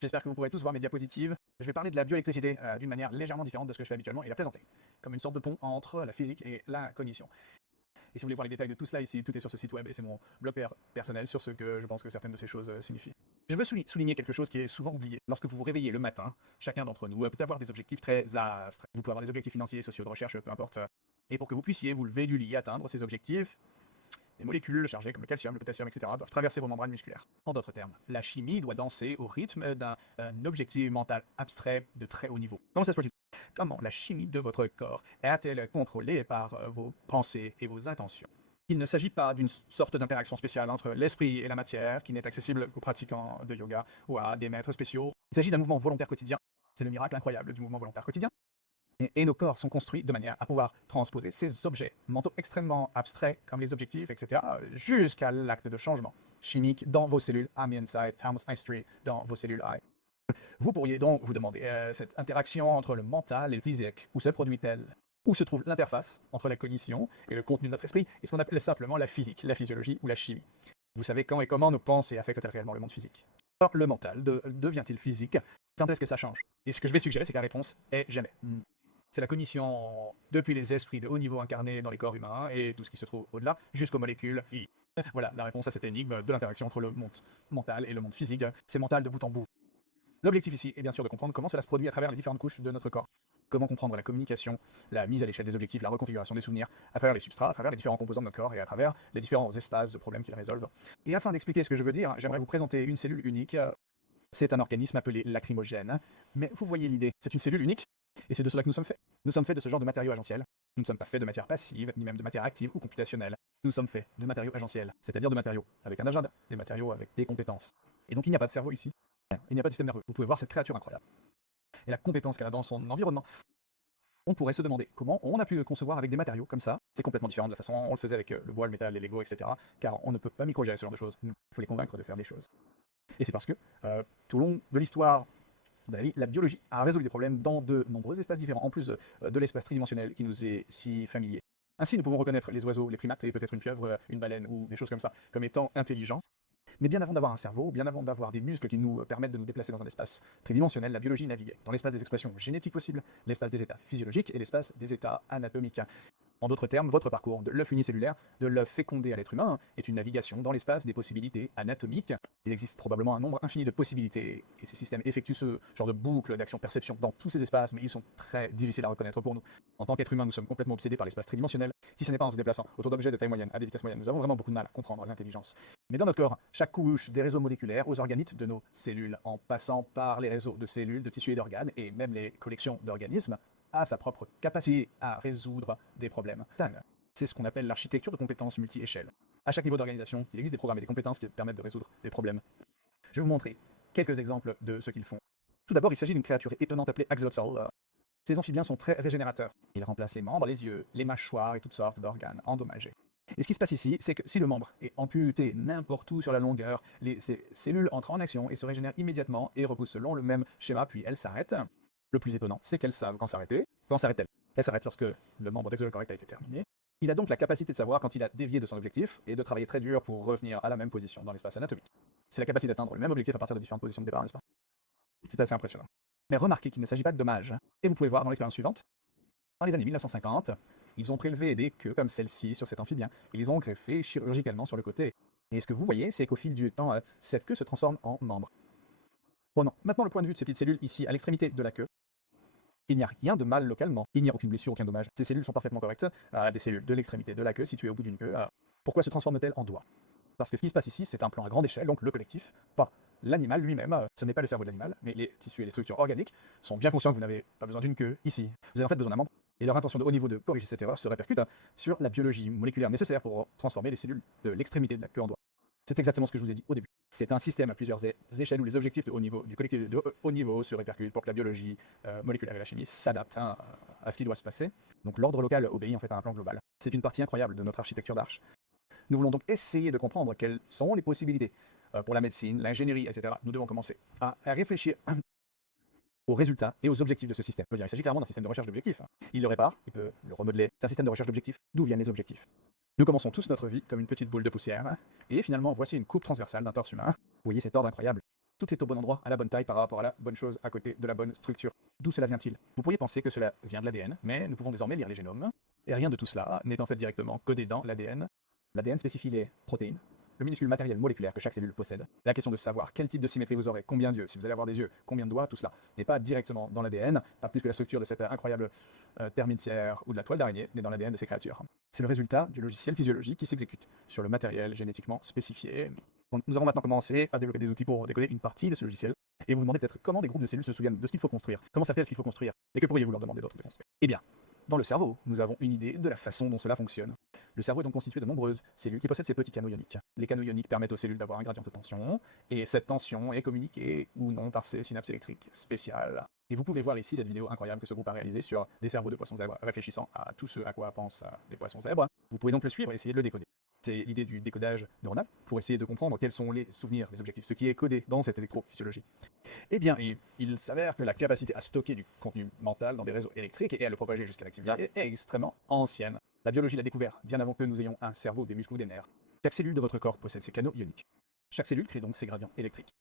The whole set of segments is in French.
J'espère que vous pourrez tous voir mes diapositives. Je vais parler de la bioélectricité d'une manière légèrement différente de ce que je fais habituellement et la présenter comme une sorte de pont entre la physique et la cognition. Et si vous voulez voir les détails de tout cela ici, tout est sur ce site web et c'est mon blog personnel sur ce que je pense que certaines de ces choses signifient. Je veux souligner quelque chose qui est souvent oublié. Lorsque vous vous réveillez le matin, chacun d'entre nous peut avoir des objectifs très abstraits. Vous pouvez avoir des objectifs financiers, sociaux, de recherche, peu importe. Et pour que vous puissiez vous lever du lit et atteindre ces objectifs, des molécules chargées comme le calcium, le potassium, etc. doivent traverser vos membranes musculaires. En d'autres termes, la chimie doit danser au rythme d'un objectif mental abstrait de très haut niveau. Comment ça se produit? Comment la chimie de votre corps est-elle contrôlée par vos pensées et vos intentions? Il ne s'agit pas d'une sorte d'interaction spéciale entre l'esprit et la matière qui n'est accessible qu'aux pratiquants de yoga ou à des maîtres spéciaux. Il s'agit d'un mouvement volontaire quotidien. C'est le miracle incroyable du mouvement volontaire quotidien. Et nos corps sont construits de manière à pouvoir transposer ces objets mentaux extrêmement abstraits, comme les objectifs, etc., jusqu'à l'acte de changement chimique dans vos cellules, I'm inside, Thomas Eye dans vos cellules eye. Vous pourriez donc vous demander cette interaction entre le mental et le physique, où se produit-elle? Où se trouve l'interface entre la cognition et le contenu de notre esprit, et ce qu'on appelle simplement la physique, la physiologie ou la chimie? Vous savez quand et comment nos pensées affectent-elles réellement le monde physique? Alors, le mental devient-il physique? Quand est-ce que ça change? Et ce que je vais suggérer, c'est que la réponse est jamais. C'est la cognition depuis les esprits de haut niveau incarnés dans les corps humains et tout ce qui se trouve au-delà, jusqu'aux molécules. Et voilà la réponse à cette énigme de l'interaction entre le monde mental et le monde physique. C'est mental de bout en bout. L'objectif ici est bien sûr de comprendre comment cela se produit à travers les différentes couches de notre corps. Comment comprendre la communication, la mise à l'échelle des objectifs, la reconfiguration des souvenirs, à travers les substrats, à travers les différents composants de notre corps et à travers les différents espaces de problèmes qu'ils résolvent. Et afin d'expliquer ce que je veux dire, j'aimerais vous présenter une cellule unique. C'est un organisme appelé lacrymogène. Mais vous voyez l'idée, c'est une cellule unique. Et c'est de cela que nous sommes faits. Nous sommes faits de ce genre de matériaux agentiels. Nous ne sommes pas faits de matière passive, ni même de matière active ou computationnelle. Nous sommes faits de matériaux agentiels, c'est-à-dire de matériaux avec un agenda, des matériaux avec des compétences. Et donc il n'y a pas de cerveau ici. Il n'y a pas de système nerveux. Vous pouvez voir cette créature incroyable. Et la compétence qu'elle a dans son environnement. On pourrait se demander comment on a pu concevoir avec des matériaux comme ça. C'est complètement différent de la façon dont on le faisait avec le bois, le métal, les Lego, etc. Car on ne peut pas microgérer ce genre de choses. Il faut les convaincre de faire des choses. Et c'est parce que tout au long de l'histoire de la vie, la biologie a résolu des problèmes dans de nombreux espaces différents, en plus de l'espace tridimensionnel qui nous est si familier. Ainsi, nous pouvons reconnaître les oiseaux, les primates et peut-être une pieuvre, une baleine ou des choses comme ça, comme étant intelligents. Mais bien avant d'avoir un cerveau, bien avant d'avoir des muscles qui nous permettent de nous déplacer dans un espace tridimensionnel, la biologie naviguait dans l'espace des expressions génétiques possibles, l'espace des états physiologiques et l'espace des états anatomiques. En d'autres termes, votre parcours de l'œuf unicellulaire, de l'œuf fécondé à l'être humain, est une navigation dans l'espace des possibilités anatomiques. Il existe probablement un nombre infini de possibilités, et ces systèmes effectuent ce genre de boucle d'action-perception dans tous ces espaces, mais ils sont très difficiles à reconnaître pour nous. En tant qu'être humain, nous sommes complètement obsédés par l'espace tridimensionnel, si ce n'est pas en se déplaçant autour d'objets de taille moyenne, à des vitesses moyennes. Nous avons vraiment beaucoup de mal à comprendre l'intelligence. Mais dans notre corps, chaque couche des réseaux moléculaires aux organites de nos cellules, en passant par les réseaux de cellules, de tissus et d'organes, et même les collections d'organismes, a sa propre capacité à résoudre des problèmes. C'est ce qu'on appelle l'architecture de compétences multi-échelles. À chaque niveau d'organisation, il existe des programmes et des compétences qui permettent de résoudre des problèmes. Je vais vous montrer quelques exemples de ce qu'ils font. Tout d'abord, il s'agit d'une créature étonnante appelée Axolotl. Ces amphibiens sont très régénérateurs. Ils remplacent les membres, les yeux, les mâchoires et toutes sortes d'organes endommagés. Et ce qui se passe ici, c'est que si le membre est amputé n'importe où sur la longueur, ces cellules entrent en action et se régénèrent immédiatement et repoussent selon le même schéma, puis elles s'arrêtent. Le plus étonnant, c'est qu'elles savent quand s'arrêter. Quand s'arrête-t-elle? Elle s'arrête lorsque le membre d'exode correct a été terminé. Il a donc la capacité de savoir quand il a dévié de son objectif et de travailler très dur pour revenir à la même position dans l'espace anatomique. C'est la capacité d'atteindre le même objectif à partir de différentes positions de départ, n'est-ce pas? C'est assez impressionnant. Mais remarquez qu'il ne s'agit pas de dommages. Et vous pouvez voir dans l'expérience suivante, dans les années 1950, ils ont prélevé des queues comme celle-ci sur cet amphibien et les ont greffées chirurgicalement sur le côté. Et ce que vous voyez, c'est qu'au fil du temps, cette queue se transforme en membre. Prenons maintenant le point de vue de ces petites cellules ici à l'extrémité de la queue. Il n'y a rien de mal localement, il n'y a aucune blessure, aucun dommage. Ces cellules sont parfaitement correctes, des cellules de l'extrémité de la queue situées au bout d'une queue. Pourquoi se transforment-elles en doigts? Parce que ce qui se passe ici, c'est un plan à grande échelle, donc le collectif, pas l'animal lui-même. Ce n'est pas le cerveau de l'animal, mais les tissus et les structures organiques sont bien conscients que vous n'avez pas besoin d'une queue ici. Vous avez en fait besoin d'un membre, et leur intention de haut niveau de corriger cette erreur se répercute sur la biologie moléculaire nécessaire pour transformer les cellules de l'extrémité de la queue en doigts. C'est exactement ce que je vous ai dit au début. C'est un système à plusieurs échelles où les objectifs de haut niveau, du collectif de haut niveau se répercutent pour que la biologie moléculaire et la chimie s'adaptent à ce qui doit se passer. Donc l'ordre local obéit en fait à un plan global. C'est une partie incroyable de notre architecture d'Arche. Nous voulons donc essayer de comprendre quelles sont les possibilités pour la médecine, l'ingénierie, etc. Nous devons commencer à réfléchir aux résultats et aux objectifs de ce système. Il s'agit clairement d'un système de recherche d'objectifs. Il le répare, il peut le remodeler. C'est un système de recherche d'objectifs. D'où viennent les objectifs? Nous commençons tous notre vie comme une petite boule de poussière, et finalement voici une coupe transversale d'un torse humain. Vous voyez cet ordre incroyable. Tout est au bon endroit, à la bonne taille par rapport à la bonne chose, à côté de la bonne structure. D'où cela vient-il? Vous pourriez penser que cela vient de l'ADN, mais nous pouvons désormais lire les génomes, et rien de tout cela n'est en fait directement codé dans l'ADN. L'ADN spécifie les protéines, le minuscule matériel moléculaire que chaque cellule possède. La question de savoir quel type de symétrie vous aurez, combien d'yeux, si vous allez avoir des yeux, combien de doigts, tout cela n'est pas directement dans l'ADN, pas plus que la structure de cette incroyable termitière ou de la toile d'araignée n'est dans l'ADN de ces créatures. C'est le résultat du logiciel physiologique qui s'exécute sur le matériel génétiquement spécifié. Donc, nous avons maintenant commencé à développer des outils pour décoder une partie de ce logiciel. Et vous vous demandez peut-être comment des groupes de cellules se souviennent de ce qu'il faut construire, comment ça fait ce qu'il faut construire, et que pourriez-vous leur demander d'autre de construire? Eh bien, dans le cerveau, nous avons une idée de la façon dont cela fonctionne. Le cerveau est donc constitué de nombreuses cellules qui possèdent ces petits canaux ioniques. Les canaux ioniques permettent aux cellules d'avoir un gradient de tension, et cette tension est communiquée ou non par ces synapses électriques spéciales. Et vous pouvez voir ici cette vidéo incroyable que ce groupe a réalisée sur des cerveaux de poissons zèbres réfléchissant à tout ce à quoi pensent les poissons zèbres. Vous pouvez donc le suivre et essayer de le décoder. C'est l'idée du décodage neuronal pour essayer de comprendre quels sont les souvenirs, les objectifs, ce qui est codé dans cette électrophysiologie. Eh bien, il s'avère que la capacité à stocker du contenu mental dans des réseaux électriques et à le propager jusqu'à l'activité est extrêmement ancienne. La biologie l'a découvert bien avant que nous ayons un cerveau, des muscles ou des nerfs. Chaque cellule de votre corps possède ces canaux ioniques. Chaque cellule crée donc ses gradients électriques.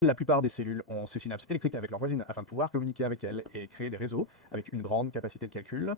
La plupart des cellules ont ces synapses électriques avec leurs voisines afin de pouvoir communiquer avec elles et créer des réseaux avec une grande capacité de calcul.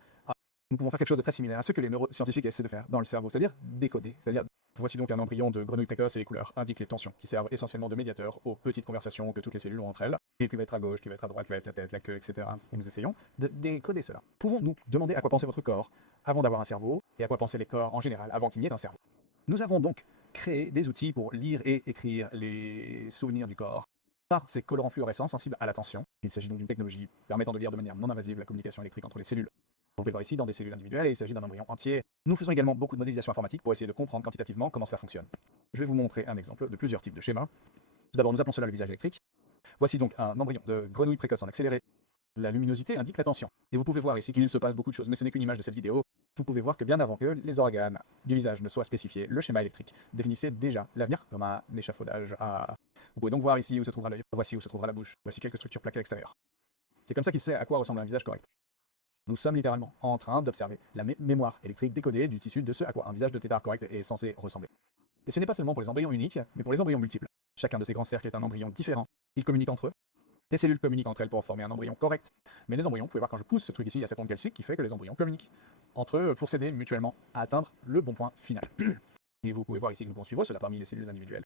Nous pouvons faire quelque chose de très similaire à ce que les neuroscientifiques essaient de faire dans le cerveau, c'est-à-dire décoder. C'est-à-dire, voici donc un embryon de grenouille précoce et les couleurs indiquent les tensions, qui servent essentiellement de médiateurs aux petites conversations que toutes les cellules ont entre elles, et qui va être à gauche, qui va être à droite, qui va être la tête, la queue, etc. Et nous essayons de décoder cela. Pouvons-nous demander à quoi pensait votre corps avant d'avoir un cerveau, et à quoi pensaient les corps en général avant qu'il n'y ait un cerveau? Nous avons donc créé des outils pour lire et écrire les souvenirs du corps par ces colorants fluorescents sensibles à la tension. Il s'agit donc d'une technologie permettant de lire de manière non invasive la communication électrique entre les cellules. Vous pouvez voir ici dans des cellules individuelles et il s'agit d'un embryon entier. Nous faisons également beaucoup de modélisation informatique pour essayer de comprendre quantitativement comment cela fonctionne. Je vais vous montrer un exemple de plusieurs types de schémas. Tout d'abord, nous appelons cela le visage électrique. Voici donc un embryon de grenouille précoce en accéléré. La luminosité indique la tension. Et vous pouvez voir ici qu'il se passe beaucoup de choses, mais ce n'est qu'une image de cette vidéo. Vous pouvez voir que bien avant que les organes du visage ne soient spécifiés, le schéma électrique définissait déjà l'avenir comme un échafaudage à... Vous pouvez donc voir ici où se trouvera l'œil, voici où se trouvera la bouche, voici quelques structures plaquées à l'extérieur. C'est comme ça qu'il sait à quoi ressemble un visage correct. Nous sommes littéralement en train d'observer la mémoire électrique décodée du tissu de ce à quoi un visage de tétard correct est censé ressembler. Et ce n'est pas seulement pour les embryons uniques, mais pour les embryons multiples. Chacun de ces grands cercles est un embryon différent. Ils communiquent entre eux. Les cellules communiquent entre elles pour former un embryon correct. Mais les embryons, vous pouvez voir quand je pousse ce truc ici, il y a cette onde calcique qui fait que les embryons communiquent entre eux pour s'aider mutuellement à atteindre le bon point final. Et vous pouvez voir ici que nous pouvons suivre cela parmi les cellules individuelles.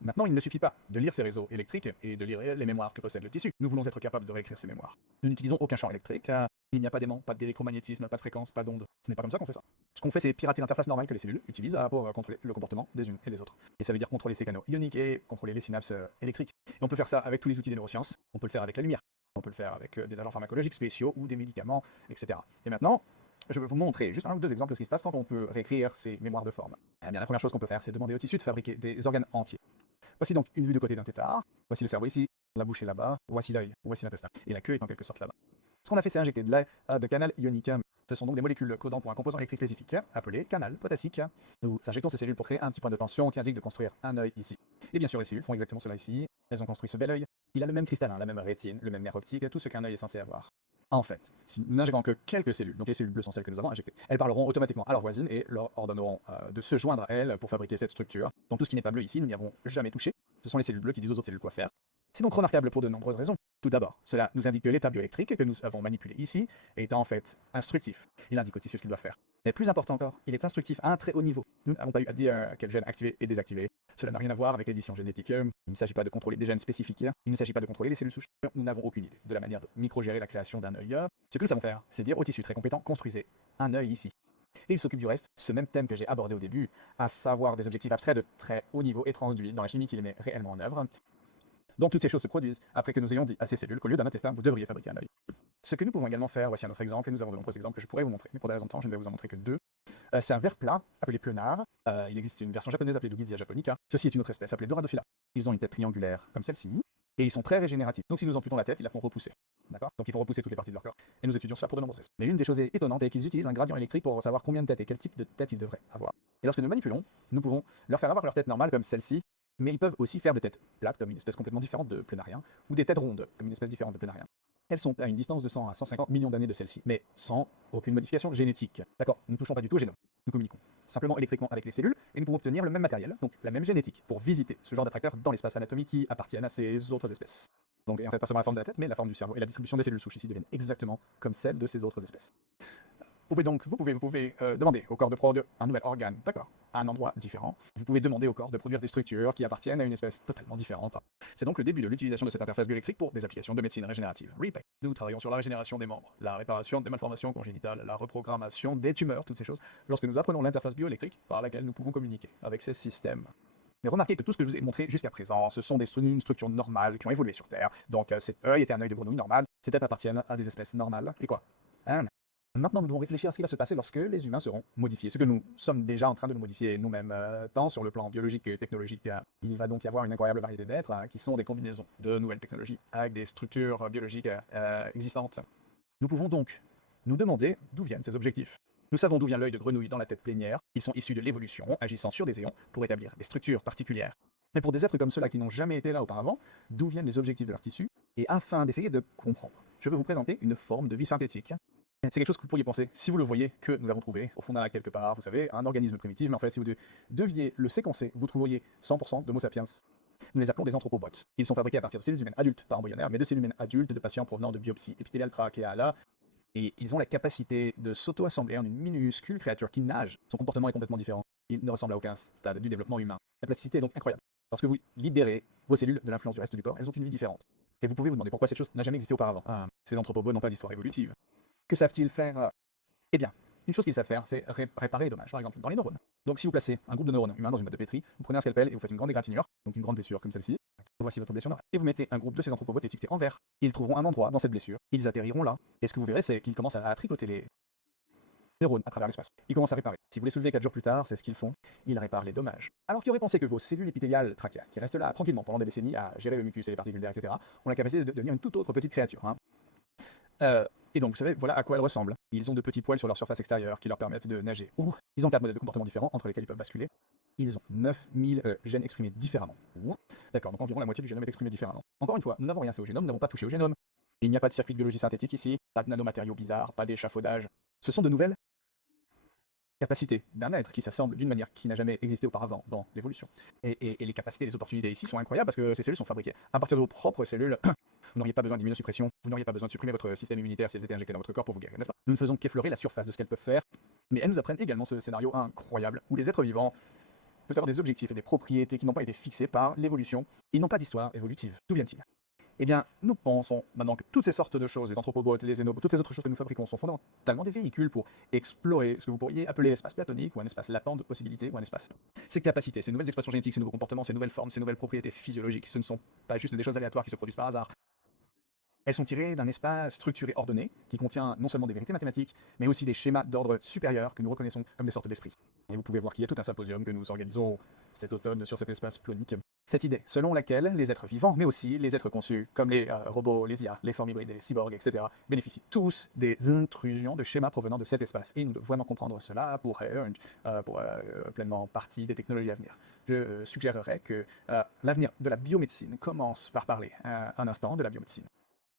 Maintenant, il ne suffit pas de lire ces réseaux électriques et de lire les mémoires que possède le tissu. Nous voulons être capables de réécrire ces mémoires. Nous n'utilisons aucun champ électrique, il n'y a pas d'aimant, pas d'électromagnétisme, pas de fréquence, pas d'onde. Ce n'est pas comme ça qu'on fait ça. Ce qu'on fait, c'est pirater l'interface normale que les cellules utilisent pour contrôler le comportement des unes et des autres. Et ça veut dire contrôler ces canaux ioniques et contrôler les synapses électriques. Et on peut faire ça avec tous les outils des neurosciences, on peut le faire avec la lumière, on peut le faire avec des agents pharmacologiques spéciaux ou des médicaments, etc. Et maintenant, je vais vous montrer juste un ou deux exemples de ce qui se passe quand on peut réécrire ces mémoires de forme. Eh bien, la première chose qu'on peut faire, c'est demander au tissu de fabriquer des organes entiers. Voici donc une vue de côté d'un tétard. Voici le cerveau ici, la bouche est là-bas, voici l'œil, voici l'intestin. Et la queue est en quelque sorte là-bas. Ce qu'on a fait, c'est injecter de canal ionique. Ce sont donc des molécules codant pour un composant électrique spécifique, appelé canal potassique. Nous injectons ces cellules pour créer un petit point de tension qui indique de construire un œil ici. Et bien sûr, les cellules font exactement cela ici. Elles ont construit ce bel œil. Il a le même cristallin, la même rétine, le même nerf optique, tout ce qu'un œil est censé avoir. En fait, si nous n'injectons que quelques cellules, donc les cellules bleues sont celles que nous avons injectées, elles parleront automatiquement à leurs voisines et leur ordonneront de se joindre à elles pour fabriquer cette structure. Donc tout ce qui n'est pas bleu ici, nous n'y avons jamais touché. Ce sont les cellules bleues qui disent aux autres cellules quoi faire. C'est donc remarquable pour de nombreuses raisons. Tout d'abord, cela nous indique que l'état bioélectrique que nous avons manipulé ici est en fait instructif. Il indique au tissu ce qu'il doit faire. Mais plus important encore, il est instructif à un très haut niveau. Nous n'avons pas eu à dire quel gène activer et désactiver. Cela n'a rien à voir avec l'édition génétique. Il ne s'agit pas de contrôler des gènes spécifiques. Il ne s'agit pas de contrôler les cellules souches. Nous n'avons aucune idée de la manière de microgérer la création d'un œil. Ce que nous savons faire, c'est dire au tissu très compétent, construisez un œil ici. Et il s'occupe du reste, ce même thème que j'ai abordé au début, à savoir des objectifs abstraits de très haut niveau et transduits dans la chimie qu'il met réellement en œuvre. Donc toutes ces choses se produisent après que nous ayons dit à ces cellules qu'au lieu d'un intestin, vous devriez fabriquer un œil. Ce que nous pouvons également faire, voici un autre exemple, et nous avons de nombreux exemples que je pourrais vous montrer, mais pour des raisons de temps, je ne vais vous en montrer que deux. C'est un ver plat appelé pleunard. Il existe une version japonaise appelée Lugisia japonica. Ceci est une autre espèce appelée Doradophila. Ils ont une tête triangulaire comme celle-ci, et ils sont très régénératifs. Donc si nous amputons la tête, ils la font repousser. D'accord? Donc ils font repousser toutes les parties de leur corps. Et nous étudions cela pour de nombreuses raisons. Mais l'une des choses étonnantes est qu'ils utilisent un gradient électrique pour savoir combien de têtes et quel type de tête ils devraient avoir. Et lorsque nous manipulons, nous pouvons leur faire avoir leur tête normale comme celle-ci, mais ils peuvent aussi faire des têtes plates comme une espèce complètement différente de pleunarien, ou des têtes rondes comme une espèce différente de pleunarien. Elles sont à une distance de 100 à 150 millions d'années de celle-ci, mais sans aucune modification génétique. D'accord? Nous ne touchons pas du tout au génome. Nous communiquons. simplement électriquement avec les cellules, et nous pouvons obtenir le même matériel, donc la même génétique, pour visiter ce genre d'attracteurs dans l'espace anatomique qui appartiennent à ces autres espèces. Donc, et en fait, pas seulement la forme de la tête, mais la forme du cerveau et la distribution des cellules souches ici deviennent exactement comme celle de ces autres espèces. Vous pouvez demander au corps de prod un nouvel organe, d'accord, à un endroit différent. Vous pouvez demander au corps de produire des structures qui appartiennent à une espèce totalement différente. C'est donc le début de l'utilisation de cette interface bioélectrique pour des applications de médecine régénérative. Repair. Nous travaillons sur la régénération des membres, la réparation des malformations congénitales, la reprogrammation des tumeurs, toutes ces choses, lorsque nous apprenons l'interface bioélectrique par laquelle nous pouvons communiquer avec ces systèmes. Mais remarquez que tout ce que je vous ai montré jusqu'à présent, ce sont des structures normales qui ont évolué sur Terre. Donc cet œil était un œil de grenouille normal, ces têtes appartiennent à des espèces normales. Et quoi? Maintenant, nous devons réfléchir à ce qui va se passer lorsque les humains seront modifiés, ce que nous sommes déjà en train de nous modifier nous-mêmes, tant sur le plan biologique que technologique. Il va donc y avoir une incroyable variété d'êtres qui sont des combinaisons de nouvelles technologies avec des structures biologiques existantes. Nous pouvons donc nous demander d'où viennent ces objectifs. Nous savons d'où vient l'œil de grenouille dans la tête plénière. Ils sont issus de l'évolution, agissant sur des éons pour établir des structures particulières. Mais pour des êtres comme ceux-là qui n'ont jamais été là auparavant, d'où viennent les objectifs de leur tissu? Et afin d'essayer de comprendre, je vais vous présenter une forme de vie synthétique. C'est quelque chose que vous pourriez penser, si vous le voyez, que nous l'avons trouvé, au fond d'un lac quelque part, vous savez, un organisme primitif, mais en fait, si vous deviez le séquencer, vous trouveriez 100% d'Homo sapiens. Nous les appelons des anthropobots. Ils sont fabriqués à partir de cellules humaines adultes, pas embryonnaires, mais de cellules humaines adultes de patients provenant de biopsies épithéliales trachéales, et ils ont la capacité de s'auto-assembler en une minuscule créature qui nage. Son comportement est complètement différent. Il ne ressemble à aucun stade du développement humain. La plasticité est donc incroyable. Lorsque vous libérez vos cellules de l'influence du reste du corps, elles ont une vie différente. Et vous pouvez vous demander pourquoi cette chose n'a jamais existé auparavant. Ces anthropobots n'ont pas d'histoire évolutive. Que savent-ils faire? Eh bien, une chose qu'ils savent faire, c'est réparer les dommages, par exemple dans les neurones. Donc si vous placez un groupe de neurones humains dans une boîte de pétri, vous prenez un scalpel et vous faites une grande égratignure, donc une grande blessure comme celle-ci. Voici votre blessure normale. Et vous mettez un groupe de ces anthropobots étiquetés en vert. Ils trouveront un endroit dans cette blessure, ils atterriront là, et ce que vous verrez, c'est qu'ils commencent à tripoter les neurones à travers l'espace. Ils commencent à réparer. Si vous les soulevez 4 jours plus tard, c'est ce qu'ils font, ils réparent les dommages. Alors qui aurait pensé que vos cellules épithéliales trachéales, qui restent là tranquillement pendant des décennies à gérer le mucus et les particules d'air, etc., ont la capacité de devenir une toute autre petite créature. Et donc, vous savez, voilà à quoi elles ressemblent. Ils ont de petits poils sur leur surface extérieure qui leur permettent de nager. Ouh, ils ont 4 modèles de comportement différents entre lesquels ils peuvent basculer. Ils ont 9000 gènes exprimés différemment. D'accord, donc environ la moitié du génome est exprimé différemment. Encore une fois, nous n'avons rien fait au génome, nous n'avons pas touché au génome. Il n'y a pas de circuit de biologie synthétique ici, pas de nanomatériaux bizarres, pas d'échafaudage. Ce sont de nouvelles capacités d'un être qui s'assemble d'une manière qui n'a jamais existé auparavant dans l'évolution. Et les capacités et les opportunités ici sont incroyables parce que ces cellules sont fabriquées à partir de vos propres cellules. Vous n'auriez pas besoin d'immunosuppression, vous n'auriez pas besoin de supprimer votre système immunitaire si elles étaient injectées dans votre corps pour vous guérir, n'est-ce pas? Nous ne faisons qu'effleurer la surface de ce qu'elles peuvent faire, mais elles nous apprennent également ce scénario incroyable où les êtres vivants peuvent avoir des objectifs et des propriétés qui n'ont pas été fixés par l'évolution. Ils n'ont pas d'histoire évolutive. D'où viennent-ils? Eh bien, nous pensons maintenant que toutes ces sortes de choses, les anthropobots, les xénobots, toutes ces autres choses que nous fabriquons sont fondamentalement des véhicules pour explorer ce que vous pourriez appeler l'espace platonique ou un espace latent de possibilités ou un espace. Ces capacités, ces nouvelles expressions génétiques, ces nouveaux comportements, ces nouvelles formes, ces nouvelles propriétés physiologiques, ce ne sont pas juste des choses aléatoires qui se produisent par hasard. Elles sont tirées d'un espace structuré ordonné qui contient non seulement des vérités mathématiques, mais aussi des schémas d'ordre supérieur que nous reconnaissons comme des sortes d'esprits. Et vous pouvez voir qu'il y a tout un symposium que nous organisons cet automne sur cet espace plonique. Cette idée selon laquelle les êtres vivants, mais aussi les êtres conçus, comme les robots, les IA, les formes hybrides et les cyborgs, etc., bénéficient tous des intrusions de schémas provenant de cet espace. Et nous devons vraiment comprendre cela pour pleinement partie des technologies à venir. Je suggérerais que l'avenir de la biomédecine commence par parler un instant de la biomédecine.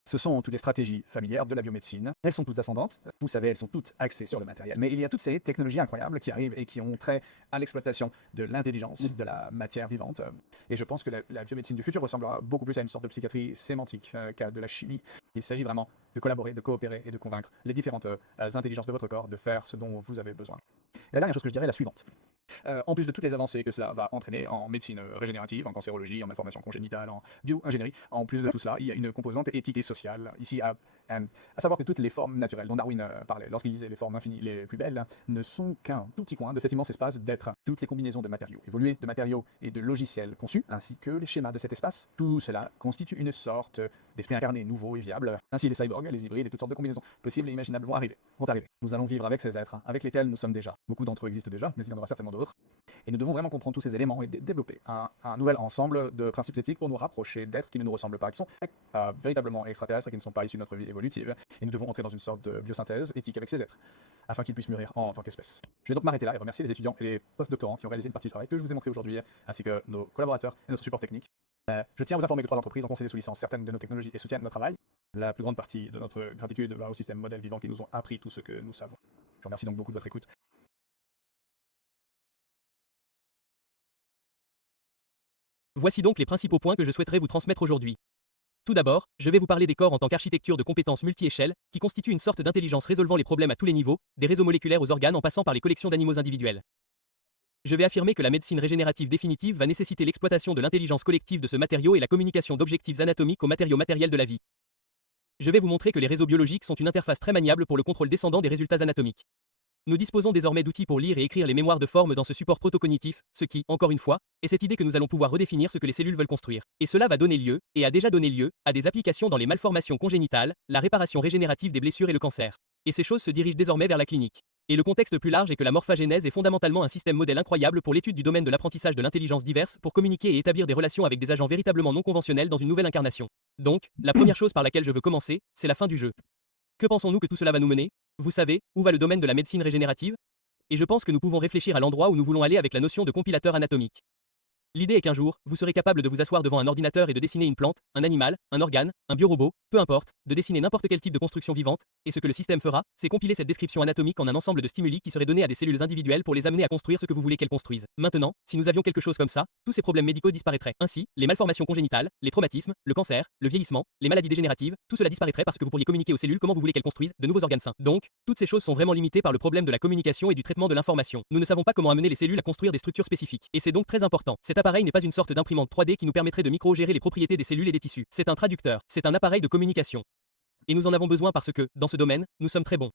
Ce sont toutes les stratégies familières de la biomédecine. Elles sont toutes ascendantes, vous savez, elles sont toutes axées sur le matériel. Mais il y a toutes ces technologies incroyables qui arrivent et qui ont trait à l'exploitation de l'intelligence, de la matière vivante. Et je pense que la biomédecine du futur ressemblera beaucoup plus à une sorte de psychiatrie sémantique qu'à de la chimie. Il s'agit vraiment de collaborer, de coopérer et de convaincre les différentes intelligences de votre corps de faire ce dont vous avez besoin. Et la dernière chose que je dirais est la suivante. En plus de toutes les avancées que cela va entraîner en médecine régénérative, en cancérologie, en malformation congénitale, en bio-ingénierie, en plus de tout cela, il y a une composante éthique et sociale ici à savoir que toutes les formes naturelles dont Darwin parlait lorsqu'il disait les formes infinies les plus belles ne sont qu'un tout petit coin de cet immense espace d'être. Toutes les combinaisons de matériaux évolués, de matériaux et de logiciels conçus, ainsi que les schémas de cet espace, tout cela constitue une sorte d'esprit incarné, nouveau et viable. Ainsi les cyborgs, les hybrides et toutes sortes de combinaisons possibles et imaginables vont arriver. Nous allons vivre avec ces êtres, avec lesquels nous sommes déjà. Beaucoup d'entre eux existent déjà, mais il y en aura certainement d'autres. Et nous devons vraiment comprendre tous ces éléments et développer un nouvel ensemble de principes éthiques pour nous rapprocher d'êtres qui ne nous ressemblent pas, qui sont véritablement extraterrestres et qui ne sont pas issus de notre vie évolutive. Et nous devons entrer dans une sorte de biosynthèse éthique avec ces êtres, afin qu'ils puissent mûrir en tant qu'espèce. Je vais donc m'arrêter là et remercier les étudiants et les post-doctorants qui ont réalisé une partie du travail que je vous ai montré aujourd'hui, ainsi que nos collaborateurs et notre support technique. Je tiens à vous informer que 3 entreprises ont concédé sous licence certaines de nos technologies et soutiennent notre travail. La plus grande partie de notre gratitude va au système modèle vivant qui nous ont appris tout ce que nous savons. Je vous remercie donc beaucoup de votre écoute. Voici donc les principaux points que je souhaiterais vous transmettre aujourd'hui. Tout d'abord, je vais vous parler des corps en tant qu'architecture de compétences multi-échelles, qui constituent une sorte d'intelligence résolvant les problèmes à tous les niveaux, des réseaux moléculaires aux organes en passant par les collections d'animaux individuels. Je vais affirmer que la médecine régénérative définitive va nécessiter l'exploitation de l'intelligence collective de ce matériau et la communication d'objectifs anatomiques aux matériaux matériels de la vie. Je vais vous montrer que les réseaux biologiques sont une interface très maniable pour le contrôle descendant des résultats anatomiques. Nous disposons désormais d'outils pour lire et écrire les mémoires de forme dans ce support protocognitif, ce qui, encore une fois, est cette idée que nous allons pouvoir redéfinir ce que les cellules veulent construire. Et cela va donner lieu, et a déjà donné lieu, à des applications dans les malformations congénitales, la réparation régénérative des blessures et le cancer. Et ces choses se dirigent désormais vers la clinique. Et le contexte plus large est que la morphagénèse est fondamentalement un système modèle incroyable pour l'étude du domaine de l'apprentissage de l'intelligence diverse pour communiquer et établir des relations avec des agents véritablement non conventionnels dans une nouvelle incarnation. Donc, la première chose par laquelle je veux commencer, c'est la fin du jeu. Que pensons-nous que tout cela va nous mener? Vous savez, où va le domaine de la médecine régénérative? Et je pense que nous pouvons réfléchir à l'endroit où nous voulons aller avec la notion de compilateur anatomique. L'idée est qu'un jour, vous serez capable de vous asseoir devant un ordinateur et de dessiner une plante, un animal, un organe, un biorobot, peu importe, de dessiner n'importe quel type de construction vivante, et ce que le système fera, c'est compiler cette description anatomique en un ensemble de stimuli qui seraient donnés à des cellules individuelles pour les amener à construire ce que vous voulez qu'elles construisent. Maintenant, si nous avions quelque chose comme ça, tous ces problèmes médicaux disparaîtraient. Ainsi, les malformations congénitales, les traumatismes, le cancer, le vieillissement, les maladies dégénératives, tout cela disparaîtrait parce que vous pourriez communiquer aux cellules comment vous voulez qu'elles construisent de nouveaux organes sains. Donc, toutes ces choses sont vraiment limitées par le problème de la communication et du traitement de l'information. Nous ne savons pas comment amener les cellules à construire des structures spécifiques. Et c'est donc très important. Cet appareil n'est pas une sorte d'imprimante 3D qui nous permettrait de micro-gérer les propriétés des cellules et des tissus. C'est un traducteur, c'est un appareil de communication. Et nous en avons besoin parce que, dans ce domaine, nous sommes très bons.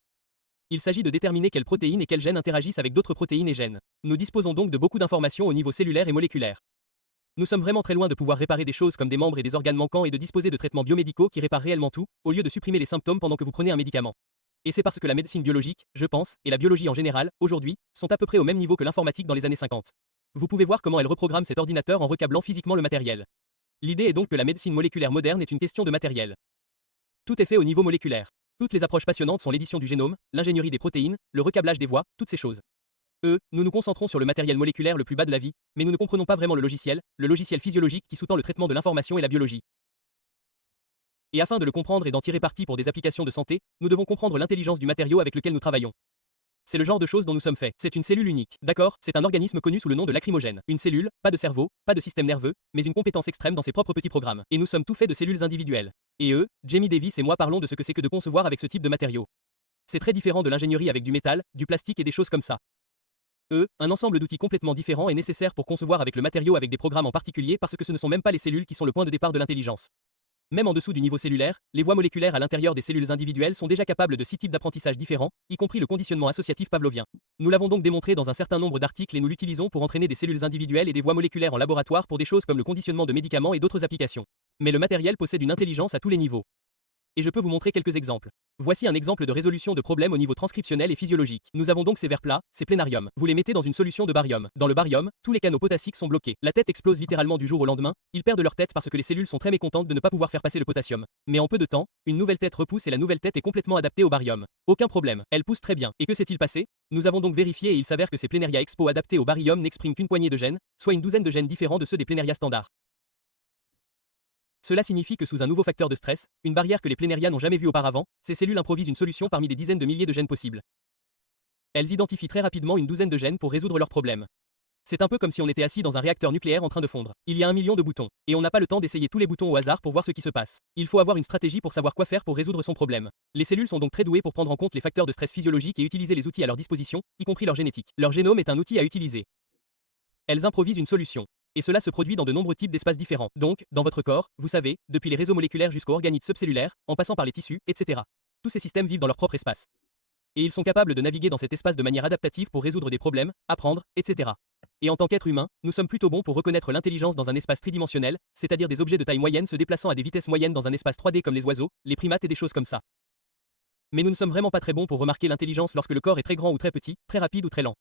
Il s'agit de déterminer quelles protéines et quels gènes interagissent avec d'autres protéines et gènes. Nous disposons donc de beaucoup d'informations au niveau cellulaire et moléculaire. Nous sommes vraiment très loin de pouvoir réparer des choses comme des membres et des organes manquants et de disposer de traitements biomédicaux qui réparent réellement tout, au lieu de supprimer les symptômes pendant que vous prenez un médicament. Et c'est parce que la médecine biologique, je pense, et la biologie en général, aujourd'hui, sont à peu près au même niveau que l'informatique dans les années 50. Vous pouvez voir comment elle reprogramme cet ordinateur en recablant physiquement le matériel. L'idée est donc que la médecine moléculaire moderne est une question de matériel. Tout est fait au niveau moléculaire. Toutes les approches passionnantes sont l'édition du génome, l'ingénierie des protéines, le recablage des voies, toutes ces choses. Nous nous concentrons sur le matériel moléculaire le plus bas de la vie, mais nous ne comprenons pas vraiment le logiciel physiologique qui sous-tend le traitement de l'information et la biologie. Et afin de le comprendre et d'en tirer parti pour des applications de santé, nous devons comprendre l'intelligence du matériau avec lequel nous travaillons. C'est le genre de choses dont nous sommes faits. C'est une cellule unique. D'accord, c'est un organisme connu sous le nom de lacrymogène. Une cellule, pas de cerveau, pas de système nerveux, mais une compétence extrême dans ses propres petits programmes. Et nous sommes tout faits de cellules individuelles. Et Jamie Davis et moi parlons de ce que c'est que de concevoir avec ce type de matériaux. C'est très différent de l'ingénierie avec du métal, du plastique et des choses comme ça. Un ensemble d'outils complètement différents est nécessaire pour concevoir avec le matériau avec des programmes en particulier parce que ce ne sont même pas les cellules qui sont le point de départ de l'intelligence. Même en dessous du niveau cellulaire, les voies moléculaires à l'intérieur des cellules individuelles sont déjà capables de 6 types d'apprentissage différents, y compris le conditionnement associatif pavlovien. Nous l'avons donc démontré dans un certain nombre d'articles et nous l'utilisons pour entraîner des cellules individuelles et des voies moléculaires en laboratoire pour des choses comme le conditionnement de médicaments et d'autres applications. Mais le matériel possède une intelligence à tous les niveaux. Et je peux vous montrer quelques exemples. Voici un exemple de résolution de problèmes au niveau transcriptionnel et physiologique. Nous avons donc ces verres plats, ces plénariums. Vous les mettez dans une solution de barium. Dans le barium, tous les canaux potassiques sont bloqués. La tête explose littéralement du jour au lendemain, ils perdent leur tête parce que les cellules sont très mécontentes de ne pas pouvoir faire passer le potassium. Mais en peu de temps, une nouvelle tête repousse et la nouvelle tête est complètement adaptée au barium. Aucun problème, elle pousse très bien. Et que s'est-il passé? Nous avons donc vérifié et il s'avère que ces Planaria Expo adaptés au barium n'expriment qu'une poignée de gènes, soit une douzaine de gènes différents de ceux des Planaria standards. Cela signifie que sous un nouveau facteur de stress, une barrière que les Planaria n'ont jamais vue auparavant, ces cellules improvisent une solution parmi des dizaines de milliers de gènes possibles. Elles identifient très rapidement une douzaine de gènes pour résoudre leurs problèmes. C'est un peu comme si on était assis dans un réacteur nucléaire en train de fondre. Il y a 1 million de boutons, et on n'a pas le temps d'essayer tous les boutons au hasard pour voir ce qui se passe. Il faut avoir une stratégie pour savoir quoi faire pour résoudre son problème. Les cellules sont donc très douées pour prendre en compte les facteurs de stress physiologiques et utiliser les outils à leur disposition, y compris leur génétique. Leur génome est un outil à utiliser. Elles improvisent une solution. Et cela se produit dans de nombreux types d'espaces différents. Donc, dans votre corps, vous savez, depuis les réseaux moléculaires jusqu'aux organites subcellulaires, en passant par les tissus, etc. Tous ces systèmes vivent dans leur propre espace. Et ils sont capables de naviguer dans cet espace de manière adaptative pour résoudre des problèmes, apprendre, etc. Et en tant qu'être humain, nous sommes plutôt bons pour reconnaître l'intelligence dans un espace tridimensionnel, c'est-à-dire des objets de taille moyenne se déplaçant à des vitesses moyennes dans un espace 3D comme les oiseaux, les primates et des choses comme ça. Mais nous ne sommes vraiment pas très bons pour remarquer l'intelligence lorsque le corps est très grand ou très petit, très rapide ou très lent.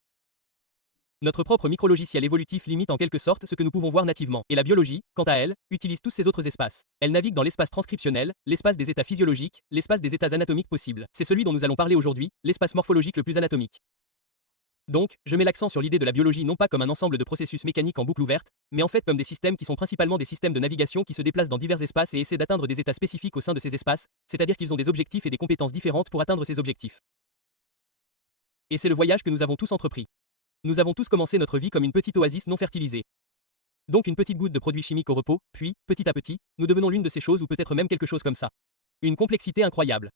Notre propre micrologiciel évolutif limite en quelque sorte ce que nous pouvons voir nativement. Et la biologie, quant à elle, utilise tous ces autres espaces. Elle navigue dans l'espace transcriptionnel, l'espace des états physiologiques, l'espace des états anatomiques possibles. C'est celui dont nous allons parler aujourd'hui, l'espace morphologique le plus anatomique. Donc, je mets l'accent sur l'idée de la biologie non pas comme un ensemble de processus mécaniques en boucle ouverte, mais en fait comme des systèmes qui sont principalement des systèmes de navigation qui se déplacent dans divers espaces et essaient d'atteindre des états spécifiques au sein de ces espaces, c'est-à-dire qu'ils ont des objectifs et des compétences différentes pour atteindre ces objectifs. Et c'est le voyage que nous avons tous entrepris. Nous avons tous commencé notre vie comme une petite oasis non fertilisée. Donc une petite goutte de produit chimique au repos, puis, petit à petit, nous devenons l'une de ces choses ou peut-être même quelque chose comme ça. Une complexité incroyable.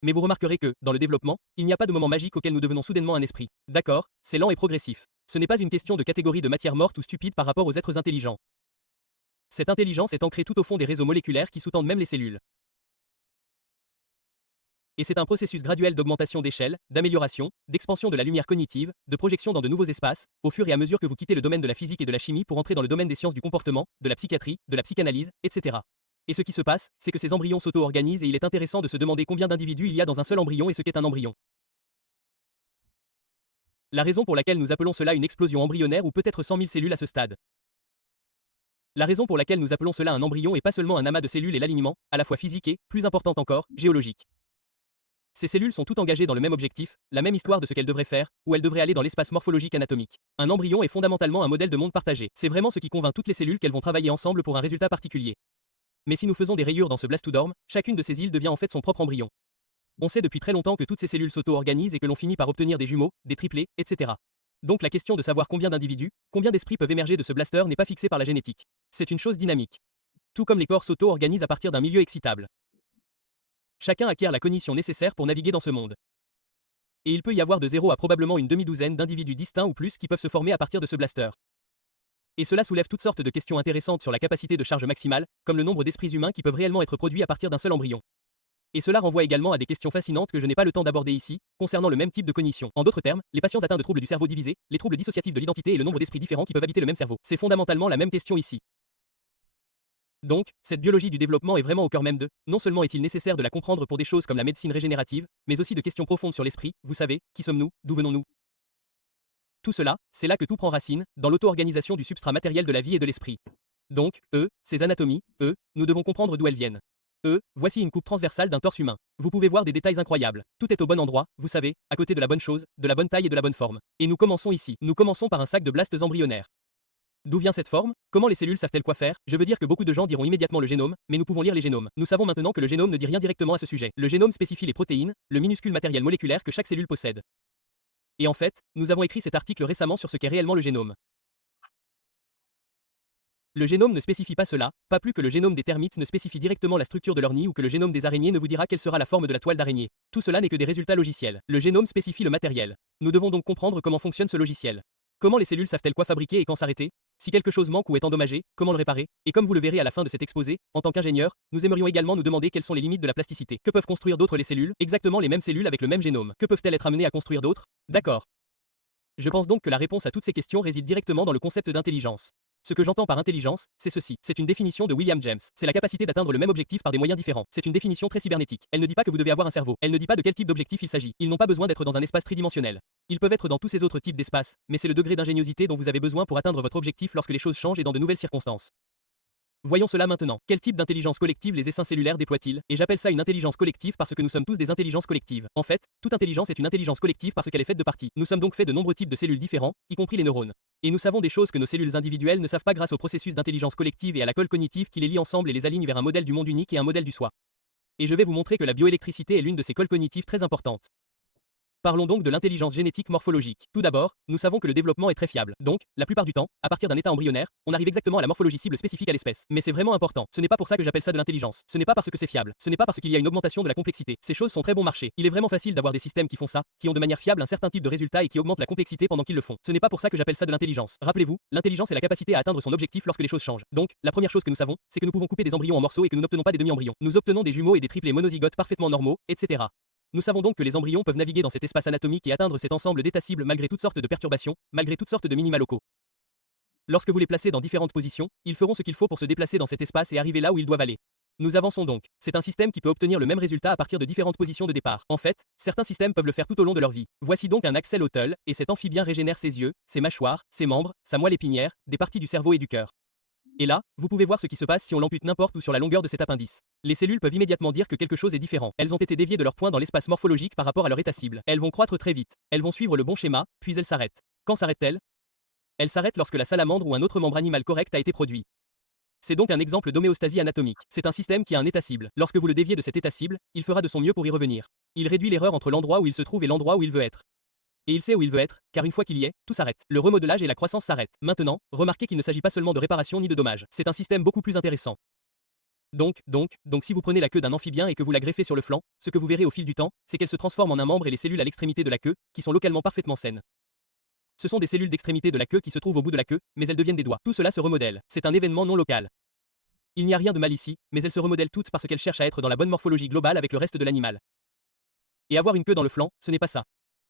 Mais vous remarquerez que, dans le développement, il n'y a pas de moment magique auquel nous devenons soudainement un esprit. D'accord, c'est lent et progressif. Ce n'est pas une question de catégorie de matière morte ou stupide par rapport aux êtres intelligents. Cette intelligence est ancrée tout au fond des réseaux moléculaires qui sous-tendent même les cellules. Et c'est un processus graduel d'augmentation d'échelle, d'amélioration, d'expansion de la lumière cognitive, de projection dans de nouveaux espaces, au fur et à mesure que vous quittez le domaine de la physique et de la chimie pour entrer dans le domaine des sciences du comportement, de la psychiatrie, de la psychanalyse, etc. Et ce qui se passe, c'est que ces embryons s'auto-organisent et il est intéressant de se demander combien d'individus il y a dans un seul embryon et ce qu'est un embryon. La raison pour laquelle nous appelons cela une explosion embryonnaire ou peut-être 100 000 cellules à ce stade. La raison pour laquelle nous appelons cela un embryon et pas seulement un amas de cellules est l'alignement, à la fois physique et, plus importante encore, géologique. Ces cellules sont toutes engagées dans le même objectif, la même histoire de ce qu'elles devraient faire, ou elles devraient aller dans l'espace morphologique anatomique. Un embryon est fondamentalement un modèle de monde partagé. C'est vraiment ce qui convainc toutes les cellules qu'elles vont travailler ensemble pour un résultat particulier. Mais si nous faisons des rayures dans ce blastodorme, chacune de ces îles devient en fait son propre embryon. On sait depuis très longtemps que toutes ces cellules s'auto-organisent et que l'on finit par obtenir des jumeaux, des triplés, etc. Donc la question de savoir combien d'individus, combien d'esprits peuvent émerger de ce blaster n'est pas fixée par la génétique. C'est une chose dynamique. Tout comme les corps s'auto-organisent à partir d'un milieu excitable. Chacun acquiert la cognition nécessaire pour naviguer dans ce monde. Et il peut y avoir de 0 à probablement une demi-douzaine d'individus distincts ou plus qui peuvent se former à partir de ce blaster. Et cela soulève toutes sortes de questions intéressantes sur la capacité de charge maximale, comme le nombre d'esprits humains qui peuvent réellement être produits à partir d'un seul embryon. Et cela renvoie également à des questions fascinantes que je n'ai pas le temps d'aborder ici, concernant le même type de cognition. En d'autres termes, les patients atteints de troubles du cerveau divisé, les troubles dissociatifs de l'identité et le nombre d'esprits différents qui peuvent habiter le même cerveau. C'est fondamentalement la même question ici. Donc, cette biologie du développement est vraiment au cœur même de, non seulement est-il nécessaire de la comprendre pour des choses comme la médecine régénérative, mais aussi de questions profondes sur l'esprit, vous savez, qui sommes-nous, d'où venons-nous? Tout cela, c'est là que tout prend racine, dans l'auto-organisation du substrat matériel de la vie et de l'esprit. Donc, ces anatomies, nous devons comprendre d'où elles viennent. Voici une coupe transversale d'un torse humain. Vous pouvez voir des détails incroyables. Tout est au bon endroit, vous savez, à côté de la bonne chose, de la bonne taille et de la bonne forme. Et nous commençons ici. Nous commençons par un sac de blastes embryonnaires. D'où vient cette forme? Comment les cellules savent-elles quoi faire? Je veux dire que beaucoup de gens diront immédiatement le génome, mais nous pouvons lire les génomes. Nous savons maintenant que le génome ne dit rien directement à ce sujet. Le génome spécifie les protéines, le minuscule matériel moléculaire que chaque cellule possède. Et en fait, nous avons écrit cet article récemment sur ce qu'est réellement le génome. Le génome ne spécifie pas cela, pas plus que le génome des termites ne spécifie directement la structure de leur nid ou que le génome des araignées ne vous dira quelle sera la forme de la toile d'araignée. Tout cela n'est que des résultats logiciels. Le génome spécifie le matériel. Nous devons donc comprendre comment fonctionne ce logiciel. Comment les cellules savent-elles quoi fabriquer et quand s'arrêter? Si quelque chose manque ou est endommagé, comment le réparer? Et comme vous le verrez à la fin de cet exposé, en tant qu'ingénieur, nous aimerions également nous demander quelles sont les limites de la plasticité. Que peuvent construire d'autres les cellules? Exactement les mêmes cellules avec le même génome. Que peuvent-elles être amenées à construire d'autres? D'accord. Je pense donc que la réponse à toutes ces questions réside directement dans le concept d'intelligence. Ce que j'entends par intelligence, c'est ceci. C'est une définition de William James. C'est la capacité d'atteindre le même objectif par des moyens différents. C'est une définition très cybernétique. Elle ne dit pas que vous devez avoir un cerveau. Elle ne dit pas de quel type d'objectif il s'agit. Ils n'ont pas besoin d'être dans un espace tridimensionnel. Ils peuvent être dans tous ces autres types d'espaces, mais c'est le degré d'ingéniosité dont vous avez besoin pour atteindre votre objectif lorsque les choses changent et dans de nouvelles circonstances. Voyons cela maintenant. Quel type d'intelligence collective les essaims cellulaires déploient-ils? Et j'appelle ça une intelligence collective parce que nous sommes tous des intelligences collectives. En fait, toute intelligence est une intelligence collective parce qu'elle est faite de parties. Nous sommes donc faits de nombreux types de cellules différents, y compris les neurones. Et nous savons des choses que nos cellules individuelles ne savent pas grâce au processus d'intelligence collective et à la colle cognitive qui les lie ensemble et les aligne vers un modèle du monde unique et un modèle du soi. Et je vais vous montrer que la bioélectricité est l'une de ces colles cognitives très importantes. Parlons donc de l'intelligence génétique morphologique. Tout d'abord, nous savons que le développement est très fiable. Donc, la plupart du temps, à partir d'un état embryonnaire, on arrive exactement à la morphologie cible spécifique à l'espèce. Mais c'est vraiment important. Ce n'est pas pour ça que j'appelle ça de l'intelligence. Ce n'est pas parce que c'est fiable. Ce n'est pas parce qu'il y a une augmentation de la complexité. Ces choses sont très bon marché. Il est vraiment facile d'avoir des systèmes qui font ça, qui ont de manière fiable un certain type de résultat et qui augmentent la complexité pendant qu'ils le font. Ce n'est pas pour ça que j'appelle ça de l'intelligence. Rappelez-vous, l'intelligence est la capacité à atteindre son objectif lorsque les choses changent. Donc, la première chose que nous savons, c'est que nous pouvons couper des embryons en morceaux et que nous n'obtenons pas des demi-embryons. Nous obtenons des jumeaux et des triplés monozygotes parfaitement normaux, etc. Nous savons donc que les embryons peuvent naviguer dans cet espace anatomique et atteindre cet ensemble d'états cibles malgré toutes sortes de perturbations, malgré toutes sortes de minima locaux. Lorsque vous les placez dans différentes positions, ils feront ce qu'il faut pour se déplacer dans cet espace et arriver là où ils doivent aller. Nous avançons donc. C'est un système qui peut obtenir le même résultat à partir de différentes positions de départ. En fait, certains systèmes peuvent le faire tout au long de leur vie. Voici donc un axolotl, et cet amphibien régénère ses yeux, ses mâchoires, ses membres, sa moelle épinière, des parties du cerveau et du cœur. Et là, vous pouvez voir ce qui se passe si on l'ampute n'importe où sur la longueur de cet appendice. Les cellules peuvent immédiatement dire que quelque chose est différent. Elles ont été déviées de leur point dans l'espace morphologique par rapport à leur état cible. Elles vont croître très vite. Elles vont suivre le bon schéma, puis elles s'arrêtent. Quand s'arrêtent-elles? Elles s'arrêtent lorsque la salamandre ou un autre membre animal correct a été produit. C'est donc un exemple d'homéostasie anatomique. C'est un système qui a un état cible. Lorsque vous le déviez de cet état cible, il fera de son mieux pour y revenir. Il réduit l'erreur entre l'endroit où il se trouve et l'endroit où il veut être. Et il sait où il veut être, car une fois qu'il y est, tout s'arrête. Le remodelage et la croissance s'arrêtent. Maintenant, remarquez qu'il ne s'agit pas seulement de réparation ni de dommages. C'est un système beaucoup plus intéressant. Donc si vous prenez la queue d'un amphibien et que vous la greffez sur le flanc, ce que vous verrez au fil du temps, c'est qu'elle se transforme en un membre et les cellules à l'extrémité de la queue, qui sont localement parfaitement saines. Ce sont des cellules d'extrémité de la queue qui se trouvent au bout de la queue, mais elles deviennent des doigts. Tout cela se remodèle. C'est un événement non local. Il n'y a rien de mal ici, mais elles se remodèlent toutes parce qu'elles cherchent à être dans la bonne morphologie globale avec le reste de l'animal. Et avoir une queue dans le flanc, ce n'est pas ça.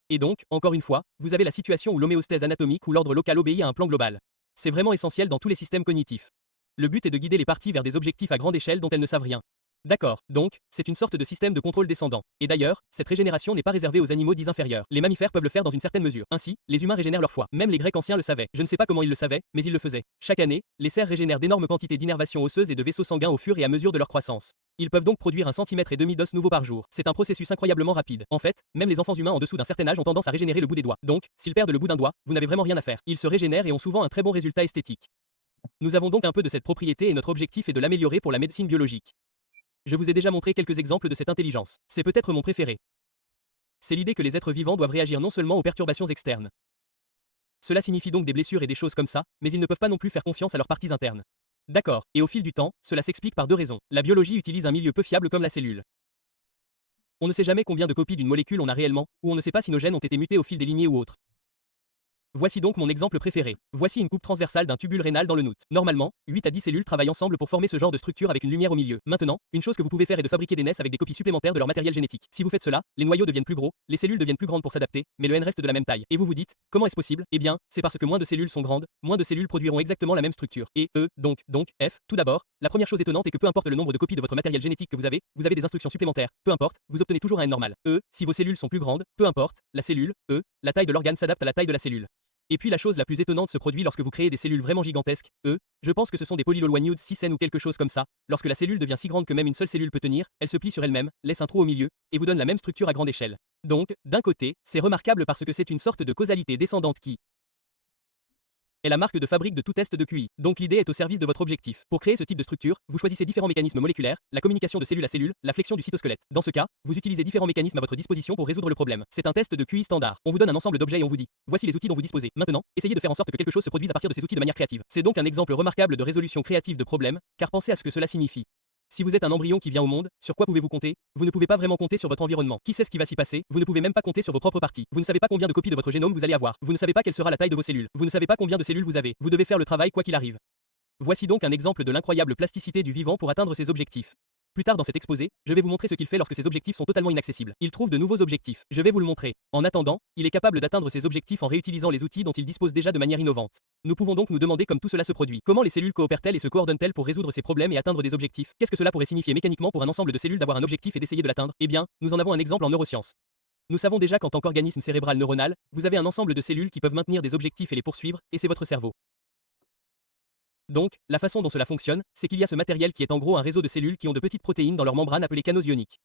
Et donc, encore une fois, vous avez la situation où l'homéostase anatomique ou l'ordre local obéit à un plan global. C'est vraiment essentiel dans tous les systèmes cognitifs. Le but est de guider les parties vers des objectifs à grande échelle dont elles ne savent rien. D'accord, donc, c'est une sorte de système de contrôle descendant. Et d'ailleurs, cette régénération n'est pas réservée aux animaux dits inférieurs. Les mammifères peuvent le faire dans une certaine mesure. Ainsi, les humains régénèrent leur foie. Même les Grecs anciens le savaient. Je ne sais pas comment ils le savaient, mais ils le faisaient. Chaque année, les cerfs régénèrent d'énormes quantités d'innervations osseuses et de vaisseaux sanguins au fur et à mesure de leur croissance. Ils peuvent donc produire 1,5 cm d'os nouveau par jour. C'est un processus incroyablement rapide. En fait, même les enfants humains en dessous d'un certain âge ont tendance à régénérer le bout des doigts. Donc, s'ils perdent le bout d'un doigt, vous n'avez vraiment rien à faire. Ils se régénèrent et ont souvent un très bon résultat esthétique. Nous avons donc un peu de cette propriété et notre objectif est de l'améliorer pour la médecine biologique. Je vous ai déjà montré quelques exemples de cette intelligence. C'est peut-être mon préféré. C'est l'idée que les êtres vivants doivent réagir non seulement aux perturbations externes. Cela signifie donc des blessures et des choses comme ça, mais ils ne peuvent pas non plus faire confiance à leurs parties internes. D'accord, et au fil du temps, cela s'explique par deux raisons. La biologie utilise un milieu peu fiable comme la cellule. On ne sait jamais combien de copies d'une molécule on a réellement, ou on ne sait pas si nos gènes ont été mutés au fil des lignées ou autres. Voici donc mon exemple préféré. Voici une coupe transversale d'un tubule rénal dans le noute. Normalement, 8 à 10 cellules travaillent ensemble pour former ce genre de structure avec une lumière au milieu. Maintenant, une chose que vous pouvez faire est de fabriquer des NES avec des copies supplémentaires de leur matériel génétique. Si vous faites cela, les noyaux deviennent plus gros, les cellules deviennent plus grandes pour s'adapter, mais le N reste de la même taille. Et vous vous dites, comment est-ce possible? Eh bien, c'est parce que moins de cellules sont grandes, moins de cellules produiront exactement la même structure. Et donc, F, tout d'abord, la première chose étonnante est que peu importe le nombre de copies de votre matériel génétique que vous avez des instructions supplémentaires. Peu importe, vous obtenez toujours un N normal. Si vos cellules sont plus grandes, peu importe, la cellule, la taille de l'organe s'adapte à la taille de la cellule. Et puis la chose la plus étonnante se produit lorsque vous créez des cellules vraiment gigantesques, je pense que ce sont des polylolwaniudes 6N ou quelque chose comme ça, lorsque la cellule devient si grande que même une seule cellule peut tenir, elle se plie sur elle-même, laisse un trou au milieu, et vous donne la même structure à grande échelle. Donc, d'un côté, c'est remarquable parce que c'est une sorte de causalité descendante qui est la marque de fabrique de tout test de QI. Donc l'idée est au service de votre objectif. Pour créer ce type de structure, vous choisissez différents mécanismes moléculaires, la communication de cellule à cellule, la flexion du cytosquelette. Dans ce cas, vous utilisez différents mécanismes à votre disposition pour résoudre le problème. C'est un test de QI standard. On vous donne un ensemble d'objets et on vous dit, voici les outils dont vous disposez. Maintenant, essayez de faire en sorte que quelque chose se produise à partir de ces outils de manière créative. C'est donc un exemple remarquable de résolution créative de problèmes, car pensez à ce que cela signifie. Si vous êtes un embryon qui vient au monde, sur quoi pouvez-vous compter? Vous ne pouvez pas vraiment compter sur votre environnement. Qui sait ce qui va s'y passer? Vous ne pouvez même pas compter sur vos propres parties. Vous ne savez pas combien de copies de votre génome vous allez avoir. Vous ne savez pas quelle sera la taille de vos cellules. Vous ne savez pas combien de cellules vous avez. Vous devez faire le travail quoi qu'il arrive. Voici donc un exemple de l'incroyable plasticité du vivant pour atteindre ses objectifs. Plus tard dans cet exposé, je vais vous montrer ce qu'il fait lorsque ses objectifs sont totalement inaccessibles. Il trouve de nouveaux objectifs. Je vais vous le montrer. En attendant, il est capable d'atteindre ses objectifs en réutilisant les outils dont il dispose déjà de manière innovante. Nous pouvons donc nous demander comme tout cela se produit. Comment les cellules coopèrent-elles et se coordonnent-elles pour résoudre ces problèmes et atteindre des objectifs? Qu'est-ce que cela pourrait signifier mécaniquement pour un ensemble de cellules d'avoir un objectif et d'essayer de l'atteindre? Eh bien, nous en avons un exemple en neurosciences. Nous savons déjà qu'en tant qu'organisme cérébral neuronal, vous avez un ensemble de cellules qui peuvent maintenir des objectifs et les poursuivre, et c'est votre cerveau. Donc, la façon dont cela fonctionne, c'est qu'il y a ce matériel qui est en gros un réseau de cellules qui ont de petites protéines dans leur membrane appelées canaux ioniques.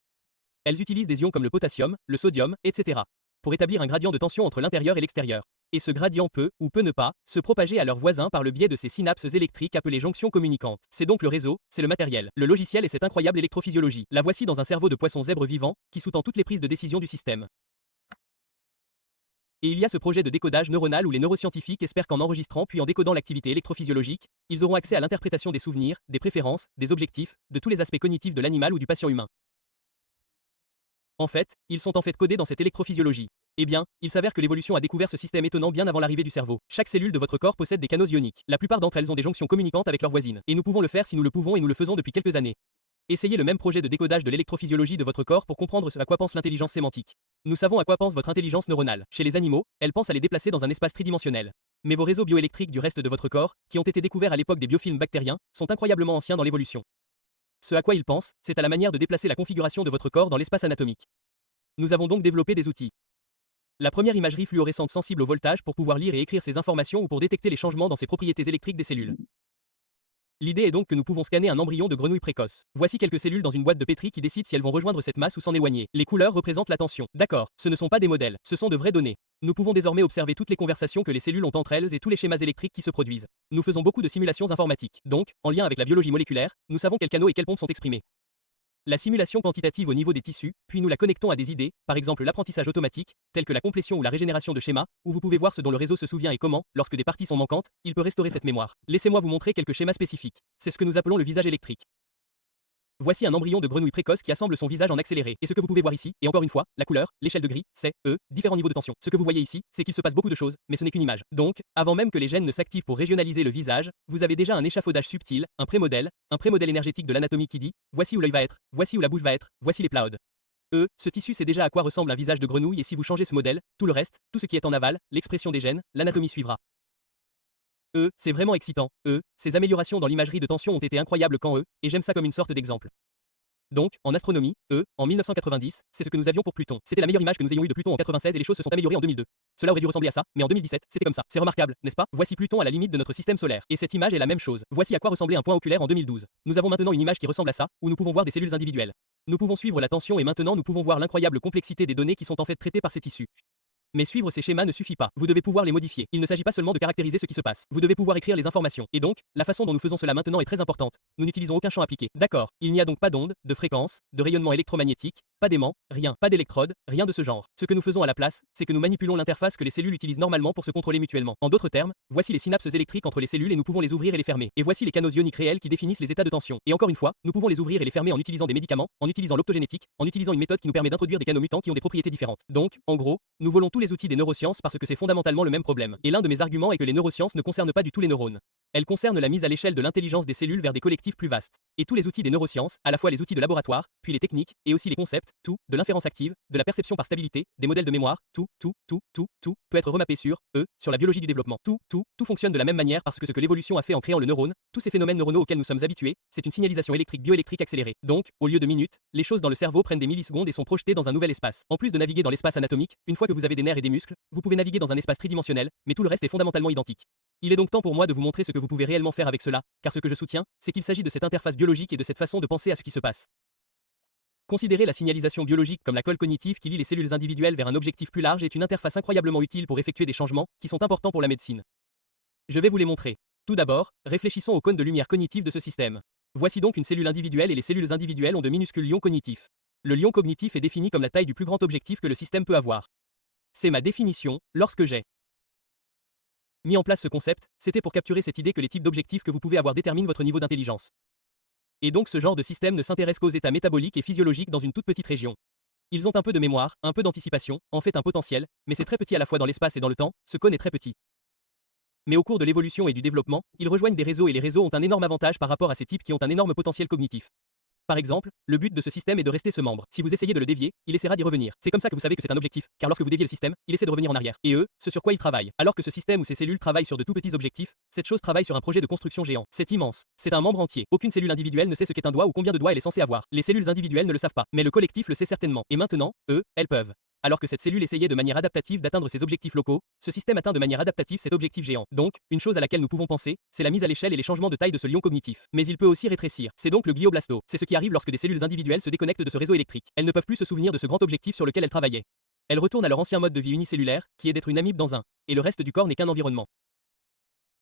Elles utilisent des ions comme le potassium, le sodium, etc. pour établir un gradient de tension entre l'intérieur et l'extérieur. Et ce gradient peut, ou peut ne pas, se propager à leurs voisins par le biais de ces synapses électriques appelées jonctions communicantes. C'est donc le réseau, c'est le matériel. Le logiciel est cette incroyable électrophysiologie. La voici dans un cerveau de poisson zèbre vivant, qui sous-tend toutes les prises de décision du système. Et il y a ce projet de décodage neuronal où les neuroscientifiques espèrent qu'en enregistrant puis en décodant l'activité électrophysiologique, ils auront accès à l'interprétation des souvenirs, des préférences, des objectifs, de tous les aspects cognitifs de l'animal ou du patient humain. En fait, ils sont en fait codés dans cette électrophysiologie. Eh bien, il s'avère que l'évolution a découvert ce système étonnant bien avant l'arrivée du cerveau. Chaque cellule de votre corps possède des canaux ioniques. La plupart d'entre elles ont des jonctions communicantes avec leurs voisines. Et nous pouvons le faire si nous le pouvons et nous le faisons depuis quelques années. Essayez le même projet de décodage de l'électrophysiologie de votre corps pour comprendre ce à quoi pense l'intelligence sémantique. Nous savons à quoi pense votre intelligence neuronale. Chez les animaux, elle pense à les déplacer dans un espace tridimensionnel. Mais vos réseaux bioélectriques du reste de votre corps, qui ont été découverts à l'époque des biofilms bactériens, sont incroyablement anciens dans l'évolution. Ce à quoi ils pensent, c'est à la manière de déplacer la configuration de votre corps dans l'espace anatomique. Nous avons donc développé des outils. La première imagerie fluorescente sensible au voltage pour pouvoir lire et écrire ces informations ou pour détecter les changements dans ces propriétés électriques des cellules. L'idée est donc que nous pouvons scanner un embryon de grenouille précoce. Voici quelques cellules dans une boîte de pétri qui décident si elles vont rejoindre cette masse ou s'en éloigner. Les couleurs représentent la tension. D'accord, ce ne sont pas des modèles, ce sont de vraies données. Nous pouvons désormais observer toutes les conversations que les cellules ont entre elles et tous les schémas électriques qui se produisent. Nous faisons beaucoup de simulations informatiques. Donc, en lien avec la biologie moléculaire, nous savons quels canaux et quelles pompes sont exprimés. la simulation quantitative au niveau des tissus, puis nous la connectons à des idées, par exemple l'apprentissage automatique, tel que la complétion ou la régénération de schémas, où vous pouvez voir ce dont le réseau se souvient et comment, lorsque des parties sont manquantes, il peut restaurer cette mémoire. Laissez-moi vous montrer quelques schémas spécifiques. C'est ce que nous appelons le visage électrique. Voici un embryon de grenouille précoce qui assemble son visage en accéléré. Et ce que vous pouvez voir ici, et encore une fois, la couleur, l'échelle de gris, c'est, différents niveaux de tension. Ce que vous voyez ici, c'est qu'il se passe beaucoup de choses, mais ce n'est qu'une image. Donc, avant même que les gènes ne s'activent pour régionaliser le visage, vous avez déjà un échafaudage subtil, un pré-modèle énergétique de l'anatomie qui dit, voici où l'œil va être, voici où la bouche va être, voici les plouds. Ce tissu sait déjà à quoi ressemble un visage de grenouille et si vous changez ce modèle, tout le reste, tout ce qui est en aval, l'expression des gènes, l'anatomie suivra. C'est vraiment excitant. Ces améliorations dans l'imagerie de tension ont été incroyables quand et j'aime ça comme une sorte d'exemple. Donc, en astronomie, en 1990, c'est ce que nous avions pour Pluton. C'était la meilleure image que nous ayons eue de Pluton en 96 et les choses se sont améliorées en 2002. Cela aurait dû ressembler à ça, mais en 2017, c'était comme ça. C'est remarquable, n'est-ce pas? Voici Pluton à la limite de notre système solaire. Et cette image est la même chose. Voici à quoi ressemblait un point oculaire en 2012. Nous avons maintenant une image qui ressemble à ça, où nous pouvons voir des cellules individuelles. Nous pouvons suivre la tension et maintenant nous pouvons voir l'incroyable complexité des données qui sont en fait traitées par ces tissus. Mais suivre ces schémas ne suffit pas. Vous devez pouvoir les modifier. Il ne s'agit pas seulement de caractériser ce qui se passe. Vous devez pouvoir écrire les informations. Et donc, la façon dont nous faisons cela maintenant est très importante. Nous n'utilisons aucun champ appliqué. D'accord. Il n'y a donc pas d'ondes, de fréquences, de rayonnement électromagnétique, pas d'aimant, rien, pas d'électrodes, rien de ce genre. Ce que nous faisons à la place, c'est que nous manipulons l'interface que les cellules utilisent normalement pour se contrôler mutuellement. En d'autres termes, voici les synapses électriques entre les cellules et nous pouvons les ouvrir et les fermer. Et voici les canaux ioniques réels qui définissent les états de tension. Et encore une fois, nous pouvons les ouvrir et les fermer en utilisant des médicaments, en utilisant l'optogénétique, en utilisant une méthode qui nous permet d'introduire des canaux mutants qui ont des propriétés différentes. Donc, en gros, nous volons tous les outils des neurosciences parce que c'est fondamentalement le même problème. Et l'un de mes arguments est que les neurosciences ne concernent pas du tout les neurones. Elles concernent la mise à l'échelle de l'intelligence des cellules vers des collectifs plus vastes. Et tous les outils des neurosciences, à la fois les outils de laboratoire, puis les techniques, et aussi les concepts, tout, de l'inférence active, de la perception par stabilité, des modèles de mémoire, tout, peut être remappé sur la biologie du développement. Tout fonctionne de la même manière parce que ce que l'évolution a fait en créant le neurone, tous ces phénomènes neuronaux auxquels nous sommes habitués, c'est une signalisation électrique bioélectrique accélérée. Donc, au lieu de minutes, les choses dans le cerveau prennent des millisecondes et sont projetées dans un nouvel espace. En plus de naviguer dans l'espace anatomique, une fois que vous avez des nerfs et des muscles, vous pouvez naviguer dans un espace tridimensionnel, mais tout le reste est fondamentalement identique. Il est donc temps pour moi de vous montrer ce que vous pouvez réellement faire avec cela, car ce que je soutiens, c'est qu'il s'agit de cette interface biologique et de cette façon de penser à ce qui se passe. Considérer la signalisation biologique comme la colle cognitive qui lie les cellules individuelles vers un objectif plus large est une interface incroyablement utile pour effectuer des changements qui sont importants pour la médecine. Je vais vous les montrer. Tout d'abord, réfléchissons au cône de lumière cognitive de ce système. Voici donc une cellule individuelle et les cellules individuelles ont de minuscules lions cognitifs. Le lion cognitif est défini comme la taille du plus grand objectif que le système peut avoir. C'est ma définition, lorsque j'ai mis en place ce concept, c'était pour capturer cette idée que les types d'objectifs que vous pouvez avoir déterminent votre niveau d'intelligence. Et donc ce genre de système ne s'intéresse qu'aux états métaboliques et physiologiques dans une toute petite région. Ils ont un peu de mémoire, un peu d'anticipation, en fait un potentiel, mais c'est très petit à la fois dans l'espace et dans le temps, ce cône est très petit. Mais au cours de l'évolution et du développement, ils rejoignent des réseaux et les réseaux ont un énorme avantage par rapport à ces types qui ont un énorme potentiel cognitif. Par exemple, le but de ce système est de rester ce membre. Si vous essayez de le dévier, il essaiera d'y revenir. C'est comme ça que vous savez que c'est un objectif, car lorsque vous déviez le système, il essaie de revenir en arrière. Et ce sur quoi il travaille. Alors que ce système ou ces cellules travaillent sur de tout petits objectifs, cette chose travaille sur un projet de construction géant. C'est immense. C'est un membre entier. Aucune cellule individuelle ne sait ce qu'est un doigt ou combien de doigts elle est censée avoir. Les cellules individuelles ne le savent pas, mais le collectif le sait certainement. Et maintenant, elles peuvent. Alors que cette cellule essayait de manière adaptative d'atteindre ses objectifs locaux, ce système atteint de manière adaptative cet objectif géant. Donc, une chose à laquelle nous pouvons penser, c'est la mise à l'échelle et les changements de taille de ce lion cognitif. Mais il peut aussi rétrécir. C'est donc le glioblasto. C'est ce qui arrive lorsque des cellules individuelles se déconnectent de ce réseau électrique. Elles ne peuvent plus se souvenir de ce grand objectif sur lequel elles travaillaient. Elles retournent à leur ancien mode de vie unicellulaire, qui est d'être une amibe dans un, et le reste du corps n'est qu'un environnement.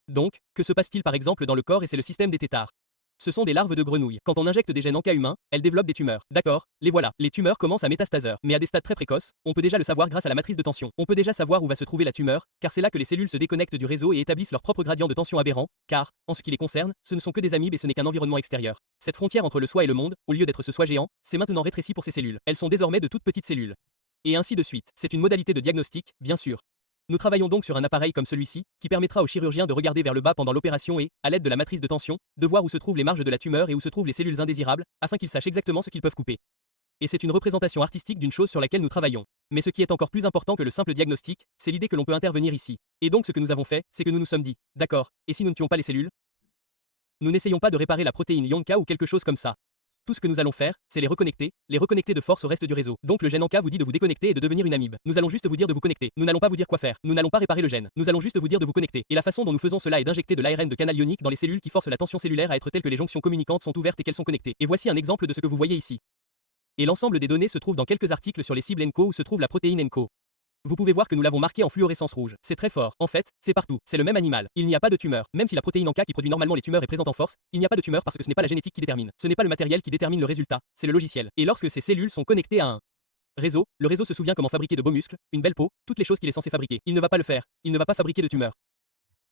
Donc, que se passe-t-il par exemple dans le corps et c'est le système des têtards? Ce sont des larves de grenouilles. Quand on injecte des gènes en cas humain, elles développent des tumeurs. D'accord, les voilà. Les tumeurs commencent à métastaser. Mais à des stades très précoces, on peut déjà le savoir grâce à la matrice de tension. On peut déjà savoir où va se trouver la tumeur, car c'est là que les cellules se déconnectent du réseau et établissent leur propre gradient de tension aberrant, car, en ce qui les concerne, ce ne sont que des amibes et ce n'est qu'un environnement extérieur. Cette frontière entre le soi et le monde, au lieu d'être ce soi géant, c'est maintenant rétréci pour ces cellules. Elles sont désormais de toutes petites cellules. Et ainsi de suite. C'est une modalité de diagnostic, bien sûr. Nous travaillons donc sur un appareil comme celui-ci, qui permettra au chirurgien de regarder vers le bas pendant l'opération et, à l'aide de la matrice de tension, de voir où se trouvent les marges de la tumeur et où se trouvent les cellules indésirables, afin qu'ils sachent exactement ce qu'ils peuvent couper. Et c'est une représentation artistique d'une chose sur laquelle nous travaillons. Mais ce qui est encore plus important que le simple diagnostic, c'est l'idée que l'on peut intervenir ici. Et donc ce que nous avons fait, c'est que nous nous sommes dit, d'accord, et si nous ne tuons pas les cellules? Nous n'essayons pas de réparer la protéine Yonka ou quelque chose comme ça. Tout ce que nous allons faire, c'est les reconnecter de force au reste du réseau. Donc le gène en cas vous dit de vous déconnecter et de devenir une amibe. Nous allons juste vous dire de vous connecter. Nous n'allons pas vous dire quoi faire. Nous n'allons pas réparer le gène. Nous allons juste vous dire de vous connecter. Et la façon dont nous faisons cela est d'injecter de l'ARN de canal ionique dans les cellules qui forcent la tension cellulaire à être telle que les jonctions communicantes sont ouvertes et qu'elles sont connectées. Et voici un exemple de ce que vous voyez ici. Et l'ensemble des données se trouve dans quelques articles sur les cibles ENCO où se trouve la protéine ENCO. Vous pouvez voir que nous l'avons marqué en fluorescence rouge. C'est très fort. En fait, c'est partout. C'est le même animal. Il n'y a pas de tumeur. Même si la protéine en K qui produit normalement les tumeurs est présente en force, il n'y a pas de tumeur parce que ce n'est pas la génétique qui détermine. Ce n'est pas le matériel qui détermine le résultat, c'est le logiciel. Et lorsque ces cellules sont connectées à un réseau, le réseau se souvient comment fabriquer de beaux muscles, une belle peau, toutes les choses qu'il est censé fabriquer. Il ne va pas le faire. Il ne va pas fabriquer de tumeurs.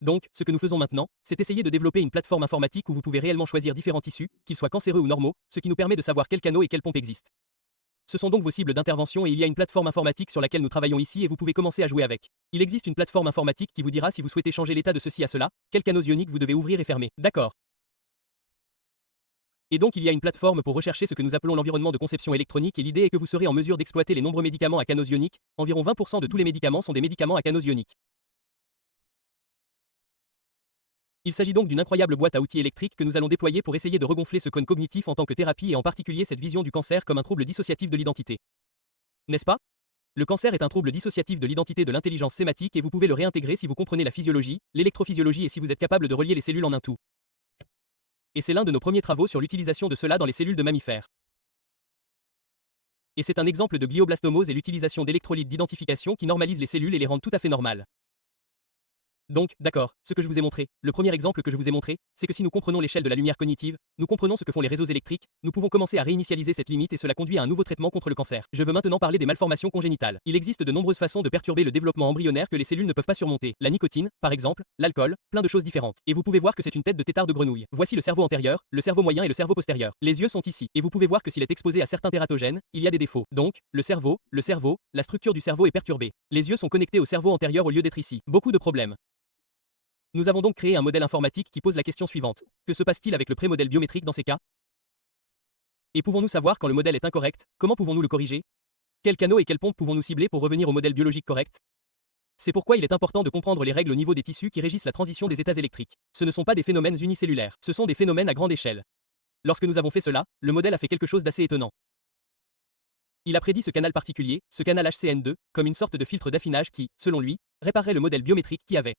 Donc, ce que nous faisons maintenant, c'est essayer de développer une plateforme informatique où vous pouvez réellement choisir différents tissus, qu'ils soient cancéreux ou normaux, ce qui nous permet de savoir quels canaux et quelles pompes existent. Ce sont donc vos cibles d'intervention et il y a une plateforme informatique sur laquelle nous travaillons ici et vous pouvez commencer à jouer avec. Il existe une plateforme informatique qui vous dira si vous souhaitez changer l'état de ceci à cela, quels canaux ioniques vous devez ouvrir et fermer. D'accord. Et donc il y a une plateforme pour rechercher ce que nous appelons l'environnement de conception électronique et l'idée est que vous serez en mesure d'exploiter les nombreux médicaments à canaux ioniques, environ 20% de tous les médicaments sont des médicaments à canaux ioniques. Il s'agit donc d'une incroyable boîte à outils électrique que nous allons déployer pour essayer de regonfler ce cône cognitif en tant que thérapie et en particulier cette vision du cancer comme un trouble dissociatif de l'identité. N'est-ce pas? Le cancer est un trouble dissociatif de l'identité de l'intelligence sématique et vous pouvez le réintégrer si vous comprenez la physiologie, l'électrophysiologie et si vous êtes capable de relier les cellules en un tout. Et c'est l'un de nos premiers travaux sur l'utilisation de cela dans les cellules de mammifères. Et c'est un exemple de glioblastomose et l'utilisation d'électrolytes d'identification qui normalisent les cellules et les rendent tout à fait normales. Donc, d'accord, ce que je vous ai montré, le premier exemple que je vous ai montré, c'est que si nous comprenons l'échelle de la lumière cognitive, nous comprenons ce que font les réseaux électriques, nous pouvons commencer à réinitialiser cette limite et cela conduit à un nouveau traitement contre le cancer. Je veux maintenant parler des malformations congénitales. Il existe de nombreuses façons de perturber le développement embryonnaire que les cellules ne peuvent pas surmonter. La nicotine, par exemple, l'alcool, plein de choses différentes. Et vous pouvez voir que c'est une tête de tétard de grenouille. Voici le cerveau antérieur, le cerveau moyen et le cerveau postérieur. Les yeux sont ici. Et vous pouvez voir que s'il est exposé à certains tératogènes, il y a des défauts. Donc, le cerveau, la structure du cerveau est perturbée. Les yeux sont connectés au cerveau antérieur au lieu d'être ici. Beaucoup de problèmes. Nous avons donc créé un modèle informatique qui pose la question suivante. Que se passe-t-il avec le pré-modèle biométrique dans ces cas? Et pouvons-nous savoir quand le modèle est incorrect? Comment pouvons-nous le corriger? Quels canaux et quelles pompes pouvons-nous cibler pour revenir au modèle biologique correct? C'est pourquoi il est important de comprendre les règles au niveau des tissus qui régissent la transition des états électriques. Ce ne sont pas des phénomènes unicellulaires, ce sont des phénomènes à grande échelle. Lorsque nous avons fait cela, le modèle a fait quelque chose d'assez étonnant. Il a prédit ce canal particulier, ce canal HCN2, comme une sorte de filtre d'affinage qui, selon lui, réparerait le modèle biométrique qui avait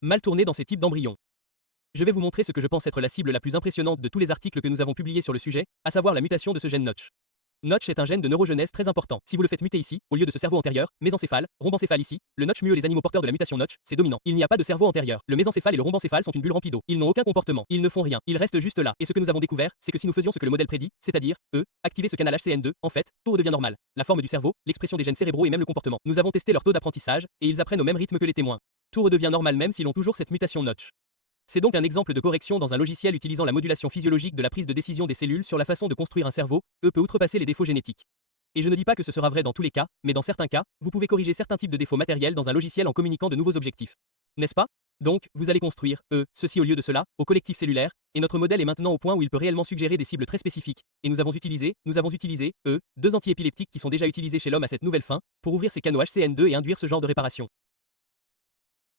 mal tourné dans ces types d'embryons. Je vais vous montrer ce que je pense être la cible la plus impressionnante de tous les articles que nous avons publiés sur le sujet, à savoir la mutation de ce gène Notch. Notch est un gène de neurogenèse très important. Si vous le faites muter ici, au lieu de ce cerveau antérieur, mésencéphale, rhombencéphale ici, le Notch mue les animaux porteurs de la mutation Notch, c'est dominant. Il n'y a pas de cerveau antérieur. Le mésencéphale et le rhombencéphale sont une bulle remplie d'eau. Ils n'ont aucun comportement. Ils ne font rien. Ils restent juste là. Et ce que nous avons découvert, c'est que si nous faisions ce que le modèle prédit, c'est-à-dire, activer ce canal HCN2, en fait, tout redevient normal. La forme du cerveau, l'expression des gènes cérébraux et même le comportement. Nous avons testé leur taux d'apprentissage, et ils apprennent au même rythme que les témoins. Tout redevient normal même s'ils ont toujours cette mutation Notch. C'est donc un exemple de correction dans un logiciel utilisant la modulation physiologique de la prise de décision des cellules sur la façon de construire un cerveau, peut outrepasser les défauts génétiques. Et je ne dis pas que ce sera vrai dans tous les cas, mais dans certains cas, vous pouvez corriger certains types de défauts matériels dans un logiciel en communiquant de nouveaux objectifs. N'est-ce pas? Donc, vous allez construire, ceci au lieu de cela, au collectif cellulaire, et notre modèle est maintenant au point où il peut réellement suggérer des cibles très spécifiques, et nous avons utilisé, deux antiépileptiques qui sont déjà utilisés chez l'homme à cette nouvelle fin, pour ouvrir ces canaux HCN2 et induire ce genre de réparation.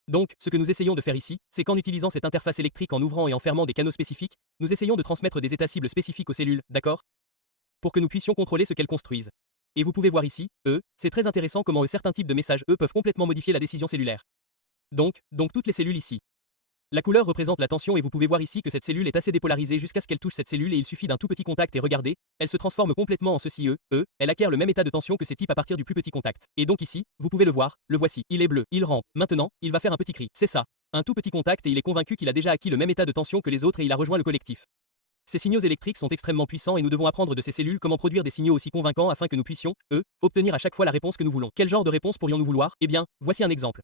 Donc, ce que nous essayons de faire ici, c'est qu'en utilisant cette interface électrique en ouvrant et en fermant des canaux spécifiques, nous essayons de transmettre des états cibles spécifiques aux cellules, d'accord? Pour que nous puissions contrôler ce qu'elles construisent. Et vous pouvez voir ici, c'est très intéressant comment certains types de messages, peuvent complètement modifier la décision cellulaire. Donc toutes les cellules ici. La couleur représente la tension et vous pouvez voir ici que cette cellule est assez dépolarisée jusqu'à ce qu'elle touche cette cellule et il suffit d'un tout petit contact et regardez, elle se transforme complètement en ceci elle acquiert le même état de tension que ces types à partir du plus petit contact. Et donc ici, vous pouvez le voir, le voici, il est bleu, il rampe, maintenant, il va faire un petit cri, c'est ça. Un tout petit contact et il est convaincu qu'il a déjà acquis le même état de tension que les autres et il a rejoint le collectif. Ces signaux électriques sont extrêmement puissants et nous devons apprendre de ces cellules comment produire des signaux aussi convaincants afin que nous puissions, obtenir à chaque fois la réponse que nous voulons. Quel genre de réponse pourrions-nous vouloir? Eh bien, voici un exemple.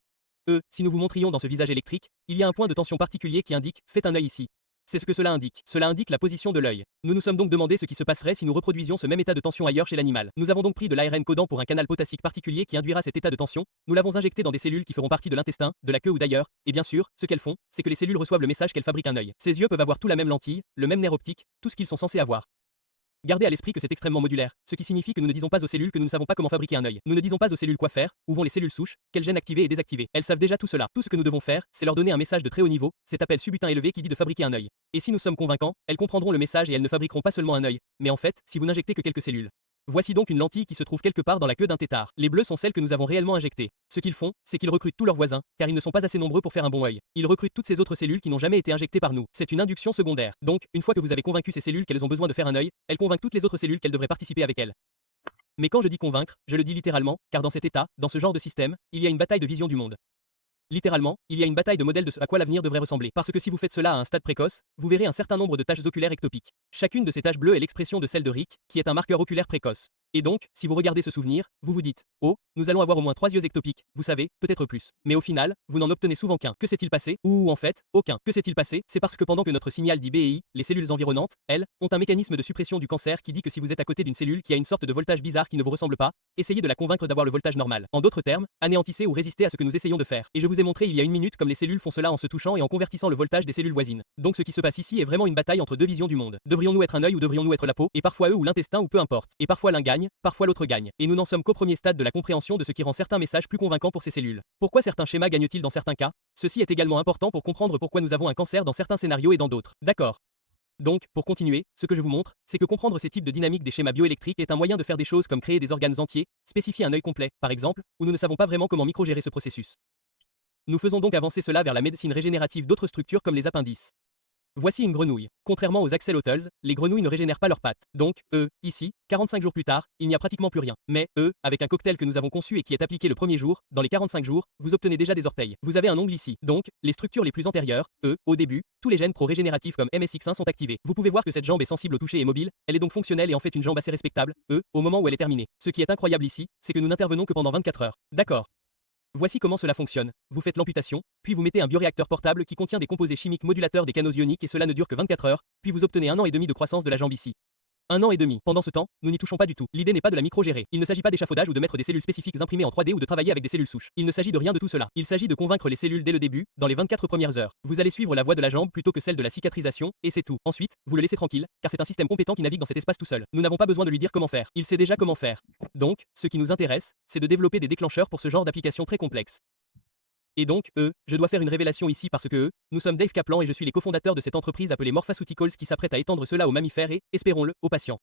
Si nous vous montrions dans ce visage électrique, il y a un point de tension particulier qui indique « faites un œil ici ». C'est ce que cela indique. Cela indique la position de l'œil. Nous nous sommes donc demandé ce qui se passerait si nous reproduisions ce même état de tension ailleurs chez l'animal. Nous avons donc pris de l'ARN codant pour un canal potassique particulier qui induira cet état de tension, nous l'avons injecté dans des cellules qui feront partie de l'intestin, de la queue ou d'ailleurs, et bien sûr, ce qu'elles font, c'est que les cellules reçoivent le message qu'elles fabriquent un œil. Ces yeux peuvent avoir tout la même lentille, le même nerf optique, tout ce qu'ils sont censés avoir. Gardez à l'esprit que c'est extrêmement modulaire, ce qui signifie que nous ne disons pas aux cellules que nous ne savons pas comment fabriquer un œil. Nous ne disons pas aux cellules quoi faire, où vont les cellules souches, quels gènes activer et désactiver. Elles savent déjà tout cela. Tout ce que nous devons faire, c'est leur donner un message de très haut niveau, cet appel subutin élevé qui dit de fabriquer un œil. Et si nous sommes convaincants, elles comprendront le message et elles ne fabriqueront pas seulement un œil, mais en fait, si vous n'injectez que quelques cellules. Voici donc une lentille qui se trouve quelque part dans la queue d'un tétard. Les bleus sont celles que nous avons réellement injectées. Ce qu'ils font, c'est qu'ils recrutent tous leurs voisins, car ils ne sont pas assez nombreux pour faire un bon œil. Ils recrutent toutes ces autres cellules qui n'ont jamais été injectées par nous. C'est une induction secondaire. Donc, une fois que vous avez convaincu ces cellules qu'elles ont besoin de faire un œil, elles convainquent toutes les autres cellules qu'elles devraient participer avec elles. Mais quand je dis convaincre, je le dis littéralement, car dans cet état, dans ce genre de système, il y a une bataille de vision du monde. Littéralement, il y a une bataille de modèles de ce à quoi l'avenir devrait ressembler. Parce que si vous faites cela à un stade précoce, vous verrez un certain nombre de taches oculaires ectopiques. Chacune de ces taches bleues est l'expression de celle de Rick, qui est un marqueur oculaire précoce. Et donc, si vous regardez ce souvenir, vous vous dites, oh, nous allons avoir au moins 3 yeux ectopiques, vous savez, peut-être plus. Mais au final, vous n'en obtenez souvent qu'un. Que s'est-il passé? Ou en fait, aucun. Que s'est-il passé? C'est parce que pendant que notre signal dit BEI, les cellules environnantes, elles, ont un mécanisme de suppression du cancer qui dit que si vous êtes à côté d'une cellule qui a une sorte de voltage bizarre qui ne vous ressemble pas, essayez de la convaincre d'avoir le voltage normal. En d'autres termes, anéantissez ou résistez à ce que nous essayons de faire. Et je vous ai montré il y a une minute comme les cellules font cela en se touchant et en convertissant le voltage des cellules voisines. Donc ce qui se passe ici est vraiment une bataille entre deux visions du monde. Devrions-nous être un œil ou devrions-nous être la peau? Et parfois eux ou l'intestin ou peu importe. Et parfois l'un gagne, parfois l'autre gagne. Et nous n'en sommes qu'au premier stade de la compréhension de ce qui rend certains messages plus convaincants pour ces cellules. Pourquoi certains schémas gagnent-ils dans certains cas? Ceci est également important pour comprendre pourquoi nous avons un cancer dans certains scénarios et dans d'autres. D'accord. Donc, pour continuer, ce que je vous montre, c'est que comprendre ces types de dynamiques des schémas bioélectriques est un moyen de faire des choses comme créer des organes entiers, spécifier un œil complet, par exemple, où nous ne savons pas vraiment comment microgérer ce processus. Nous faisons donc avancer cela vers la médecine régénérative d'autres structures comme les appendices. Voici une grenouille. Contrairement aux axolotls, les grenouilles ne régénèrent pas leurs pattes. Donc, ici, 45 jours plus tard, il n'y a pratiquement plus rien. Mais, avec un cocktail que nous avons conçu et qui est appliqué le premier jour, dans les 45 jours, vous obtenez déjà des orteils. Vous avez un ongle ici. Donc, les structures les plus antérieures, au début, tous les gènes pro-régénératifs comme MSX1 sont activés. Vous pouvez voir que cette jambe est sensible au toucher et mobile, elle est donc fonctionnelle et en fait une jambe assez respectable, au moment où elle est terminée. Ce qui est incroyable ici, c'est que nous n'intervenons que pendant 24 heures. D'accord. Voici comment cela fonctionne. Vous faites l'amputation, puis vous mettez un bioréacteur portable qui contient des composés chimiques modulateurs des canaux ioniques et cela ne dure que 24 heures, puis vous obtenez 1 an et demi de croissance de la jambe ici. 1 an et demi. Pendant ce temps, nous n'y touchons pas du tout. L'idée n'est pas de la microgérer. Il ne s'agit pas d'échafaudage ou de mettre des cellules spécifiques imprimées en 3D ou de travailler avec des cellules souches. Il ne s'agit de rien de tout cela. Il s'agit de convaincre les cellules dès le début, dans les 24 premières heures. Vous allez suivre la voie de la jambe plutôt que celle de la cicatrisation, et c'est tout. Ensuite, vous le laissez tranquille, car c'est un système compétent qui navigue dans cet espace tout seul. Nous n'avons pas besoin de lui dire comment faire. Il sait déjà comment faire. Donc, ce qui nous intéresse, c'est de développer des déclencheurs pour ce genre d'application très complexe. Et donc, je dois faire une révélation ici parce que, nous sommes Dave Kaplan et je suis les cofondateurs de cette entreprise appelée Morphaceuticals qui s'apprête à étendre cela aux mammifères et, espérons-le, aux patients.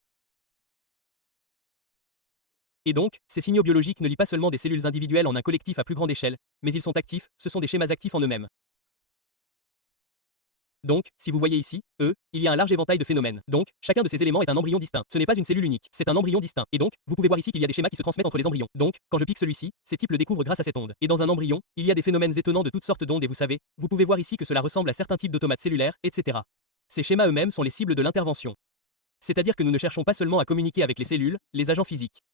Et donc, ces signaux biologiques ne lient pas seulement des cellules individuelles en un collectif à plus grande échelle, mais ils sont actifs, ce sont des schémas actifs en eux-mêmes. Donc, si vous voyez ici, il y a un large éventail de phénomènes. Donc, chacun de ces éléments est un embryon distinct. Ce n'est pas une cellule unique, c'est un embryon distinct. Et donc, vous pouvez voir ici qu'il y a des schémas qui se transmettent entre les embryons. Donc, quand je pique celui-ci, ces types le découvrent grâce à cette onde. Et dans un embryon, il y a des phénomènes étonnants de toutes sortes d'ondes et vous savez, vous pouvez voir ici que cela ressemble à certains types d'automates cellulaires, etc. Ces schémas eux-mêmes sont les cibles de l'intervention. C'est-à-dire que nous ne cherchons pas seulement à communiquer avec les cellules, les agents physiques.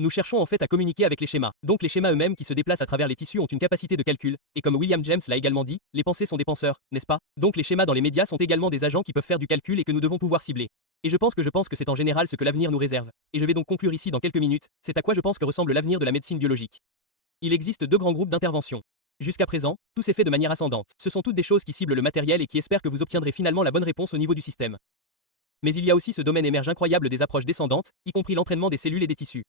Nous cherchons en fait à communiquer avec les schémas. Donc les schémas eux-mêmes qui se déplacent à travers les tissus ont une capacité de calcul, et comme William James l'a également dit, les pensées sont des penseurs, n'est-ce pas? Donc les schémas dans les médias sont également des agents qui peuvent faire du calcul et que nous devons pouvoir cibler. Et je pense que c'est en général ce que l'avenir nous réserve. Et je vais donc conclure ici dans quelques minutes, c'est à quoi je pense que ressemble l'avenir de la médecine biologique. Il existe deux grands groupes d'intervention. Jusqu'à présent, tout s'est fait de manière ascendante. Ce sont toutes des choses qui ciblent le matériel et qui espèrent que vous obtiendrez finalement la bonne réponse au niveau du système. Mais il y a aussi ce domaine émerge incroyable des approches descendantes, y compris l'entraînement des cellules et des tissus.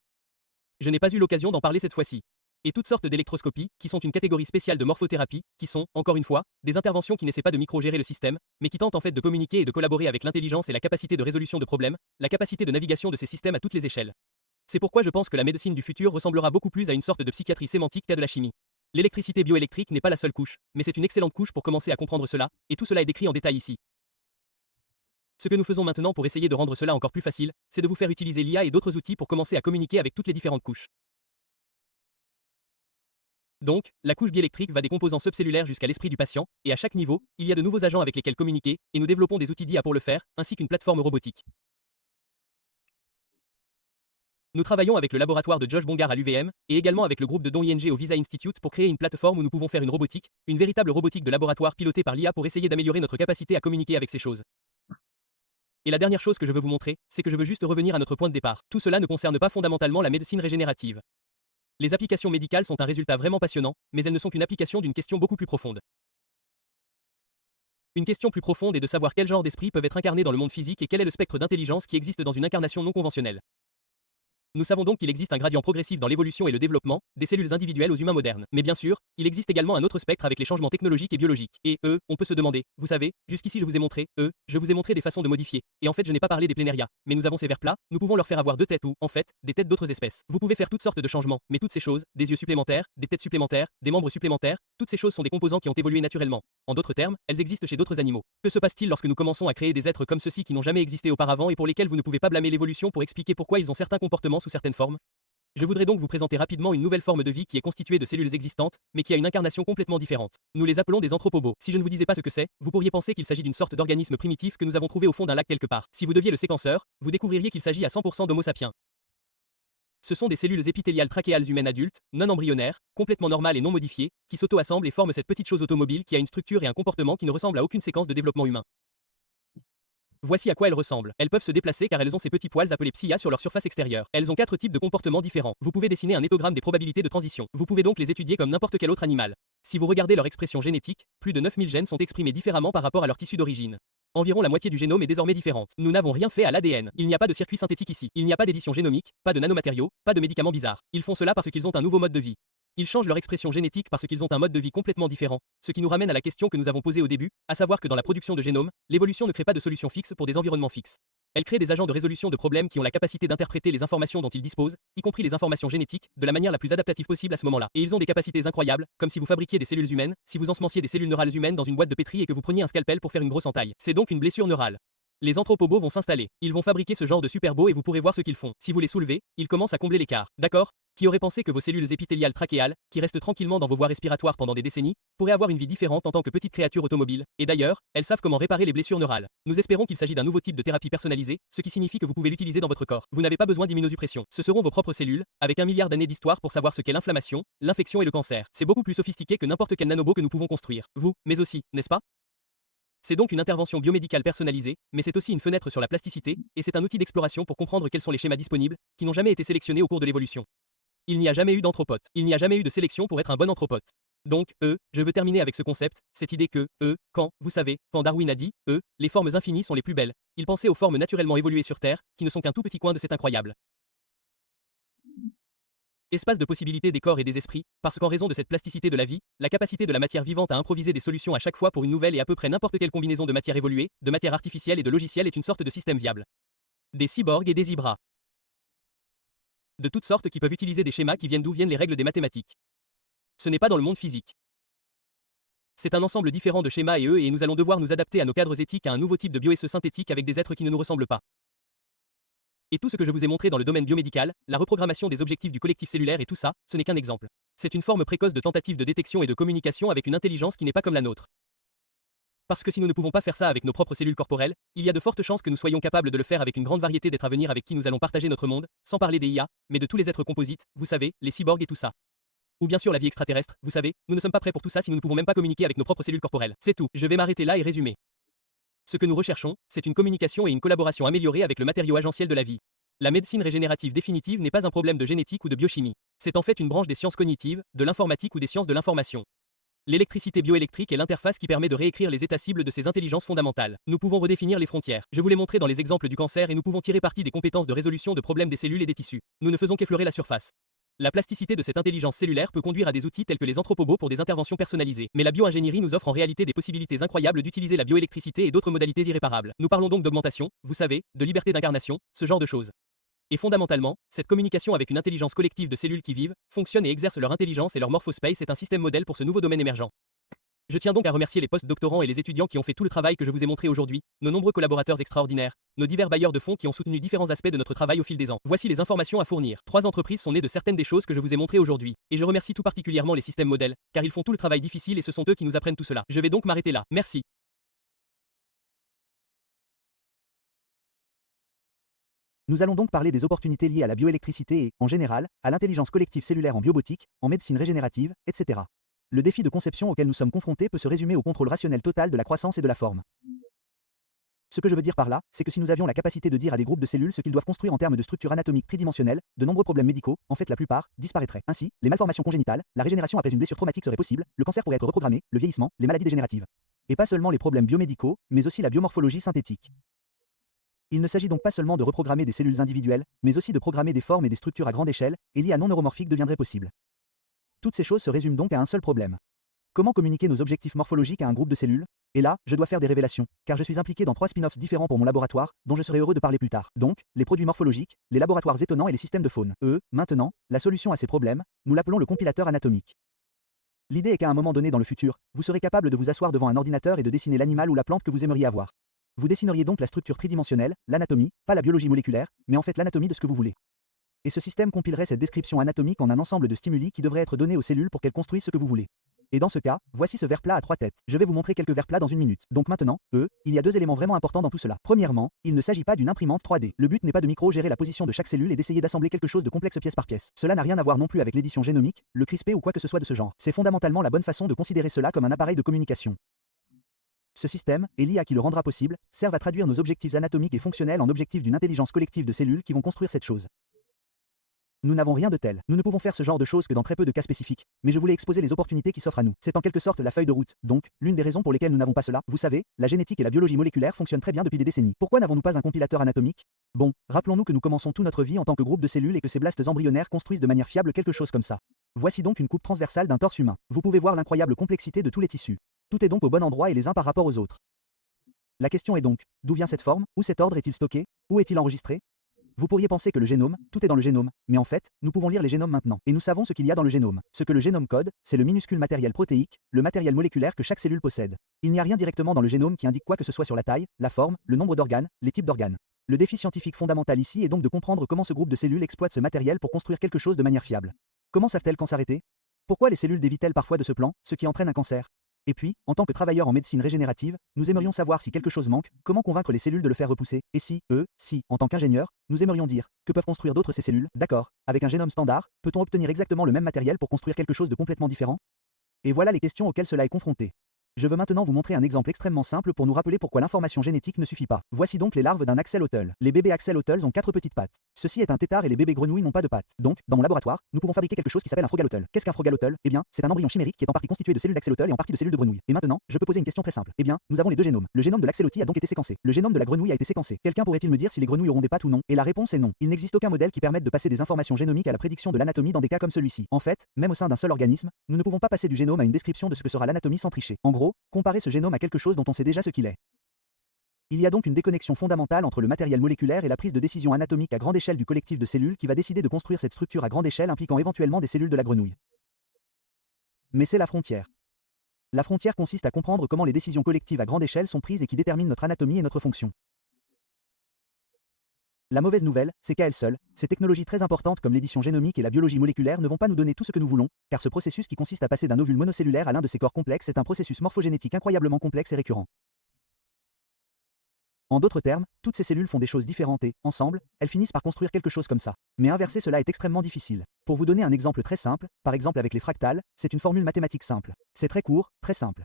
Je n'ai pas eu l'occasion d'en parler cette fois-ci. Et toutes sortes d'électroscopies, qui sont une catégorie spéciale de morphothérapie, qui sont, encore une fois, des interventions qui n'essaient pas de microgérer le système, mais qui tentent en fait de communiquer et de collaborer avec l'intelligence et la capacité de résolution de problèmes, la capacité de navigation de ces systèmes à toutes les échelles. C'est pourquoi je pense que la médecine du futur ressemblera beaucoup plus à une sorte de psychiatrie sémantique qu'à de la chimie. L'électricité bioélectrique n'est pas la seule couche, mais c'est une excellente couche pour commencer à comprendre cela, et tout cela est décrit en détail ici. Ce que nous faisons maintenant pour essayer de rendre cela encore plus facile, c'est de vous faire utiliser l'IA et d'autres outils pour commencer à communiquer avec toutes les différentes couches. Donc, la couche biélectrique va des composants subcellulaires jusqu'à l'esprit du patient, et à chaque niveau, il y a de nouveaux agents avec lesquels communiquer, et nous développons des outils d'IA pour le faire, ainsi qu'une plateforme robotique. Nous travaillons avec le laboratoire de Josh Bongar à l'UVM, et également avec le groupe de Don Yenge au Visa Institute pour créer une plateforme où nous pouvons faire une robotique, une véritable robotique de laboratoire pilotée par l'IA pour essayer d'améliorer notre capacité à communiquer avec ces choses. Et la dernière chose que je veux vous montrer, c'est que je veux juste revenir à notre point de départ. Tout cela ne concerne pas fondamentalement la médecine régénérative. Les applications médicales sont un résultat vraiment passionnant, mais elles ne sont qu'une application d'une question beaucoup plus profonde. Une question plus profonde est de savoir quel genre d'esprit peuvent être incarnés dans le monde physique et quel est le spectre d'intelligence qui existe dans une incarnation non conventionnelle. Nous savons donc qu'il existe un gradient progressif dans l'évolution et le développement des cellules individuelles aux humains modernes. Mais bien sûr, il existe également un autre spectre avec les changements technologiques et biologiques. Et on peut se demander, vous savez, jusqu'ici je vous ai montré, je vous ai montré des façons de modifier. Et en fait, je n'ai pas parlé des plénérias. Mais nous avons ces vers plats, nous pouvons leur faire avoir deux têtes ou, en fait, des têtes d'autres espèces. Vous pouvez faire toutes sortes de changements, mais toutes ces choses, des yeux supplémentaires, des têtes supplémentaires, des membres supplémentaires, toutes ces choses sont des composants qui ont évolué naturellement. En d'autres termes, elles existent chez d'autres animaux. Que se passe-t-il lorsque nous commençons à créer des êtres comme ceux-ci qui n'ont jamais existé auparavant et pour lesquels vous ne pouvez pas blâmer l'évolution pour expliquer pourquoi ils ont certains comportements sous certaines formes? Je voudrais donc vous présenter rapidement une nouvelle forme de vie qui est constituée de cellules existantes, mais qui a une incarnation complètement différente. Nous les appelons des anthropobots. Si je ne vous disais pas ce que c'est, vous pourriez penser qu'il s'agit d'une sorte d'organisme primitif que nous avons trouvé au fond d'un lac quelque part. Si vous deviez le séquenceur, vous découvririez qu'il s'agit à 100% d'Homo sapiens. Ce sont des cellules épithéliales trachéales humaines adultes, non embryonnaires, complètement normales et non modifiées, qui s'auto-assemblent et forment cette petite chose automobile qui a une structure et un comportement qui ne ressemblent à aucune séquence de développement humain. Voici à quoi elles ressemblent. Elles peuvent se déplacer car elles ont ces petits poils appelés psia sur leur surface extérieure. Elles ont 4 types de comportements différents. Vous pouvez dessiner un étogramme des probabilités de transition. Vous pouvez donc les étudier comme n'importe quel autre animal. Si vous regardez leur expression génétique, plus de 9000 gènes sont exprimés différemment par rapport à leur tissu d'origine. Environ la moitié du génome est désormais différente. Nous n'avons rien fait à l'ADN. Il n'y a pas de circuit synthétique ici. Il n'y a pas d'édition génomique, pas de nanomatériaux, pas de médicaments bizarres. Ils font cela parce qu'ils ont un nouveau mode de vie. Ils changent leur expression génétique parce qu'ils ont un mode de vie complètement différent, ce qui nous ramène à la question que nous avons posée au début, à savoir que dans la production de génomes, l'évolution ne crée pas de solution fixe pour des environnements fixes. Elle crée des agents de résolution de problèmes qui ont la capacité d'interpréter les informations dont ils disposent, y compris les informations génétiques, de la manière la plus adaptative possible à ce moment-là. Et ils ont des capacités incroyables, comme si vous fabriquiez des cellules humaines, si vous ensemenciez des cellules neurales humaines dans une boîte de pétri et que vous preniez un scalpel pour faire une grosse entaille. C'est donc une blessure neurale. Les anthropobots vont s'installer. Ils vont fabriquer ce genre de superbots et vous pourrez voir ce qu'ils font. Si vous les soulevez, ils commencent à combler l'écart. D'accord? Qui aurait pensé que vos cellules épithéliales trachéales, qui restent tranquillement dans vos voies respiratoires pendant des décennies, pourraient avoir une vie différente en tant que petites créatures automobiles? Et d'ailleurs, elles savent comment réparer les blessures neurales. Nous espérons qu'il s'agit d'un nouveau type de thérapie personnalisée, ce qui signifie que vous pouvez l'utiliser dans votre corps. Vous n'avez pas besoin d'immunosuppression. Ce seront vos propres cellules, avec 1 milliard d'années d'histoire pour savoir ce qu'est l'inflammation, l'infection et le cancer. C'est beaucoup plus sophistiqué que n'importe quel nanobot que nous pouvons construire. Vous, mais aussi, n'est-ce pas? C'est donc une intervention biomédicale personnalisée, mais c'est aussi une fenêtre sur la plasticité, et c'est un outil d'exploration pour comprendre quels sont les schémas disponibles, qui n'ont jamais été sélectionnés au cours de l'évolution. Il n'y a jamais eu d'anthropote. Il n'y a jamais eu de sélection pour être un bon anthropote. Donc, je veux terminer avec ce concept, cette idée que, vous savez, quand Darwin a dit, les formes infinies sont les plus belles, il pensait aux formes naturellement évoluées sur Terre, qui ne sont qu'un tout petit coin de cet incroyable espace de possibilités des corps et des esprits, parce qu'en raison de cette plasticité de la vie, la capacité de la matière vivante à improviser des solutions à chaque fois pour une nouvelle et à peu près n'importe quelle combinaison de matière évoluée, de matière artificielle et de logiciels est une sorte de système viable. Des cyborgs et des hybras. De toutes sortes qui peuvent utiliser des schémas qui viennent d'où viennent les règles des mathématiques. Ce n'est pas dans le monde physique. C'est un ensemble différent de schémas et nous allons devoir nous adapter à nos cadres éthiques à un nouveau type de bioesse synthétique avec des êtres qui ne nous ressemblent pas. Et tout ce que je vous ai montré dans le domaine biomédical, la reprogrammation des objectifs du collectif cellulaire et tout ça, ce n'est qu'un exemple. C'est une forme précoce de tentative de détection et de communication avec une intelligence qui n'est pas comme la nôtre. Parce que si nous ne pouvons pas faire ça avec nos propres cellules corporelles, il y a de fortes chances que nous soyons capables de le faire avec une grande variété d'êtres à venir avec qui nous allons partager notre monde, sans parler des IA, mais de tous les êtres composites, vous savez, les cyborgs et tout ça. Ou bien sûr la vie extraterrestre, vous savez, nous ne sommes pas prêts pour tout ça si nous ne pouvons même pas communiquer avec nos propres cellules corporelles. C'est tout, je vais m'arrêter là et résumer. Ce que nous recherchons, c'est une communication et une collaboration améliorée avec le matériau agentiel de la vie. La médecine régénérative définitive n'est pas un problème de génétique ou de biochimie. C'est en fait une branche des sciences cognitives, de l'informatique ou des sciences de l'information. L'électricité bioélectrique est l'interface qui permet de réécrire les états cibles de ces intelligences fondamentales. Nous pouvons redéfinir les frontières. Je vous l'ai montré dans les exemples du cancer et nous pouvons tirer parti des compétences de résolution de problèmes des cellules et des tissus. Nous ne faisons qu'effleurer la surface. La plasticité de cette intelligence cellulaire peut conduire à des outils tels que les anthropobots pour des interventions personnalisées. Mais la bioingénierie nous offre en réalité des possibilités incroyables d'utiliser la bioélectricité et d'autres modalités irréparables. Nous parlons donc d'augmentation, vous savez, de liberté d'incarnation, ce genre de choses. Et fondamentalement, cette communication avec une intelligence collective de cellules qui vivent, fonctionnent et exercent leur intelligence et leur morphospace est un système modèle pour ce nouveau domaine émergent. Je tiens donc à remercier les post-doctorants et les étudiants qui ont fait tout le travail que je vous ai montré aujourd'hui, nos nombreux collaborateurs extraordinaires, nos divers bailleurs de fonds qui ont soutenu différents aspects de notre travail au fil des ans. Voici les informations à fournir. 3 entreprises sont nées de certaines des choses que je vous ai montrées aujourd'hui. Et je remercie tout particulièrement les systèmes modèles, car ils font tout le travail difficile et ce sont eux qui nous apprennent tout cela. Je vais donc m'arrêter là. Merci. Nous allons donc parler des opportunités liées à la bioélectricité et, en général, à l'intelligence collective cellulaire en biobotique, en médecine régénérative, etc. Le défi de conception auquel nous sommes confrontés peut se résumer au contrôle rationnel total de la croissance et de la forme. Ce que je veux dire par là, c'est que si nous avions la capacité de dire à des groupes de cellules ce qu'ils doivent construire en termes de structure anatomique tridimensionnelle, de nombreux problèmes médicaux, en fait la plupart, disparaîtraient. Ainsi, les malformations congénitales, la régénération après une blessure traumatique serait possible, le cancer pourrait être reprogrammé, le vieillissement, les maladies dégénératives. Et pas seulement les problèmes biomédicaux, mais aussi la biomorphologie synthétique. Il ne s'agit donc pas seulement de reprogrammer des cellules individuelles, mais aussi de programmer des formes et des structures à grande échelle, et liées à non neuromorphiques deviendraient possibles. Toutes ces choses se résument donc à un seul problème. Comment communiquer nos objectifs morphologiques à un groupe de cellules? Et là, je dois faire des révélations, car je suis impliqué dans 3 spin-offs différents pour mon laboratoire, dont je serai heureux de parler plus tard. Donc, les produits morphologiques, les laboratoires étonnants et les systèmes de faune. Maintenant, la solution à ces problèmes, nous l'appelons le compilateur anatomique. L'idée est qu'à un moment donné dans le futur, vous serez capable de vous asseoir devant un ordinateur et de dessiner l'animal ou la plante que vous aimeriez avoir. Vous dessineriez donc la structure tridimensionnelle, l'anatomie, pas la biologie moléculaire, mais en fait l'anatomie de ce que vous voulez. Et ce système compilerait cette description anatomique en un ensemble de stimuli qui devraient être donnés aux cellules pour qu'elles construisent ce que vous voulez. Et dans ce cas, voici ce verre plat à 3 têtes. Je vais vous montrer quelques verres plats dans une minute. Donc maintenant, il y a 2 éléments vraiment importants dans tout cela. Premièrement, il ne s'agit pas d'une imprimante 3D. Le but n'est pas de micro-gérer la position de chaque cellule et d'essayer d'assembler quelque chose de complexe pièce par pièce. Cela n'a rien à voir non plus avec l'édition génomique, le CRISPR ou quoi que ce soit de ce genre. C'est fondamentalement la bonne façon de considérer cela comme un appareil de communication. Ce système, et l'IA qui le rendra possible, servent à traduire nos objectifs anatomiques et fonctionnels en objectifs d'une intelligence collective de cellules qui vont construire cette chose. Nous n'avons rien de tel. Nous ne pouvons faire ce genre de choses que dans très peu de cas spécifiques, mais je voulais exposer les opportunités qui s'offrent à nous. C'est en quelque sorte la feuille de route. Donc, l'une des raisons pour lesquelles nous n'avons pas cela, vous savez, la génétique et la biologie moléculaire fonctionnent très bien depuis des décennies. Pourquoi n'avons-nous pas un compilateur anatomique? Bon, rappelons-nous que nous commençons toute notre vie en tant que groupe de cellules et que ces blastes embryonnaires construisent de manière fiable quelque chose comme ça. Voici donc une coupe transversale d'un torse humain. Vous pouvez voir l'incroyable complexité de tous les tissus. Tout est donc au bon endroit et les uns par rapport aux autres. La question est donc, d'où vient cette forme? Où cet ordre est-il stocké? Où est-il enregistré? Vous pourriez penser que le génome, tout est dans le génome, mais en fait, nous pouvons lire les génomes maintenant, et nous savons ce qu'il y a dans le génome. Ce que le génome code, c'est le minuscule matériel protéique, le matériel moléculaire que chaque cellule possède. Il n'y a rien directement dans le génome qui indique quoi que ce soit sur la taille, la forme, le nombre d'organes, les types d'organes. Le défi scientifique fondamental ici est donc de comprendre comment ce groupe de cellules exploite ce matériel pour construire quelque chose de manière fiable. Comment savent-elles quand s'arrêter? Pourquoi les cellules dévient-elles parfois de ce plan, ce qui entraîne un cancer? Et puis, en tant que travailleurs en médecine régénérative, nous aimerions savoir si quelque chose manque, comment convaincre les cellules de le faire repousser, et si, en tant qu'ingénieurs, nous aimerions dire, que peuvent construire d'autres ces cellules, d'accord, avec un génome standard, peut-on obtenir exactement le même matériel pour construire quelque chose de complètement différent? Et voilà les questions auxquelles cela est confronté. Je veux maintenant vous montrer un exemple extrêmement simple pour nous rappeler pourquoi l'information génétique ne suffit pas. Voici donc les larves d'un axolotl. Les bébés axolotls ont 4 petites pattes. Ceci est un tétard et les bébés grenouilles n'ont pas de pattes. Donc, dans mon laboratoire, nous pouvons fabriquer quelque chose qui s'appelle un frogalotl. Qu'est-ce qu'un frogalotl? Eh bien, c'est un embryon chimérique qui est en partie constitué de cellules d'axolotl et en partie de cellules de grenouille. Et maintenant, je peux poser une question très simple. Eh bien, nous avons les 2 génomes. Le génome de l'axolotl a donc été séquencé. Le génome de la grenouille a été séquencé. Quelqu'un pourrait-il me dire si les grenouilles auront des pattes ou non? Et la réponse est non. Il n'existe aucun modèle qui permette de passer des informations génomiques à la prédiction de l'anatomie dans des cas comme celui-ci. En fait, même au sein d'un seul organisme, nous ne pouvons pas passer du génome à une description de ce que sera l'anatomie sans tricher. En gros, comparer ce génome à quelque chose dont on sait déjà ce qu'il est. Il y a donc une déconnexion fondamentale entre le matériel moléculaire et la prise de décision anatomique à grande échelle du collectif de cellules qui va décider de construire cette structure à grande échelle impliquant éventuellement des cellules de la grenouille. Mais c'est la frontière. La frontière consiste à comprendre comment les décisions collectives à grande échelle sont prises et qui déterminent notre anatomie et notre fonction. La mauvaise nouvelle, c'est qu'à elles seules, ces technologies très importantes comme l'édition génomique et la biologie moléculaire ne vont pas nous donner tout ce que nous voulons, car ce processus qui consiste à passer d'un ovule monocellulaire à l'un de ces corps complexes est un processus morphogénétique incroyablement complexe et récurrent. En d'autres termes, toutes ces cellules font des choses différentes et, ensemble, elles finissent par construire quelque chose comme ça. Mais inverser cela est extrêmement difficile. Pour vous donner un exemple très simple, par exemple avec les fractales, c'est une formule mathématique simple. C'est très court, très simple.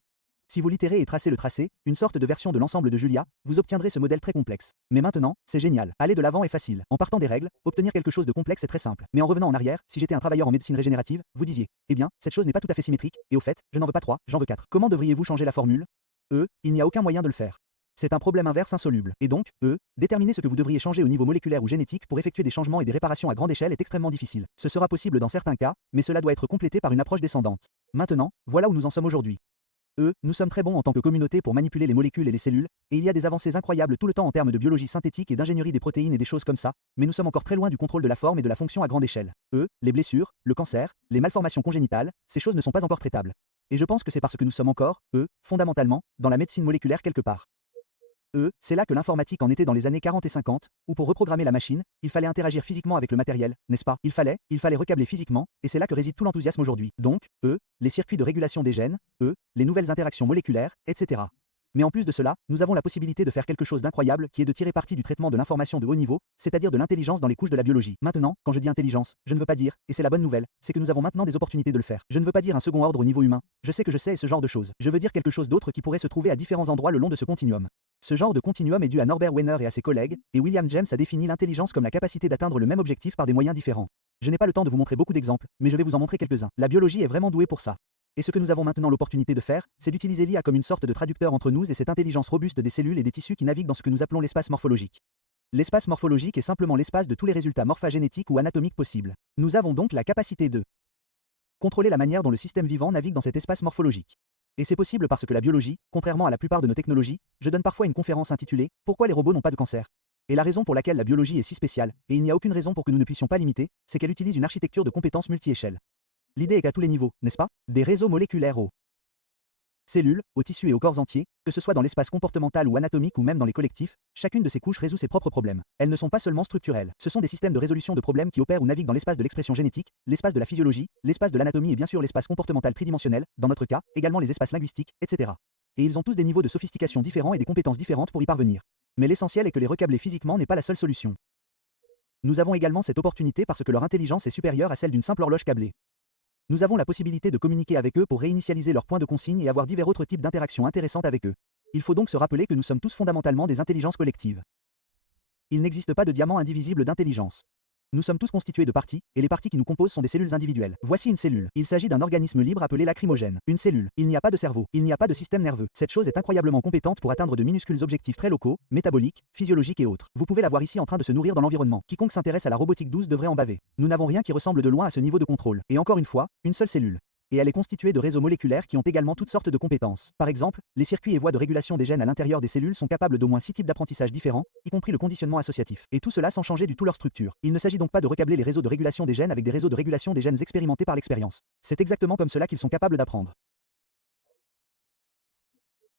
Si vous littérez et tracez le tracé, une sorte de version de l'ensemble de Julia, vous obtiendrez ce modèle très complexe. Mais maintenant, c'est génial. Aller de l'avant est facile. En partant des règles, obtenir quelque chose de complexe est très simple. Mais en revenant en arrière, si j'étais un travailleur en médecine régénérative, vous disiez, eh bien, cette chose n'est pas tout à fait symétrique, et au fait, je n'en veux pas 3, j'en veux 4. Comment devriez-vous changer la formule? Il n'y a aucun moyen de le faire. C'est un problème inverse insoluble. Et donc, déterminer ce que vous devriez changer au niveau moléculaire ou génétique pour effectuer des changements et des réparations à grande échelle est extrêmement difficile. Ce sera possible dans certains cas, mais cela doit être complété par une approche descendante. Maintenant, voilà où nous en sommes aujourd'hui. Nous sommes très bons en tant que communauté pour manipuler les molécules et les cellules, et il y a des avancées incroyables tout le temps en termes de biologie synthétique et d'ingénierie des protéines et des choses comme ça, mais nous sommes encore très loin du contrôle de la forme et de la fonction à grande échelle. Les blessures, le cancer, les malformations congénitales, ces choses ne sont pas encore traitables. Et je pense que c'est parce que nous sommes encore, fondamentalement, dans la médecine moléculaire quelque part. C'est là que l'informatique en était dans les années 40 et 50, où pour reprogrammer la machine, il fallait interagir physiquement avec le matériel, n'est-ce pas? Il fallait recabler physiquement, et c'est là que réside tout l'enthousiasme aujourd'hui. Donc, les circuits de régulation des gènes, les nouvelles interactions moléculaires, etc. Mais en plus de cela, nous avons la possibilité de faire quelque chose d'incroyable qui est de tirer parti du traitement de l'information de haut niveau, c'est-à-dire de l'intelligence dans les couches de la biologie. Maintenant, quand je dis intelligence, je ne veux pas dire, et c'est la bonne nouvelle, c'est que nous avons maintenant des opportunités de le faire. Je ne veux pas dire un second ordre au niveau humain. Je sais que je sais et ce genre de choses. Je veux dire quelque chose d'autre qui pourrait se trouver à différents endroits le long de ce continuum. Ce genre de continuum est dû à Norbert Wiener et à ses collègues, et William James a défini l'intelligence comme la capacité d'atteindre le même objectif par des moyens différents. Je n'ai pas le temps de vous montrer beaucoup d'exemples, mais je vais vous en montrer quelques-uns. La biologie est vraiment douée pour ça. Et ce que nous avons maintenant l'opportunité de faire, c'est d'utiliser l'IA comme une sorte de traducteur entre nous et cette intelligence robuste des cellules et des tissus qui naviguent dans ce que nous appelons l'espace morphologique. L'espace morphologique est simplement l'espace de tous les résultats morphogénétiques ou anatomiques possibles. Nous avons donc la capacité de contrôler la manière dont le système vivant navigue dans cet espace morphologique. Et c'est possible parce que la biologie, contrairement à la plupart de nos technologies, je donne parfois une conférence intitulée « Pourquoi les robots n'ont pas de cancer ?» Et la raison pour laquelle la biologie est si spéciale, et il n'y a aucune raison pour que nous ne puissions pas l'imiter, c'est qu'elle utilise une architecture de compétences multi-échelles. L'idée est qu'à tous les niveaux, n'est-ce pas? Des réseaux moléculaires Cellules, aux tissus et aux corps entiers, que ce soit dans l'espace comportemental ou anatomique ou même dans les collectifs, chacune de ces couches résout ses propres problèmes. Elles ne sont pas seulement structurelles, ce sont des systèmes de résolution de problèmes qui opèrent ou naviguent dans l'espace de l'expression génétique, l'espace de la physiologie, l'espace de l'anatomie et bien sûr l'espace comportemental tridimensionnel, dans notre cas, également les espaces linguistiques, etc. Et ils ont tous des niveaux de sophistication différents et des compétences différentes pour y parvenir. Mais l'essentiel est que les recabler physiquement n'est pas la seule solution. Nous avons également cette opportunité parce que leur intelligence est supérieure à celle d'une simple horloge câblée. Nous avons la possibilité de communiquer avec eux pour réinitialiser leurs points de consigne et avoir divers autres types d'interactions intéressantes avec eux. Il faut donc se rappeler que nous sommes tous fondamentalement des intelligences collectives. Il n'existe pas de diamant indivisible d'intelligence. Nous sommes tous constitués de parties, et les parties qui nous composent sont des cellules individuelles. Voici une cellule. Il s'agit d'un organisme libre appelé lacrymogène. Une cellule. Il n'y a pas de cerveau. Il n'y a pas de système nerveux. Cette chose est incroyablement compétente pour atteindre de minuscules objectifs très locaux, métaboliques, physiologiques et autres. Vous pouvez la voir ici en train de se nourrir dans l'environnement. Quiconque s'intéresse à la robotique douce devrait en baver. Nous n'avons rien qui ressemble de loin à ce niveau de contrôle. Et encore une fois, une seule cellule. Et elle est constituée de réseaux moléculaires qui ont également toutes sortes de compétences. Par exemple, les circuits et voies de régulation des gènes à l'intérieur des cellules sont capables d'au moins 6 types d'apprentissage différents, y compris le conditionnement associatif. Et tout cela sans changer du tout leur structure. Il ne s'agit donc pas de recabler les réseaux de régulation des gènes avec des réseaux de régulation des gènes expérimentés par l'expérience. C'est exactement comme cela qu'ils sont capables d'apprendre.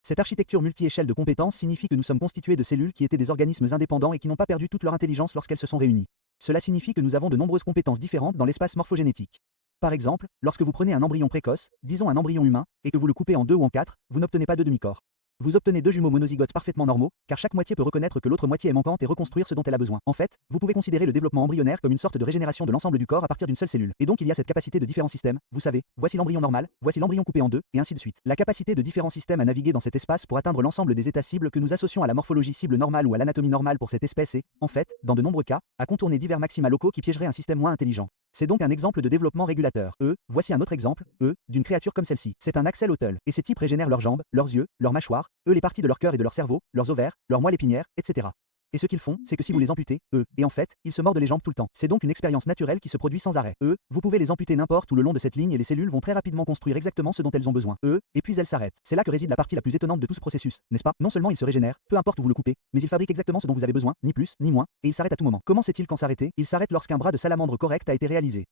Cette architecture multi-échelle de compétences signifie que nous sommes constitués de cellules qui étaient des organismes indépendants et qui n'ont pas perdu toute leur intelligence lorsqu'elles se sont réunies. Cela signifie que nous avons de nombreuses compétences différentes dans l'espace morphogénétique. Par exemple, lorsque vous prenez un embryon précoce, disons un embryon humain, et que vous le coupez en 2 ou en 4, vous n'obtenez pas de demi-corps. Vous obtenez 2 jumeaux monozygotes parfaitement normaux, car chaque moitié peut reconnaître que l'autre moitié est manquante et reconstruire ce dont elle a besoin. En fait, vous pouvez considérer le développement embryonnaire comme une sorte de régénération de l'ensemble du corps à partir d'une seule cellule. Et donc il y a cette capacité de différents systèmes, vous savez, voici l'embryon normal, voici l'embryon coupé en 2, et ainsi de suite. La capacité de différents systèmes à naviguer dans cet espace pour atteindre l'ensemble des états cibles que nous associons à la morphologie cible normale ou à l'anatomie normale pour cette espèce est, en fait, dans de nombreux cas, à contourner divers maxima locaux qui piégeraient un système moins intelligent. C'est donc un exemple de développement régulateur. Voici un autre exemple, d'une créature comme celle-ci. C'est un axolotl, et ces types régénèrent leurs jambes, leurs yeux, leurs mâchoires, les parties de leur cœur et de leur cerveau, leurs ovaires, leurs moelle épinière, etc. Et ce qu'ils font, c'est que si vous les amputez, et en fait, ils se mordent les jambes tout le temps. C'est donc une expérience naturelle qui se produit sans arrêt. Vous pouvez les amputer n'importe où le long de cette ligne et les cellules vont très rapidement construire exactement ce dont elles ont besoin. Et puis elles s'arrêtent. C'est là que réside la partie la plus étonnante de tout ce processus, n'est-ce pas? Non seulement ils se régénèrent, peu importe où vous le coupez, mais ils fabriquent exactement ce dont vous avez besoin, ni plus, ni moins, et ils s'arrêtent à tout moment. Comment sait-il quand s'arrêter? Il s'arrête lorsqu'un bras de salamandre correct a été réalisé.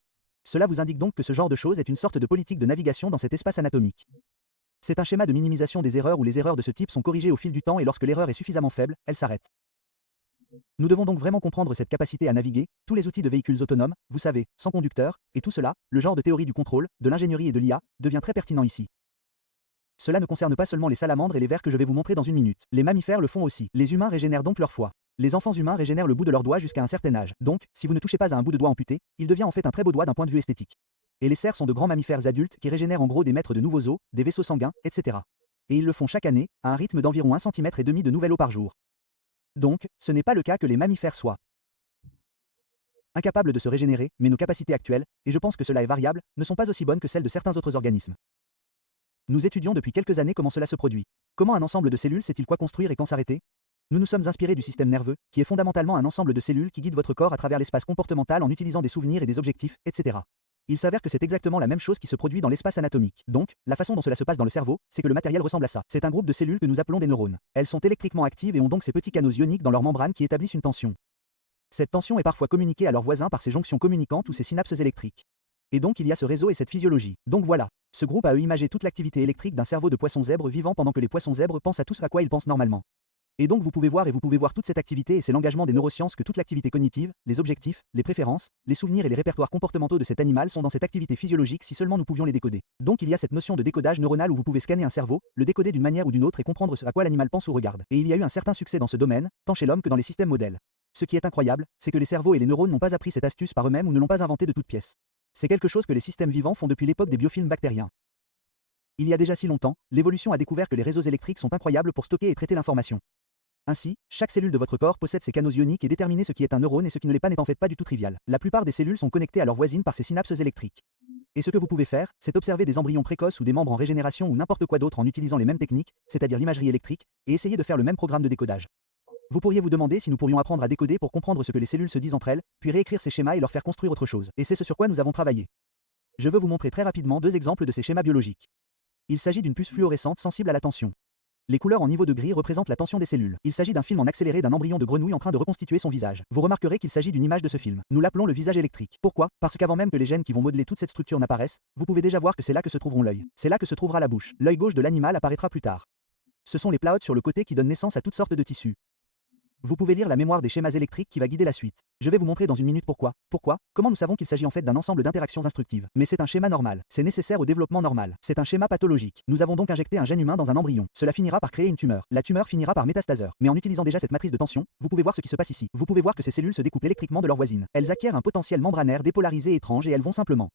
Cela vous indique donc que ce genre de chose est une sorte de politique de navigation dans cet espace anatomique. C'est un schéma de minimisation des erreurs où les erreurs de ce type sont corrigées au fil du temps et lorsque l'erreur est suffisamment faible, elle s'arrête. Nous devons donc vraiment comprendre cette capacité à naviguer, tous les outils de véhicules autonomes, vous savez, sans conducteur, et tout cela, le genre de théorie du contrôle, de l'ingénierie et de l'IA, devient très pertinent ici. Cela ne concerne pas seulement les salamandres et les vers que je vais vous montrer dans une minute. Les mammifères le font aussi. Les humains régénèrent donc leur foie. Les enfants humains régénèrent le bout de leur doigt jusqu'à un certain âge. Donc, si vous ne touchez pas à un bout de doigt amputé, il devient en fait un très beau doigt d'un point de vue esthétique. Et les cerfs sont de grands mammifères adultes qui régénèrent en gros des mètres de nouveaux os, des vaisseaux sanguins, etc. Et ils le font chaque année, à un rythme d'environ 1,5 cm de nouvelles os par jour. Donc, ce n'est pas le cas que les mammifères soient incapables de se régénérer, mais nos capacités actuelles, et je pense que cela est variable, ne sont pas aussi bonnes que celles de certains autres organismes. Nous étudions depuis quelques années comment cela se produit. Comment un ensemble de cellules sait-il quoi construire et quand s'arrêter? Nous nous sommes inspirés du système nerveux, qui est fondamentalement un ensemble de cellules qui guident votre corps à travers l'espace comportemental en utilisant des souvenirs et des objectifs, etc. Il s'avère que c'est exactement la même chose qui se produit dans l'espace anatomique. Donc, la façon dont cela se passe dans le cerveau, c'est que le matériel ressemble à ça. C'est un groupe de cellules que nous appelons des neurones. Elles sont électriquement actives et ont donc ces petits canaux ioniques dans leur membrane qui établissent une tension. Cette tension est parfois communiquée à leurs voisins par ces jonctions communicantes ou ces synapses électriques. Et donc il y a ce réseau et cette physiologie. Donc voilà, ce groupe a imagé toute l'activité électrique d'un cerveau de poisson zèbre vivant pendant que les poissons zèbres pensent à tout ce à quoi ils pensent normalement. Et donc vous pouvez voir toute cette activité et c'est l'engagement des neurosciences que toute l'activité cognitive, les objectifs, les préférences, les souvenirs et les répertoires comportementaux de cet animal sont dans cette activité physiologique si seulement nous pouvions les décoder. Donc il y a cette notion de décodage neuronal où vous pouvez scanner un cerveau, le décoder d'une manière ou d'une autre et comprendre ce à quoi l'animal pense ou regarde. Et il y a eu un certain succès dans ce domaine, tant chez l'homme que dans les systèmes modèles. Ce qui est incroyable, c'est que les cerveaux et les neurones n'ont pas appris cette astuce par eux-mêmes ou ne l'ont pas inventé de toutes pièces. C'est quelque chose que les systèmes vivants font depuis l'époque des biofilms bactériens. Il y a déjà si longtemps, l'évolution a découvert que les réseaux électriques sont incroyables pour stocker et traiter l'information. Ainsi, chaque cellule de votre corps possède ses canaux ioniques et déterminer ce qui est un neurone et ce qui ne l'est pas n'est en fait pas du tout trivial. La plupart des cellules sont connectées à leurs voisines par ces synapses électriques. Et ce que vous pouvez faire, c'est observer des embryons précoces ou des membres en régénération ou n'importe quoi d'autre en utilisant les mêmes techniques, c'est-à-dire l'imagerie électrique, et essayer de faire le même programme de décodage. Vous pourriez vous demander si nous pourrions apprendre à décoder pour comprendre ce que les cellules se disent entre elles, puis réécrire ces schémas et leur faire construire autre chose. Et c'est ce sur quoi nous avons travaillé. Je veux vous montrer très rapidement 2 exemples de ces schémas biologiques. Il s'agit d'une puce fluorescente sensible à la tension. Les couleurs en niveau de gris représentent la tension des cellules. Il s'agit d'un film en accéléré d'un embryon de grenouille en train de reconstituer son visage. Vous remarquerez qu'il s'agit d'une image de ce film. Nous l'appelons le visage électrique. Pourquoi? Parce qu'avant même que les gènes qui vont modeler toute cette structure n'apparaissent, vous pouvez déjà voir que c'est là que se trouveront l'œil. C'est là que se trouvera la bouche. L'œil gauche de l'animal apparaîtra plus tard. Ce sont les plaotes sur le côté qui donnent naissance à toutes sortes de tissus. Vous pouvez lire la mémoire des schémas électriques qui va guider la suite. Je vais vous montrer dans une minute pourquoi. Comment nous savons qu'il s'agit en fait d'un ensemble d'interactions instructives. Mais c'est un schéma normal. C'est nécessaire au développement normal. C'est un schéma pathologique. Nous avons donc injecté un gène humain dans un embryon. Cela finira par créer une tumeur. La tumeur finira par métastaseur. Mais en utilisant déjà cette matrice de tension, vous pouvez voir ce qui se passe ici. Vous pouvez voir que ces cellules se découpent électriquement de leurs voisines. Elles acquièrent un potentiel membranaire dépolarisé étrange et elles vont simplement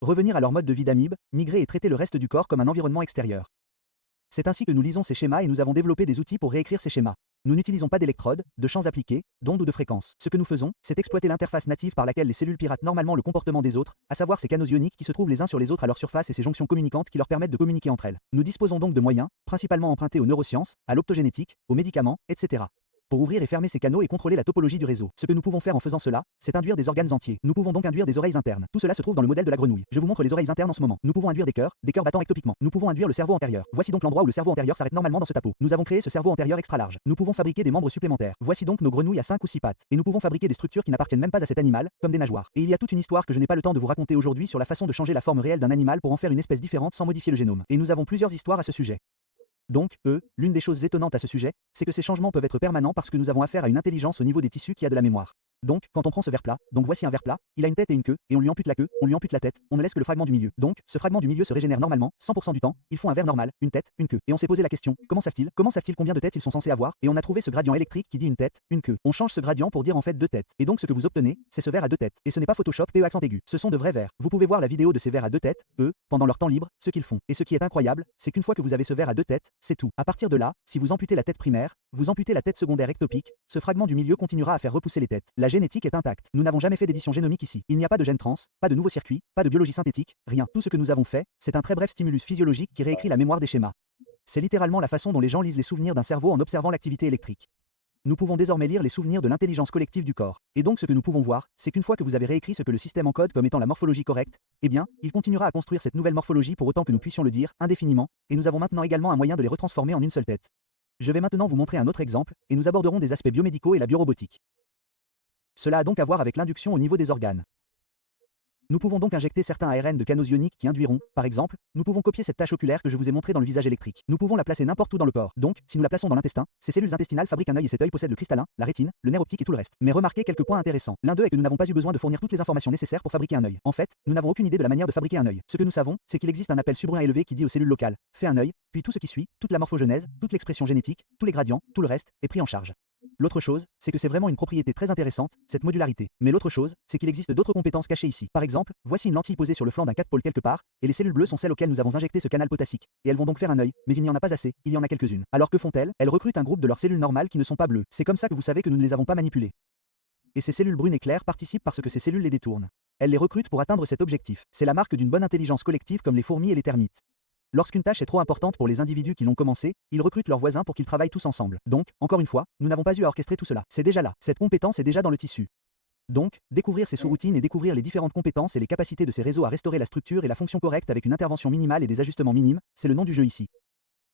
revenir à leur mode de vie d'amibe, migrer et traiter le reste du corps comme un environnement extérieur. C'est ainsi que nous lisons ces schémas et nous avons développé des outils pour réécrire ces schémas. Nous n'utilisons pas d'électrodes, de champs appliqués, d'ondes ou de fréquences. Ce que nous faisons, c'est exploiter l'interface native par laquelle les cellules piratent normalement le comportement des autres, à savoir ces canaux ioniques qui se trouvent les uns sur les autres à leur surface et ces jonctions communicantes qui leur permettent de communiquer entre elles. Nous disposons donc de moyens, principalement empruntés aux neurosciences, à l'optogénétique, aux médicaments, etc. pour ouvrir et fermer ces canaux et contrôler la topologie du réseau. Ce que nous pouvons faire en faisant cela, c'est induire des organes entiers. Nous pouvons donc induire des oreilles internes. Tout cela se trouve dans le modèle de la grenouille. Je vous montre les oreilles internes en ce moment. Nous pouvons induire des cœurs battant ectopiquement. Nous pouvons induire le cerveau antérieur. Voici donc l'endroit où le cerveau antérieur s'arrête normalement dans ce tapot. Nous avons créé ce cerveau antérieur extra large. Nous pouvons fabriquer des membres supplémentaires. Voici donc nos grenouilles à 5 ou 6 pattes. Et nous pouvons fabriquer des structures qui n'appartiennent même pas à cet animal, comme des nageoires. Et il y a toute une histoire que je n'ai pas le temps de vous raconter aujourd'hui sur la façon de changer la forme réelle d'un animal pour en faire une espèce différente sans modifier le génome. Et nous avons plusieurs histoires à ce sujet. Donc, l'une des choses étonnantes à ce sujet, c'est que ces changements peuvent être permanents parce que nous avons affaire à une intelligence au niveau des tissus qui a de la mémoire. Donc, quand on prend ce verre plat, donc voici un verre plat, il a une tête et une queue, et on lui ampute la queue, on lui ampute la tête, on ne laisse que le fragment du milieu. Donc, ce fragment du milieu se régénère normalement, 100% du temps, ils font un verre normal, une tête, une queue. Et on s'est posé la question, comment savent-ils combien de têtes ils sont censés avoir? Et on a trouvé ce gradient électrique qui dit une tête, une queue. On change ce gradient pour dire en fait 2 têtes. Et donc ce que vous obtenez, c'est ce verre à 2 têtes. Et ce n'est pas Photoshop PE accent aigu. Ce sont de vrais verres. Vous pouvez voir la vidéo de ces verres à 2 têtes, pendant leur temps libre, ce qu'ils font. Et ce qui est incroyable, c'est qu'une fois que vous avez ce verre à 2 têtes, c'est tout. À partir de là, si vous amputez la tête primaire, vous amputez la tête secondaire ectopique, ce fragment du milieu continuera à faire repousser les têtes. La génétique est intacte. Nous n'avons jamais fait d'édition génomique ici. Il n'y a pas de gènes trans, pas de nouveaux circuits, pas de biologie synthétique, rien. Tout ce que nous avons fait, c'est un très bref stimulus physiologique qui réécrit la mémoire des schémas. C'est littéralement la façon dont les gens lisent les souvenirs d'un cerveau en observant l'activité électrique. Nous pouvons désormais lire les souvenirs de l'intelligence collective du corps. Et donc ce que nous pouvons voir, c'est qu'une fois que vous avez réécrit ce que le système encode comme étant la morphologie correcte, eh bien, il continuera à construire cette nouvelle morphologie pour autant que nous puissions le dire, indéfiniment, et nous avons maintenant également un moyen de les retransformer en une seule tête. Je vais maintenant vous montrer un autre exemple, et nous aborderons des aspects biomédicaux et la biorobotique. Cela a donc à voir avec l'induction au niveau des organes. Nous pouvons donc injecter certains ARN de canaux ioniques qui induiront, par exemple, nous pouvons copier cette tache oculaire que je vous ai montrée dans le visage électrique. Nous pouvons la placer n'importe où dans le corps. Donc, si nous la plaçons dans l'intestin, ces cellules intestinales fabriquent un œil et cet œil possède le cristallin, la rétine, le nerf optique et tout le reste. Mais remarquez quelques points intéressants. L'un d'eux est que nous n'avons pas eu besoin de fournir toutes les informations nécessaires pour fabriquer un œil. En fait, nous n'avons aucune idée de la manière de fabriquer un œil. Ce que nous savons, c'est qu'il existe un appel subrun élevé qui dit aux cellules locales, fais un œil, puis tout ce qui suit, toute la morphogenèse, toute l'expression génétique, tous les gradients, tout le reste, est pris en charge. L'autre chose, c'est que c'est vraiment une propriété très intéressante, cette modularité. Mais l'autre chose, c'est qu'il existe d'autres compétences cachées ici. Par exemple, voici une lentille posée sur le flanc d'un 4 pôles quelque part, et les cellules bleues sont celles auxquelles nous avons injecté ce canal potassique. Et elles vont donc faire un œil, mais il n'y en a pas assez, il y en a quelques-unes. Alors que font-elles? Elles recrutent un groupe de leurs cellules normales qui ne sont pas bleues. C'est comme ça que vous savez que nous ne les avons pas manipulées. Et ces cellules brunes et claires participent parce que ces cellules les détournent. Elles les recrutent pour atteindre cet objectif. C'est la marque d'une bonne intelligence collective comme les fourmis et les termites. Lorsqu'une tâche est trop importante pour les individus qui l'ont commencé, ils recrutent leurs voisins pour qu'ils travaillent tous ensemble. Donc, encore une fois, nous n'avons pas eu à orchestrer tout cela. C'est déjà là. Cette compétence est déjà dans le tissu. Donc, découvrir ces sous-routines et découvrir les différentes compétences et les capacités de ces réseaux à restaurer la structure et la fonction correcte avec une intervention minimale et des ajustements minimes, c'est le nom du jeu ici.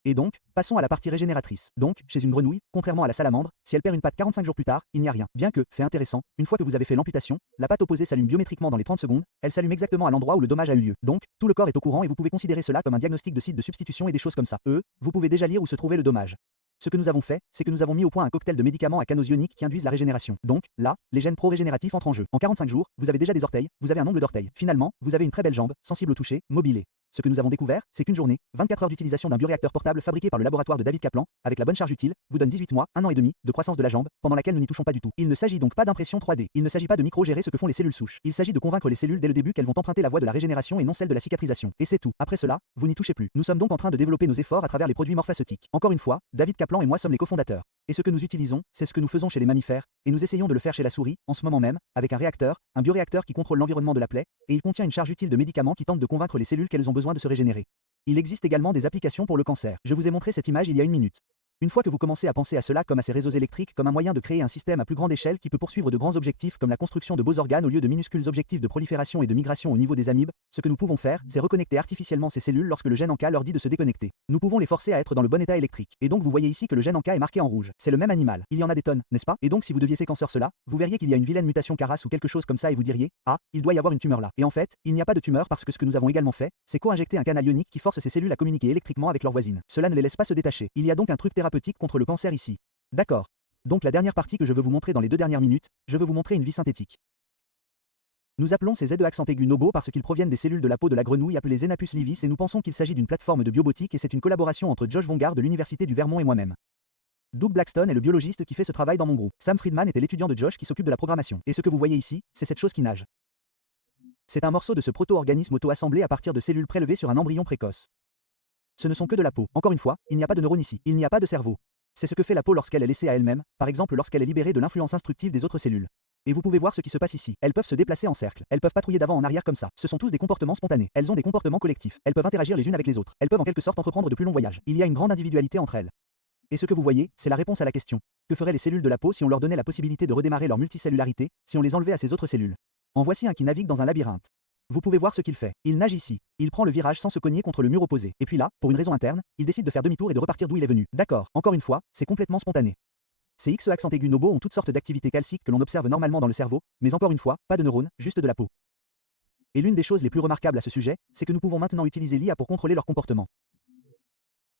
Et donc, passons à la partie régénératrice. Donc, chez une grenouille, contrairement à la salamandre, si elle perd une patte 45 jours plus tard, il n'y a rien. Bien que, fait intéressant, une fois que vous avez fait l'amputation, la patte opposée s'allume biométriquement dans les 30 secondes, elle s'allume exactement à l'endroit où le dommage a eu lieu. Donc, tout le corps est au courant et vous pouvez considérer cela comme un diagnostic de site de substitution et des choses comme ça. Vous pouvez déjà lire où se trouvait le dommage. Ce que nous avons fait, c'est que nous avons mis au point un cocktail de médicaments à canaux ioniques qui induisent la régénération. Donc, là, les gènes pro-régénératifs entrent en jeu. En 45 jours, vous avez déjà des orteils, vous avez un ongle d'orteil. Finalement, vous avez une très belle jambe, sensible au toucher, mobilée. Ce que nous avons découvert, c'est qu'une journée, 24 heures d'utilisation d'un bioréacteur portable fabriqué par le laboratoire de David Kaplan, avec la bonne charge utile, vous donne 18 mois, 1 an et demi, de croissance de la jambe, pendant laquelle nous n'y touchons pas du tout. Il ne s'agit donc pas d'impression 3D. Il ne s'agit pas de micro-gérer ce que font les cellules souches. Il s'agit de convaincre les cellules dès le début qu'elles vont emprunter la voie de la régénération et non celle de la cicatrisation. Et c'est tout. Après cela, vous n'y touchez plus. Nous sommes donc en train de développer nos efforts à travers les produits morphaceutiques. Encore une fois, David Kaplan et moi sommes les cofondateurs. Et ce que nous utilisons, c'est ce que nous faisons chez les mammifères, et nous essayons de le faire chez la souris, en ce moment même, avec un réacteur, un bioréacteur qui contrôle l'environnement de la plaie, et il contient une charge utile de médicaments qui tentent de convaincre les cellules qu'elles ont besoin de se régénérer. Il existe également des applications pour le cancer. Je vous ai montré cette image il y a une minute. Une fois que vous commencez à penser à cela comme à ces réseaux électriques comme un moyen de créer un système à plus grande échelle qui peut poursuivre de grands objectifs comme la construction de beaux organes au lieu de minuscules objectifs de prolifération et de migration au niveau des amibes, ce que nous pouvons faire, c'est reconnecter artificiellement ces cellules lorsque le gène en K leur dit de se déconnecter. Nous pouvons les forcer à être dans le bon état électrique. Et donc vous voyez ici que le gène en K est marqué en rouge. C'est le même animal. Il y en a des tonnes, n'est-ce pas? Et donc si vous deviez séquenceur cela, vous verriez qu'il y a une vilaine mutation Caras ou quelque chose comme ça et vous diriez, ah, il doit y avoir une tumeur là. Et en fait, il n'y a pas de tumeur parce que ce que nous avons également fait, c'est co-injecter un canal ionique qui force ces cellules à communiquer électriquement avec leurs voisines. Cela ne les laisse pas se détacher. Il y a donc un truc thérapeutique contre le cancer ici. D'accord. Donc la dernière partie que je veux vous montrer dans les 2 dernières minutes, je veux vous montrer une vie synthétique. Nous appelons ces Z accent aigu nobo parce qu'ils proviennent des cellules de la peau de la grenouille appelées Xenapus livis et nous pensons qu'il s'agit d'une plateforme de biobotique et c'est une collaboration entre Josh Vongard de l'Université du Vermont et moi-même. Doug Blackstone est le biologiste qui fait ce travail dans mon groupe. Sam Friedman était l'étudiant de Josh qui s'occupe de la programmation. Et ce que vous voyez ici, c'est cette chose qui nage. C'est un morceau de ce proto-organisme auto-assemblé à partir de cellules prélevées sur un embryon précoce. Ce ne sont que de la peau. Encore une fois, il n'y a pas de neurones ici. Il n'y a pas de cerveau. C'est ce que fait la peau lorsqu'elle est laissée à elle-même, par exemple lorsqu'elle est libérée de l'influence instructive des autres cellules. Et vous pouvez voir ce qui se passe ici. Elles peuvent se déplacer en cercle. Elles peuvent patrouiller d'avant en arrière comme ça. Ce sont tous des comportements spontanés. Elles ont des comportements collectifs. Elles peuvent interagir les unes avec les autres. Elles peuvent en quelque sorte entreprendre de plus longs voyages. Il y a une grande individualité entre elles. Et ce que vous voyez, c'est la réponse à la question. Que feraient les cellules de la peau si on leur donnait la possibilité de redémarrer leur multicellularité, si on les enlevait à ces autres cellules? En voici un qui navigue dans un labyrinthe. Vous pouvez voir ce qu'il fait. Il nage ici. Il prend le virage sans se cogner contre le mur opposé. Et puis là, pour une raison interne, il décide de faire demi-tour et de repartir d'où il est venu. D'accord, encore une fois, c'est complètement spontané. Ces X accent aigu nobo ont toutes sortes d'activités calciques que l'on observe normalement dans le cerveau, mais encore une fois, pas de neurones, juste de la peau. Et l'une des choses les plus remarquables à ce sujet, c'est que nous pouvons maintenant utiliser l'IA pour contrôler leur comportement.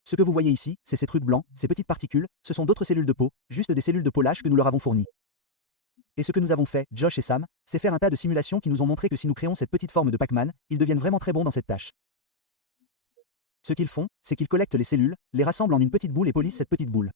Ce que vous voyez ici, c'est ces trucs blancs, ces petites particules, ce sont d'autres cellules de peau, juste des cellules de peau lâches que nous leur avons fournies. Et ce que nous avons fait, Josh et Sam, c'est faire un tas de simulations qui nous ont montré que si nous créons cette petite forme de Pac-Man, ils deviennent vraiment très bons dans cette tâche. Ce qu'ils font, c'est qu'ils collectent les cellules, les rassemblent en une petite boule et polissent cette petite boule.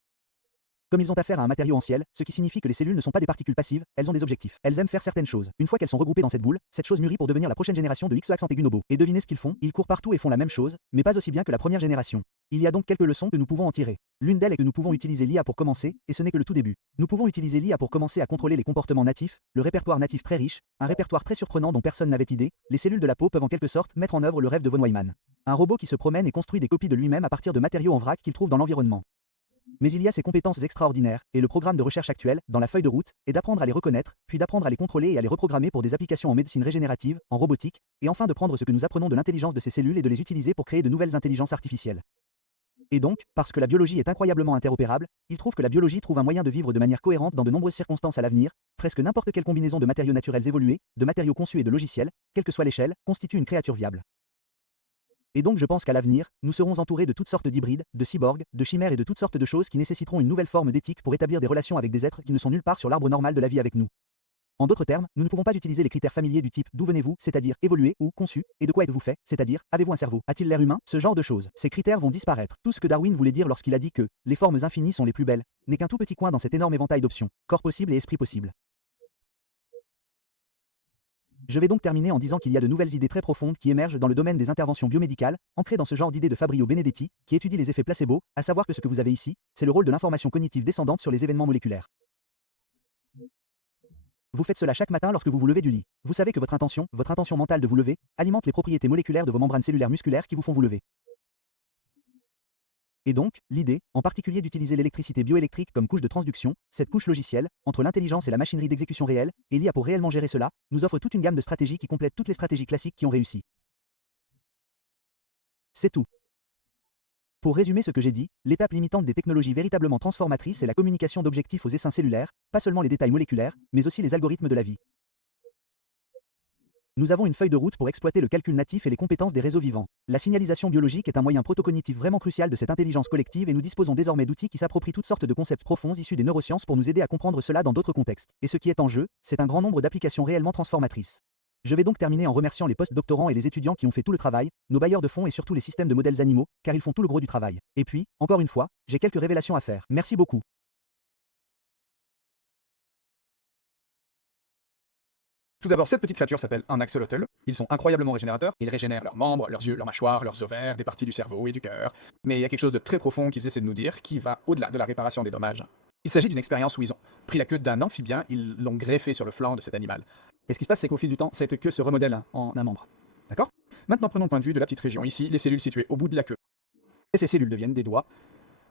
Comme ils ont affaire à un matériau en ciel, ce qui signifie que les cellules ne sont pas des particules passives, elles ont des objectifs. Elles aiment faire certaines choses. Une fois qu'elles sont regroupées dans cette boule, cette chose mûrit pour devenir la prochaine génération de X accent aigu nobo. Et devinez ce qu'ils font, ils courent partout et font la même chose, mais pas aussi bien que la première génération. Il y a donc quelques leçons que nous pouvons en tirer. L'une d'elles est que nous pouvons utiliser l'IA pour commencer, et ce n'est que le tout début. Nous pouvons utiliser l'IA pour commencer à contrôler les comportements natifs, le répertoire natif très riche, un répertoire très surprenant dont personne n'avait idée. Les cellules de la peau peuvent en quelque sorte mettre en œuvre le rêve de von Neumann. Un robot qui se promène et construit des copies de lui-même à partir de matériaux en vrac qu'il trouve dans l'environnement. Mais il y a ces compétences extraordinaires, et le programme de recherche actuel, dans la feuille de route, est d'apprendre à les reconnaître, puis d'apprendre à les contrôler et à les reprogrammer pour des applications en médecine régénérative, en robotique, et enfin de prendre ce que nous apprenons de l'intelligence de ces cellules et de les utiliser pour créer de nouvelles intelligences artificielles. Et donc, parce que la biologie est incroyablement interopérable, il trouve que la biologie trouve un moyen de vivre de manière cohérente dans de nombreuses circonstances à l'avenir, presque n'importe quelle combinaison de matériaux naturels évolués, de matériaux conçus et de logiciels, quelle que soit l'échelle, constitue une créature viable. Et donc je pense qu'à l'avenir, nous serons entourés de toutes sortes d'hybrides, de cyborgs, de chimères et de toutes sortes de choses qui nécessiteront une nouvelle forme d'éthique pour établir des relations avec des êtres qui ne sont nulle part sur l'arbre normal de la vie avec nous. En d'autres termes, nous ne pouvons pas utiliser les critères familiers du type d'où venez-vous, c'est-à-dire évolué ou conçu, et de quoi êtes-vous fait, c'est-à-dire avez-vous un cerveau, a-t-il l'air humain, ce genre de choses. Ces critères vont disparaître. Tout ce que Darwin voulait dire lorsqu'il a dit que les formes infinies sont les plus belles, n'est qu'un tout petit coin dans cet énorme éventail d'options, corps possible et esprit possible. Je vais donc terminer en disant qu'il y a de nouvelles idées très profondes qui émergent dans le domaine des interventions biomédicales, ancrées dans ce genre d'idées de Fabio Benedetti, qui étudie les effets placebo, à savoir que ce que vous avez ici, c'est le rôle de l'information cognitive descendante sur les événements moléculaires. Vous faites cela chaque matin lorsque vous vous levez du lit. Vous savez que votre intention mentale de vous lever, alimente les propriétés moléculaires de vos membranes cellulaires musculaires qui vous font vous lever. Et donc, l'idée, en particulier d'utiliser l'électricité bioélectrique comme couche de transduction, cette couche logicielle, entre l'intelligence et la machinerie d'exécution réelle, et l'IA pour réellement gérer cela, nous offre toute une gamme de stratégies qui complètent toutes les stratégies classiques qui ont réussi. C'est tout. Pour résumer ce que j'ai dit, l'étape limitante des technologies véritablement transformatrices est la communication d'objectifs aux essaims cellulaires, pas seulement les détails moléculaires, mais aussi les algorithmes de la vie. Nous avons une feuille de route pour exploiter le calcul natif et les compétences des réseaux vivants. La signalisation biologique est un moyen protocognitif vraiment crucial de cette intelligence collective et nous disposons désormais d'outils qui s'approprient toutes sortes de concepts profonds issus des neurosciences pour nous aider à comprendre cela dans d'autres contextes. Et ce qui est en jeu, c'est un grand nombre d'applications réellement transformatrices. Je vais donc terminer en remerciant les post-doctorants et les étudiants qui ont fait tout le travail, nos bailleurs de fonds et surtout les systèmes de modèles animaux, car ils font tout le gros du travail. Et puis, encore une fois, j'ai quelques révélations à faire. Merci beaucoup. Tout d'abord, cette petite créature s'appelle un axolotl. Ils sont incroyablement régénérateurs. Ils régénèrent leurs membres, leurs yeux, leurs mâchoires, leurs ovaires, des parties du cerveau et du cœur. Mais il y a quelque chose de très profond qu'ils essaient de nous dire qui va au-delà de la réparation des dommages. Il s'agit d'une expérience où ils ont pris la queue d'un amphibien, ils l'ont greffée sur le flanc de cet animal. Et ce qui se passe, c'est qu'au fil du temps, cette queue se remodèle en un membre. D'accord? Maintenant, prenons le point de vue de la petite région. Ici, les cellules situées au bout de la queue. Et ces cellules deviennent des doigts.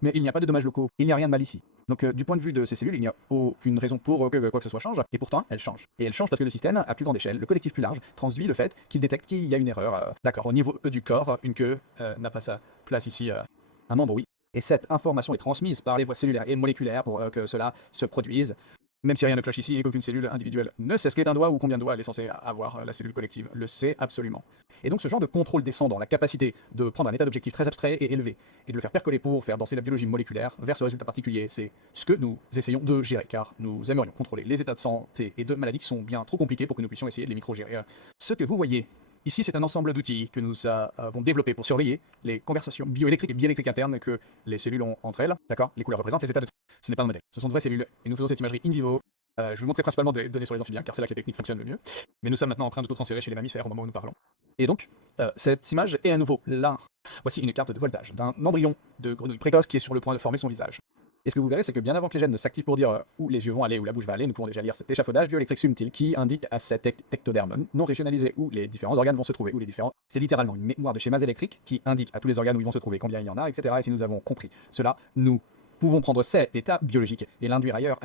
Mais il n'y a pas de dommages locaux, il n'y a rien de mal ici. Donc du point de vue de ces cellules, il n'y a aucune raison pour que quoi que ce soit change, et pourtant elles changent. Et elles changent parce que le système, à plus grande échelle, le collectif plus large, transduit le fait qu'il détecte qu'il y a une erreur. D'accord, au niveau du corps, une queue n'a pas sa place ici, un membre oui. Et cette information est transmise par les voies cellulaires et moléculaires pour que cela se produise. Même si rien ne cloche ici et qu'aucune cellule individuelle ne sait ce qu'est un doigt ou combien de doigts elle est censée avoir, la cellule collective le sait absolument. Et donc ce genre de contrôle descendant, la capacité de prendre un état d'objectif très abstrait et élevé, et de le faire percoler pour faire danser la biologie moléculaire vers ce résultat particulier, c'est ce que nous essayons de gérer, car nous aimerions contrôler les états de santé et de maladies qui sont bien trop compliqués pour que nous puissions essayer de les micro-gérer. Ce que vous voyez ici, c'est un ensemble d'outils que nous avons développés pour surveiller les conversations bioélectriques et biélectriques internes que les cellules ont entre elles. D'accord? Les couleurs représentent les états de... Ce n'est pas un modèle, ce sont de vraies cellules, et nous faisons cette imagerie in vivo. Je vais vous montrer principalement des données sur les amphibiens, car c'est là que la technique fonctionne le mieux. Mais nous sommes maintenant en train de tout transférer chez les mammifères au moment où nous parlons. Et donc, cette image est à nouveau là. Voici une carte de voltage d'un embryon de grenouille précoce qui est sur le point de former son visage. Et ce que vous verrez, c'est que bien avant que les gènes ne s'activent pour dire où les yeux vont aller, où la bouche va aller, nous pouvons déjà lire cet échafaudage bioélectrique subtil qui indique à cet ectoderme non régionalisé où les différents organes vont se trouver, où les différents... C'est littéralement une mémoire de schémas électriques qui indique à tous les organes où ils vont se trouver, combien il y en a, etc. Et si nous avons compris cela, nous pouvons prendre cet état biologique et l'induire ailleurs.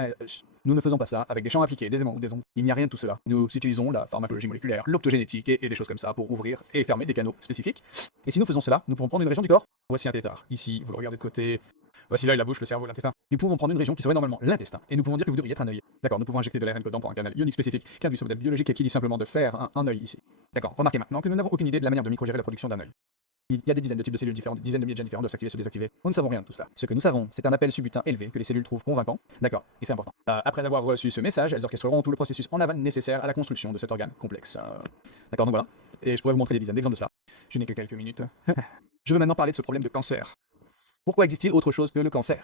Nous ne faisons pas ça avec des champs appliqués, des aimants ou des ondes. Il n'y a rien de tout cela. Nous utilisons la pharmacologie moléculaire, l'optogénétique et des choses comme ça pour ouvrir et fermer des canaux spécifiques. Et si nous faisons cela, nous pouvons prendre une région du corps. Voici un tétard. Ici, vous le regardez de côté. Voici l'œil, la bouche, le cerveau, l'intestin. Nous pouvons prendre une région qui serait normalement l'intestin, et nous pouvons dire que vous devriez être un œil. D'accord, nous pouvons injecter de l'ARN codant pour un canal ionique spécifique, qui induit ce modèle biologique et qui dit simplement de faire un œil ici. D'accord, remarquez maintenant que nous n'avons aucune idée de la manière de microgérer la production d'un œil. Il y a des dizaines de types de cellules différentes, des dizaines de milliers de gènes différents de s'activer, se désactiver. Nous ne savons rien de tout cela. Ce que nous savons, c'est un appel subutin élevé que les cellules trouvent convaincant. D'accord, et c'est important. Après avoir reçu ce message, elles orchestreront tout le processus en aval nécessaire à la construction de cet organe complexe. D'accord, donc voilà. Et je pourrais vous montrer des dizaines d'exemples de ça. Je n'ai que quelques minutes. Je veux maintenant parler de ce problème de cancer. Pourquoi existe-t-il autre chose que le cancer?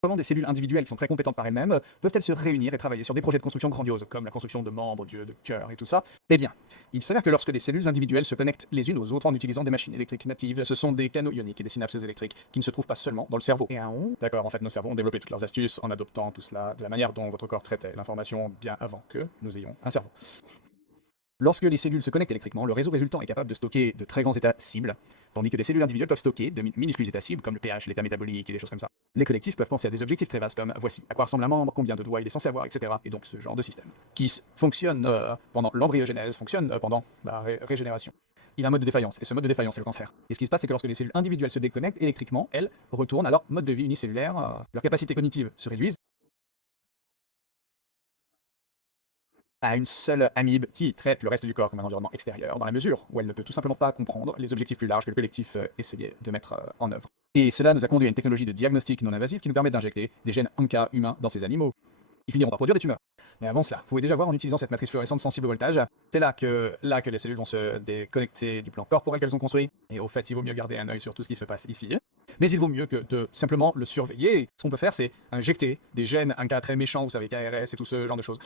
Comment des cellules individuelles qui sont très compétentes par elles-mêmes peuvent-elles se réunir et travailler sur des projets de construction grandioses, comme la construction de membres, d'yeux, de cœurs et tout ça? Eh bien, il s'avère que lorsque des cellules individuelles se connectent les unes aux autres en utilisant des machines électriques natives, ce sont des canaux ioniques et des synapses électriques qui ne se trouvent pas seulement dans le cerveau. Et d'accord, en fait, nos cerveaux ont développé toutes leurs astuces en adoptant tout cela de la manière dont votre corps traitait l'information bien avant que nous ayons un cerveau. Lorsque les cellules se connectent électriquement, le réseau résultant est capable de stocker de très grands états cibles, tandis que des cellules individuelles peuvent stocker de minuscules états cibles comme le pH, l'état métabolique et des choses comme ça. Les collectifs peuvent penser à des objectifs très vastes comme voici à quoi ressemble un membre, combien de doigts il est censé avoir, etc. Et donc ce genre de système qui fonctionne pendant l'embryogénèse, fonctionne pendant la régénération. Il a un mode de défaillance, et ce mode de défaillance, c'est le cancer. Et ce qui se passe, c'est que lorsque les cellules individuelles se déconnectent électriquement, elles retournent à leur mode de vie unicellulaire, leur capacité cognitive se réduise, à une seule amibe qui traite le reste du corps comme un environnement extérieur, dans la mesure où elle ne peut tout simplement pas comprendre les objectifs plus larges que le collectif essayait de mettre en œuvre. Et cela nous a conduit à une technologie de diagnostic non invasive qui nous permet d'injecter des gènes ANCA humains dans ces animaux. Ils finiront par produire des tumeurs. Mais avant cela, vous pouvez déjà voir en utilisant cette matrice fluorescente sensible au voltage, c'est là que les cellules vont se déconnecter du plan corporel qu'elles ont construit. Et au fait, il vaut mieux garder un œil sur tout ce qui se passe ici. Mais il vaut mieux que de simplement le surveiller. Ce qu'on peut faire, c'est injecter des gènes ANCA très méchants, vous savez, KRS et tout ce genre de choses.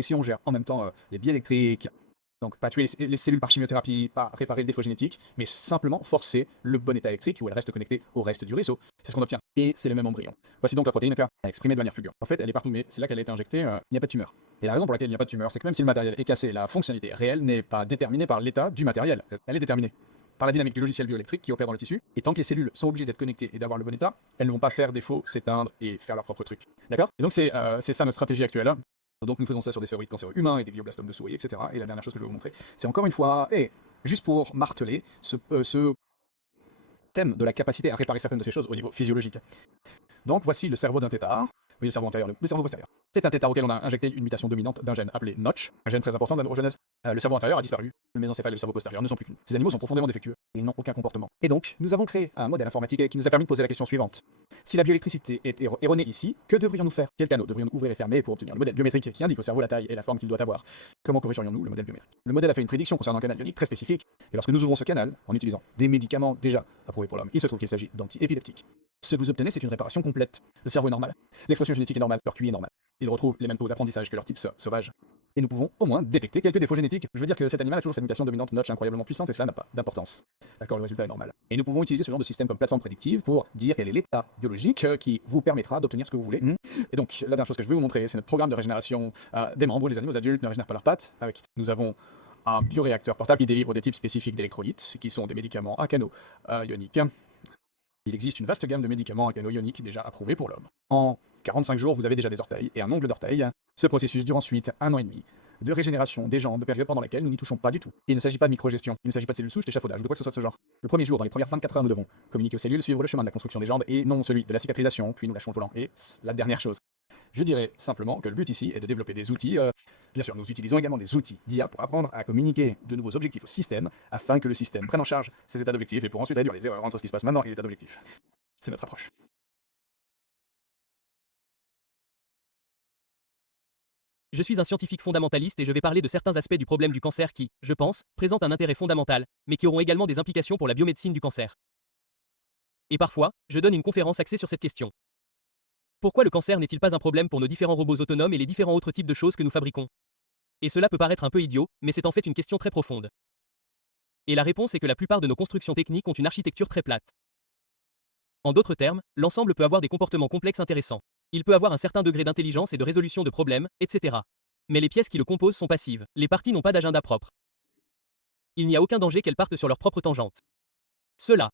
Si on gère en même temps les biais électriques, donc pas tuer les cellules par chimiothérapie, pas réparer le défaut génétique, mais simplement forcer le bon état électrique où elle reste connectée au reste du réseau. C'est ce qu'on obtient. Et c'est le même embryon. Voici donc la protéine ANCA exprimée de manière fulgurante. En fait, elle est partout, mais c'est là qu'elle a été injectée, il n'y a pas de tumeur. Et la raison pour laquelle il n'y a pas de tumeur, c'est que même si le matériel est cassé, la fonctionnalité réelle n'est pas déterminée par l'état du matériel. Elle est déterminée par la dynamique du logiciel bioélectrique qui opère dans le tissu. Et tant que les cellules sont obligées d'être connectées et d'avoir le bon état, elles ne vont pas faire défaut, s'éteindre et faire leur propre truc. D'accord? Et donc c'est ça notre stratégie actuelle. Donc nous faisons ça sur des séroïdes cancéreux humains et des glioblastomes de souris, etc. Et la dernière chose que je vais vous montrer, c'est encore une fois, et juste pour marteler ce thème de la capacité à réparer certaines de ces choses au niveau physiologique. Donc voici le cerveau d'un tétard. Oui, le cerveau antérieur, le cerveau postérieur. C'est un tétard auquel on a injecté une mutation dominante d'un gène appelé Notch, un gène très important de la neurogenèse. Le cerveau antérieur a disparu, le mésencéphale et le cerveau postérieur ne sont plus qu'une. Ces animaux sont profondément défectueux et ils n'ont aucun comportement. Et donc, nous avons créé un modèle informatique qui nous a permis de poser la question suivante. Si la bioélectricité est erronée ici, que devrions-nous faire? Quel canot devrions-nous ouvrir et fermer pour obtenir le modèle biométrique qui indique au cerveau la taille et la forme qu'il doit avoir? Comment corrigerions-nous le modèle biométrique? Le modèle a fait une prédiction concernant un canal ionique très spécifique, et lorsque nous ouvrons ce canal, en utilisant des médicaments déjà approuvés pour l'homme, il se trouve qu'il s'agit d'antiépileptiques. Ce que vous obtenez, c'est une réparation complète. Le cerveau est normal, l'expression génétique est normale, leur QI est normal. Ils retrouvent les mêmes taux d'apprentissage que leur type sauvage. Et nous pouvons au moins détecter quelques défauts génétiques. Je veux dire que cet animal a toujours cette mutation dominante Notch incroyablement puissante et cela n'a pas d'importance. D'accord, le résultat est normal. Et nous pouvons utiliser ce genre de système comme plateforme prédictive pour dire quel est l'état biologique qui vous permettra d'obtenir ce que vous voulez. Et donc, la dernière chose que je vais vous montrer, c'est notre programme de régénération des membres. Les animaux adultes ne régénèrent pas leurs pattes. Nous avons un bioréacteur portable qui délivre des types spécifiques d'électrolytes, qui sont des médicaments à canaux ioniques. Il existe une vaste gamme de médicaments à canaux ioniques déjà approuvés pour l'homme. En 45 jours, vous avez déjà des orteils et un ongle d'orteil. Ce processus dure ensuite 1 an et demi de régénération des jambes, période pendant laquelle nous n'y touchons pas du tout. Il ne s'agit pas de microgestion, il ne s'agit pas de cellules souches, d'échafaudage ou de quoi que ce soit de ce genre. Le premier jour, dans les premières 24 heures, nous devons communiquer aux cellules, suivre le chemin de la construction des jambes et non celui de la cicatrisation, puis nous lâchons le volant. Et la dernière chose. Je dirais simplement que le but ici est de développer des outils. Bien sûr, nous utilisons également des outils d'IA pour apprendre à communiquer de nouveaux objectifs au système, afin que le système prenne en charge ces états d'objectifs et pour ensuite réduire les erreurs entre ce qui se passe maintenant et l'état d'objectif. C'est notre approche. Je suis un scientifique fondamentaliste et je vais parler de certains aspects du problème du cancer qui, je pense, présentent un intérêt fondamental, mais qui auront également des implications pour la biomédecine du cancer. Et parfois, je donne une conférence axée sur cette question. Pourquoi le cancer n'est-il pas un problème pour nos différents robots autonomes et les différents autres types de choses que nous fabriquons? Et cela peut paraître un peu idiot, mais c'est en fait une question très profonde. Et la réponse est que la plupart de nos constructions techniques ont une architecture très plate. En d'autres termes, l'ensemble peut avoir des comportements complexes intéressants. Il peut avoir un certain degré d'intelligence et de résolution de problèmes, etc. Mais les pièces qui le composent sont passives. Les parties n'ont pas d'agenda propre. Il n'y a aucun danger qu'elles partent sur leur propre tangente. Cela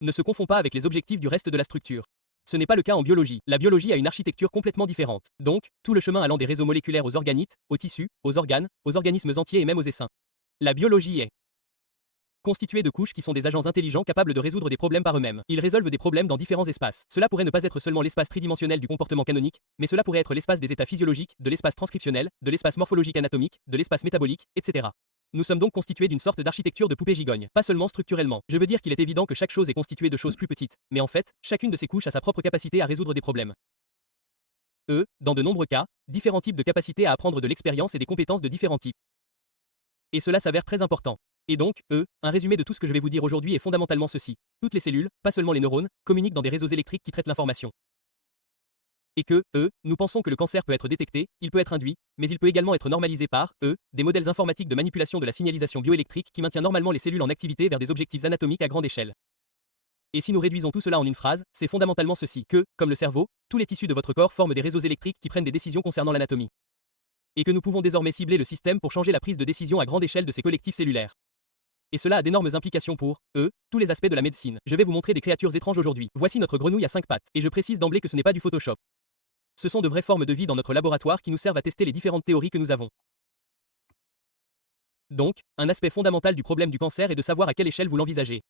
ne se confond pas avec les objectifs du reste de la structure. Ce n'est pas le cas en biologie. La biologie a une architecture complètement différente. Donc, tout le chemin allant des réseaux moléculaires aux organites, aux tissus, aux organes, aux organismes entiers et même aux essaims. La biologie est constitués de couches qui sont des agents intelligents capables de résoudre des problèmes par eux-mêmes. Ils résolvent des problèmes dans différents espaces. Cela pourrait ne pas être seulement l'espace tridimensionnel du comportement canonique, mais cela pourrait être l'espace des états physiologiques, de l'espace transcriptionnel, de l'espace morphologique anatomique, de l'espace métabolique, etc. Nous sommes donc constitués d'une sorte d'architecture de poupée gigogne, pas seulement structurellement. Je veux dire qu'il est évident que chaque chose est constituée de choses plus petites, mais en fait, chacune de ces couches a sa propre capacité à résoudre des problèmes. Dans de nombreux cas, différents types de capacités à apprendre de l'expérience et des compétences de différents types. Et cela s'avère très important. Et donc, un résumé de tout ce que je vais vous dire aujourd'hui est fondamentalement ceci. Toutes les cellules, pas seulement les neurones, communiquent dans des réseaux électriques qui traitent l'information. Et que, nous pensons que le cancer peut être détecté, il peut être induit, mais il peut également être normalisé par, des modèles informatiques de manipulation de la signalisation bioélectrique qui maintient normalement les cellules en activité vers des objectifs anatomiques à grande échelle. Et si nous réduisons tout cela en une phrase, c'est fondamentalement ceci, que, comme le cerveau, tous les tissus de votre corps forment des réseaux électriques qui prennent des décisions concernant l'anatomie. Et que nous pouvons désormais cibler le système pour changer la prise de décision à grande échelle de ces collectifs cellulaires. Et cela a d'énormes implications pour, tous les aspects de la médecine. Je vais vous montrer des créatures étranges aujourd'hui. Voici notre grenouille à 5 pattes. Et je précise d'emblée que ce n'est pas du Photoshop. Ce sont de vraies formes de vie dans notre laboratoire qui nous servent à tester les différentes théories que nous avons. Donc, un aspect fondamental du problème du cancer est de savoir à quelle échelle vous l'envisagez.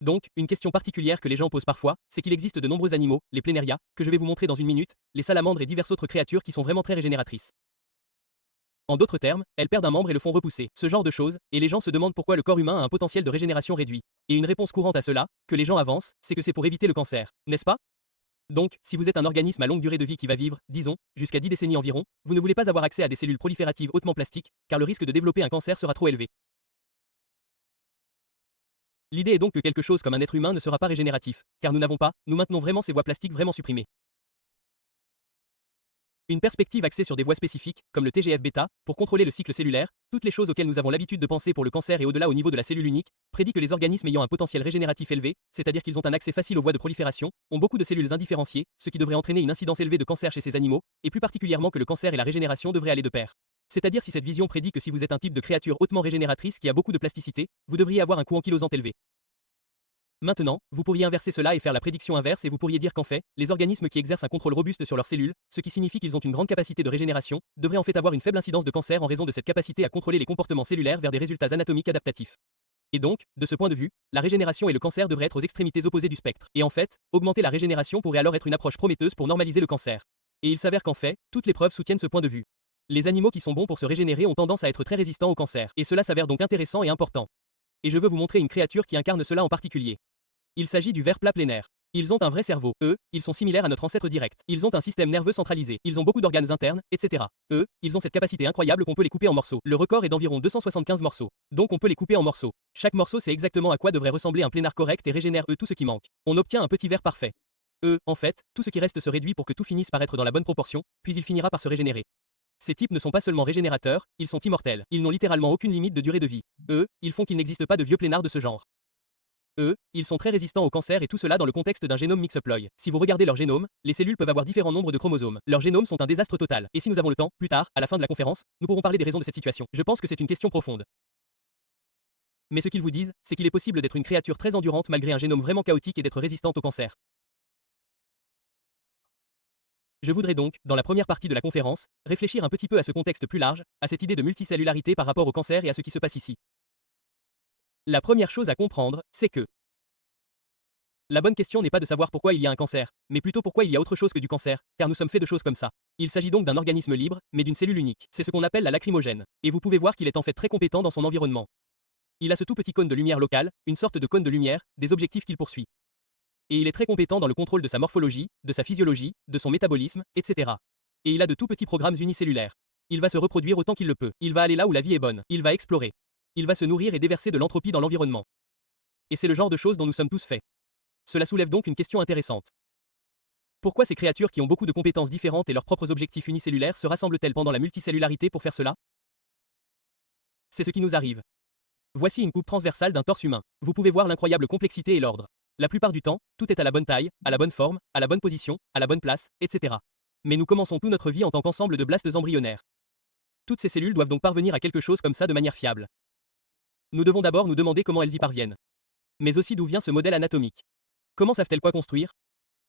Donc, une question particulière que les gens posent parfois, c'est qu'il existe de nombreux animaux, les Planaria, que je vais vous montrer dans une minute, les salamandres et diverses autres créatures qui sont vraiment très régénératrices. En d'autres termes, elles perdent un membre et le font repousser. Ce genre de choses, et les gens se demandent pourquoi le corps humain a un potentiel de régénération réduit. Et une réponse courante à cela, que les gens avancent, c'est que c'est pour éviter le cancer. N'est-ce pas? Donc, si vous êtes un organisme à longue durée de vie qui va vivre, disons, jusqu'à 10 décennies environ, vous ne voulez pas avoir accès à des cellules prolifératives hautement plastiques, car le risque de développer un cancer sera trop élevé. L'idée est donc que quelque chose comme un être humain ne sera pas régénératif, car nous maintenons vraiment ces voies plastiques vraiment supprimées. Une perspective axée sur des voies spécifiques, comme le TGF-bêta, pour contrôler le cycle cellulaire, toutes les choses auxquelles nous avons l'habitude de penser pour le cancer et au-delà au niveau de la cellule unique, prédit que les organismes ayant un potentiel régénératif élevé, c'est-à-dire qu'ils ont un accès facile aux voies de prolifération, ont beaucoup de cellules indifférenciées, ce qui devrait entraîner une incidence élevée de cancer chez ces animaux, et plus particulièrement que le cancer et la régénération devraient aller de pair. C'est-à-dire si cette vision prédit que si vous êtes un type de créature hautement régénératrice qui a beaucoup de plasticité, vous devriez avoir un coût ankylosant élevé. Maintenant, vous pourriez inverser cela et faire la prédiction inverse et vous pourriez dire qu'en fait, les organismes qui exercent un contrôle robuste sur leurs cellules, ce qui signifie qu'ils ont une grande capacité de régénération, devraient en fait avoir une faible incidence de cancer en raison de cette capacité à contrôler les comportements cellulaires vers des résultats anatomiques adaptatifs. Et donc, de ce point de vue, la régénération et le cancer devraient être aux extrémités opposées du spectre. Et en fait, augmenter la régénération pourrait alors être une approche prometteuse pour normaliser le cancer. Et il s'avère qu'en fait, toutes les preuves soutiennent ce point de vue. Les animaux qui sont bons pour se régénérer ont tendance à être très résistants au cancer. Et cela s'avère donc intéressant et important. Et je veux vous montrer une créature qui incarne cela en particulier. Il s'agit du ver plat plenaire. Ils ont un vrai cerveau, ils sont similaires à notre ancêtre direct. Ils ont un système nerveux centralisé, ils ont beaucoup d'organes internes, etc. Ils ont cette capacité incroyable qu'on peut les couper en morceaux. Le record est d'environ 275 morceaux. Donc on peut les couper en morceaux. Chaque morceau sait exactement à quoi devrait ressembler un plénard correct et régénère tout ce qui manque. On obtient un petit ver parfait. En fait, tout ce qui reste se réduit pour que tout finisse par être dans la bonne proportion, puis il finira par se régénérer. Ces types ne sont pas seulement régénérateurs, ils sont immortels. Ils n'ont littéralement aucune limite de durée de vie. Ils font qu'il n'existe pas de vieux plénards de ce genre. Ils sont très résistants au cancer et tout cela dans le contexte d'un génome mixploid. Si vous regardez leur génome, les cellules peuvent avoir différents nombres de chromosomes. Leurs génomes sont un désastre total. Et si nous avons le temps, plus tard, à la fin de la conférence, nous pourrons parler des raisons de cette situation. Je pense que c'est une question profonde. Mais ce qu'ils vous disent, c'est qu'il est possible d'être une créature très endurante malgré un génome vraiment chaotique et d'être résistante au cancer. Je voudrais donc, dans la première partie de la conférence, réfléchir un petit peu à ce contexte plus large, à cette idée de multicellularité par rapport au cancer et à ce qui se passe ici. La première chose à comprendre, c'est que la bonne question n'est pas de savoir pourquoi il y a un cancer, mais plutôt pourquoi il y a autre chose que du cancer, car nous sommes faits de choses comme ça. Il s'agit donc d'un organisme libre, mais d'une cellule unique. C'est ce qu'on appelle la lacrymogène. Et vous pouvez voir qu'il est en fait très compétent dans son environnement. Il a ce tout petit cône de lumière local, une sorte de cône de lumière, des objectifs qu'il poursuit. Et il est très compétent dans le contrôle de sa morphologie, de sa physiologie, de son métabolisme, etc. Et il a de tout petits programmes unicellulaires. Il va se reproduire autant qu'il le peut. Il va aller là où la vie est bonne. Il va explorer. Il va se nourrir et déverser de l'entropie dans l'environnement. Et c'est le genre de choses dont nous sommes tous faits. Cela soulève donc une question intéressante. Pourquoi ces créatures qui ont beaucoup de compétences différentes et leurs propres objectifs unicellulaires se rassemblent-elles pendant la multicellularité pour faire cela? C'est ce qui nous arrive. Voici une coupe transversale d'un torse humain. Vous pouvez voir l'incroyable complexité et l'ordre. La plupart du temps, tout est à la bonne taille, à la bonne forme, à la bonne position, à la bonne place, etc. Mais nous commençons toute notre vie en tant qu'ensemble de blastes embryonnaires. Toutes ces cellules doivent donc parvenir à quelque chose comme ça de manière fiable. Nous devons d'abord nous demander comment elles y parviennent. Mais aussi d'où vient ce modèle anatomique. Comment savent-elles quoi construire?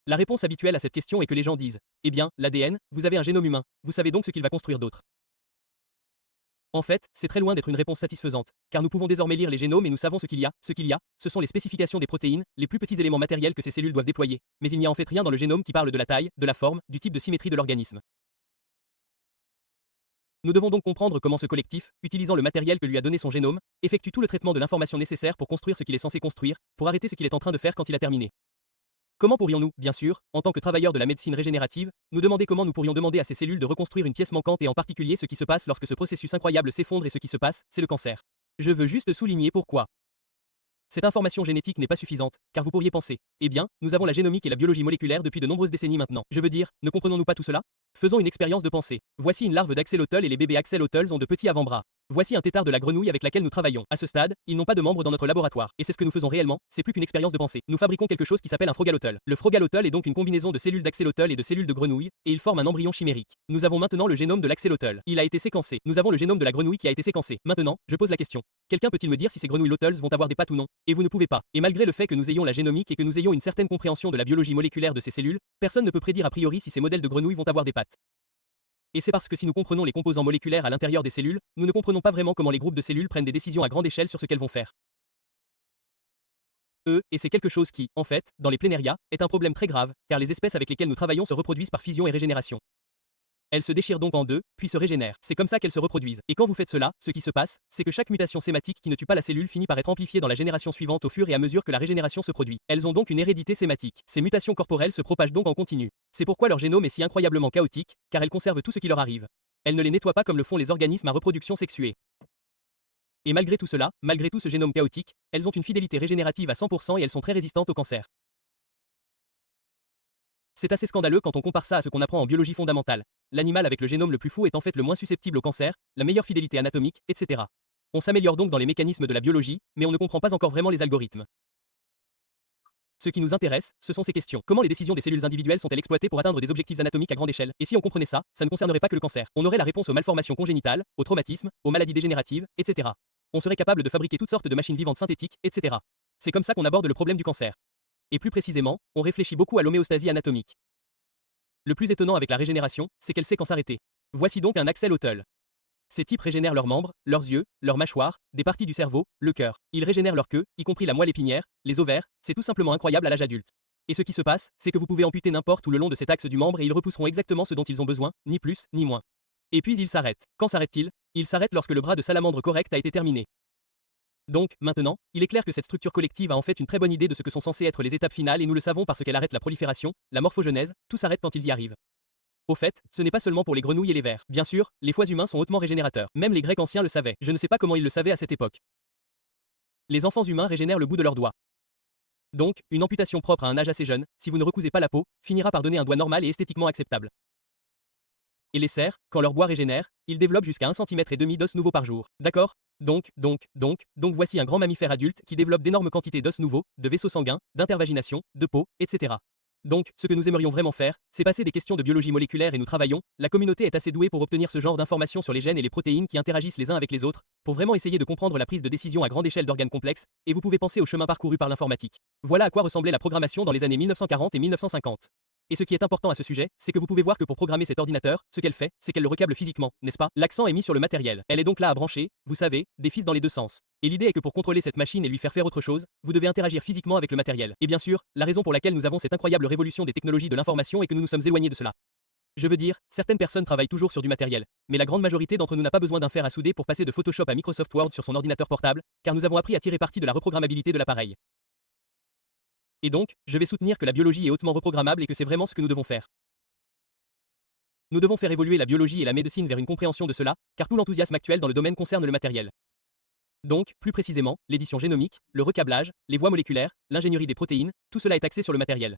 La réponse habituelle à cette question est que les gens disent « Eh bien, l'ADN, vous avez un génome humain, vous savez donc ce qu'il va construire d'autre. » En fait, c'est très loin d'être une réponse satisfaisante, car nous pouvons désormais lire les génomes et nous savons ce qu'il y a, ce sont les spécifications des protéines, les plus petits éléments matériels que ces cellules doivent déployer, mais il n'y a en fait rien dans le génome qui parle de la taille, de la forme, du type de symétrie de l'organisme. Nous devons donc comprendre comment ce collectif, utilisant le matériel que lui a donné son génome, effectue tout le traitement de l'information nécessaire pour construire ce qu'il est censé construire, pour arrêter ce qu'il est en train de faire quand il a terminé. Comment pourrions-nous, bien sûr, en tant que travailleurs de la médecine régénérative, nous demander comment nous pourrions demander à ces cellules de reconstruire une pièce manquante et en particulier ce qui se passe lorsque ce processus incroyable s'effondre et ce qui se passe, c'est le cancer. Je veux juste souligner pourquoi. Cette information génétique n'est pas suffisante, car vous pourriez penser, eh bien, nous avons la génomique et la biologie moléculaire depuis de nombreuses décennies maintenant. Je veux dire, ne comprenons-nous pas tout cela? Faisons une expérience de pensée. Voici une larve d'axolotl et les bébés axolotls ont de petits avant-bras. Voici un tétard de la grenouille avec laquelle nous travaillons. À ce stade, ils n'ont pas de membres dans notre laboratoire. Et c'est ce que nous faisons réellement, c'est plus qu'une expérience de pensée. Nous fabriquons quelque chose qui s'appelle un frogalotl. Le frogalotl est donc une combinaison de cellules d'axolotl et de cellules de grenouille, et il forme un embryon chimérique. Nous avons maintenant le génome de l'axolotl. Il a été séquencé. Nous avons le génome de la grenouille qui a été séquencé. Maintenant, je pose la question. Quelqu'un peut-il me dire si ces grenouilles lotls vont avoir des pattes ou non? Et vous ne pouvez pas. Et malgré le fait que nous ayons la génomique et que nous ayons une certaine compréhension de la biologie moléculaire de ces cellules, personne ne peut prédire a priori si ces modèles de grenouilles vont avoir des pattes. Et c'est parce que si nous comprenons les composants moléculaires à l'intérieur des cellules, nous ne comprenons pas vraiment comment les groupes de cellules prennent des décisions à grande échelle sur ce qu'elles vont faire. Et c'est quelque chose qui, en fait, dans les planaria, est un problème très grave, car les espèces avec lesquelles nous travaillons se reproduisent par fusion et régénération. Elles se déchirent donc en deux, puis se régénèrent. C'est comme ça qu'elles se reproduisent. Et quand vous faites cela, ce qui se passe, c'est que chaque mutation sématique qui ne tue pas la cellule finit par être amplifiée dans la génération suivante au fur et à mesure que la régénération se produit. Elles ont donc une hérédité sématique. Ces mutations corporelles se propagent donc en continu. C'est pourquoi leur génome est si incroyablement chaotique, car elles conservent tout ce qui leur arrive. Elles ne les nettoient pas comme le font les organismes à reproduction sexuée. Et malgré tout cela, malgré tout ce génome chaotique, elles ont une fidélité régénérative à 100% et elles sont très résistantes au cancer. C'est assez scandaleux quand on compare ça à ce qu'on apprend en biologie fondamentale. L'animal avec le génome le plus fou est en fait le moins susceptible au cancer, la meilleure fidélité anatomique, etc. On s'améliore donc dans les mécanismes de la biologie, mais on ne comprend pas encore vraiment les algorithmes. Ce qui nous intéresse, ce sont ces questions. Comment les décisions des cellules individuelles sont-elles exploitées pour atteindre des objectifs anatomiques à grande échelle? Et si on comprenait ça, ça ne concernerait pas que le cancer. On aurait la réponse aux malformations congénitales, aux traumatismes, aux maladies dégénératives, etc. On serait capable de fabriquer toutes sortes de machines vivantes synthétiques, etc. C'est comme ça qu'on aborde le problème du cancer. Et plus précisément, on réfléchit beaucoup à l'homéostasie anatomique. Le plus étonnant avec la régénération, c'est qu'elle sait quand s'arrêter. Voici donc un axolotl. Ces types régénèrent leurs membres, leurs yeux, leurs mâchoires, des parties du cerveau, le cœur. Ils régénèrent leur queue, y compris la moelle épinière, les ovaires, c'est tout simplement incroyable à l'âge adulte. Et ce qui se passe, c'est que vous pouvez amputer n'importe où le long de cet axe du membre et ils repousseront exactement ce dont ils ont besoin, ni plus, ni moins. Et puis ils s'arrêtent. Quand s'arrête-t-il? Il s'arrête lorsque le bras de salamandre correct a été terminé. Donc, maintenant, il est clair que cette structure collective a en fait une très bonne idée de ce que sont censées être les étapes finales et nous le savons parce qu'elle arrête la prolifération, la morphogenèse, tout s'arrête quand ils y arrivent. Au fait, ce n'est pas seulement pour les grenouilles et les vers. Bien sûr, les foies humains sont hautement régénérateurs. Même les Grecs anciens le savaient. Je ne sais pas comment ils le savaient à cette époque. Les enfants humains régénèrent le bout de leurs doigts. Donc, une amputation propre à un âge assez jeune, si vous ne recousez pas la peau, finira par donner un doigt normal et esthétiquement acceptable. Et les cerfs, quand leur bois régénère, ils développent jusqu'à 1,5 cm d'os nouveaux par jour. D'accord? Donc voici un grand mammifère adulte qui développe d'énormes quantités d'os nouveaux, de vaisseaux sanguins, d'intervagination, de peau, etc. Donc, ce que nous aimerions vraiment faire, c'est passer des questions de biologie moléculaire et nous travaillons, la communauté est assez douée pour obtenir ce genre d'informations sur les gènes et les protéines qui interagissent les uns avec les autres, pour vraiment essayer de comprendre la prise de décision à grande échelle d'organes complexes, et vous pouvez penser au chemin parcouru par l'informatique. Voilà à quoi ressemblait la programmation dans les années 1940 et 1950. Et ce qui est important à ce sujet, c'est que vous pouvez voir que pour programmer cet ordinateur, ce qu'elle fait, c'est qu'elle le recable physiquement, n'est-ce pas? L'accent est mis sur le matériel. Elle est donc là à brancher, vous savez, des fils dans les deux sens. Et l'idée est que pour contrôler cette machine et lui faire autre chose, vous devez interagir physiquement avec le matériel. Et bien sûr, la raison pour laquelle nous avons cette incroyable révolution des technologies de l'information est que nous nous sommes éloignés de cela. Je veux dire, certaines personnes travaillent toujours sur du matériel, mais la grande majorité d'entre nous n'a pas besoin d'un fer à souder pour passer de Photoshop à Microsoft Word sur son ordinateur portable, car nous avons appris à tirer parti de la reprogrammabilité de l'appareil. Et donc, je vais soutenir que la biologie est hautement reprogrammable et que c'est vraiment ce que nous devons faire. Nous devons faire évoluer la biologie et la médecine vers une compréhension de cela, car tout l'enthousiasme actuel dans le domaine concerne le matériel. Donc, plus précisément, l'édition génomique, le recablage, les voies moléculaires, l'ingénierie des protéines, tout cela est axé sur le matériel.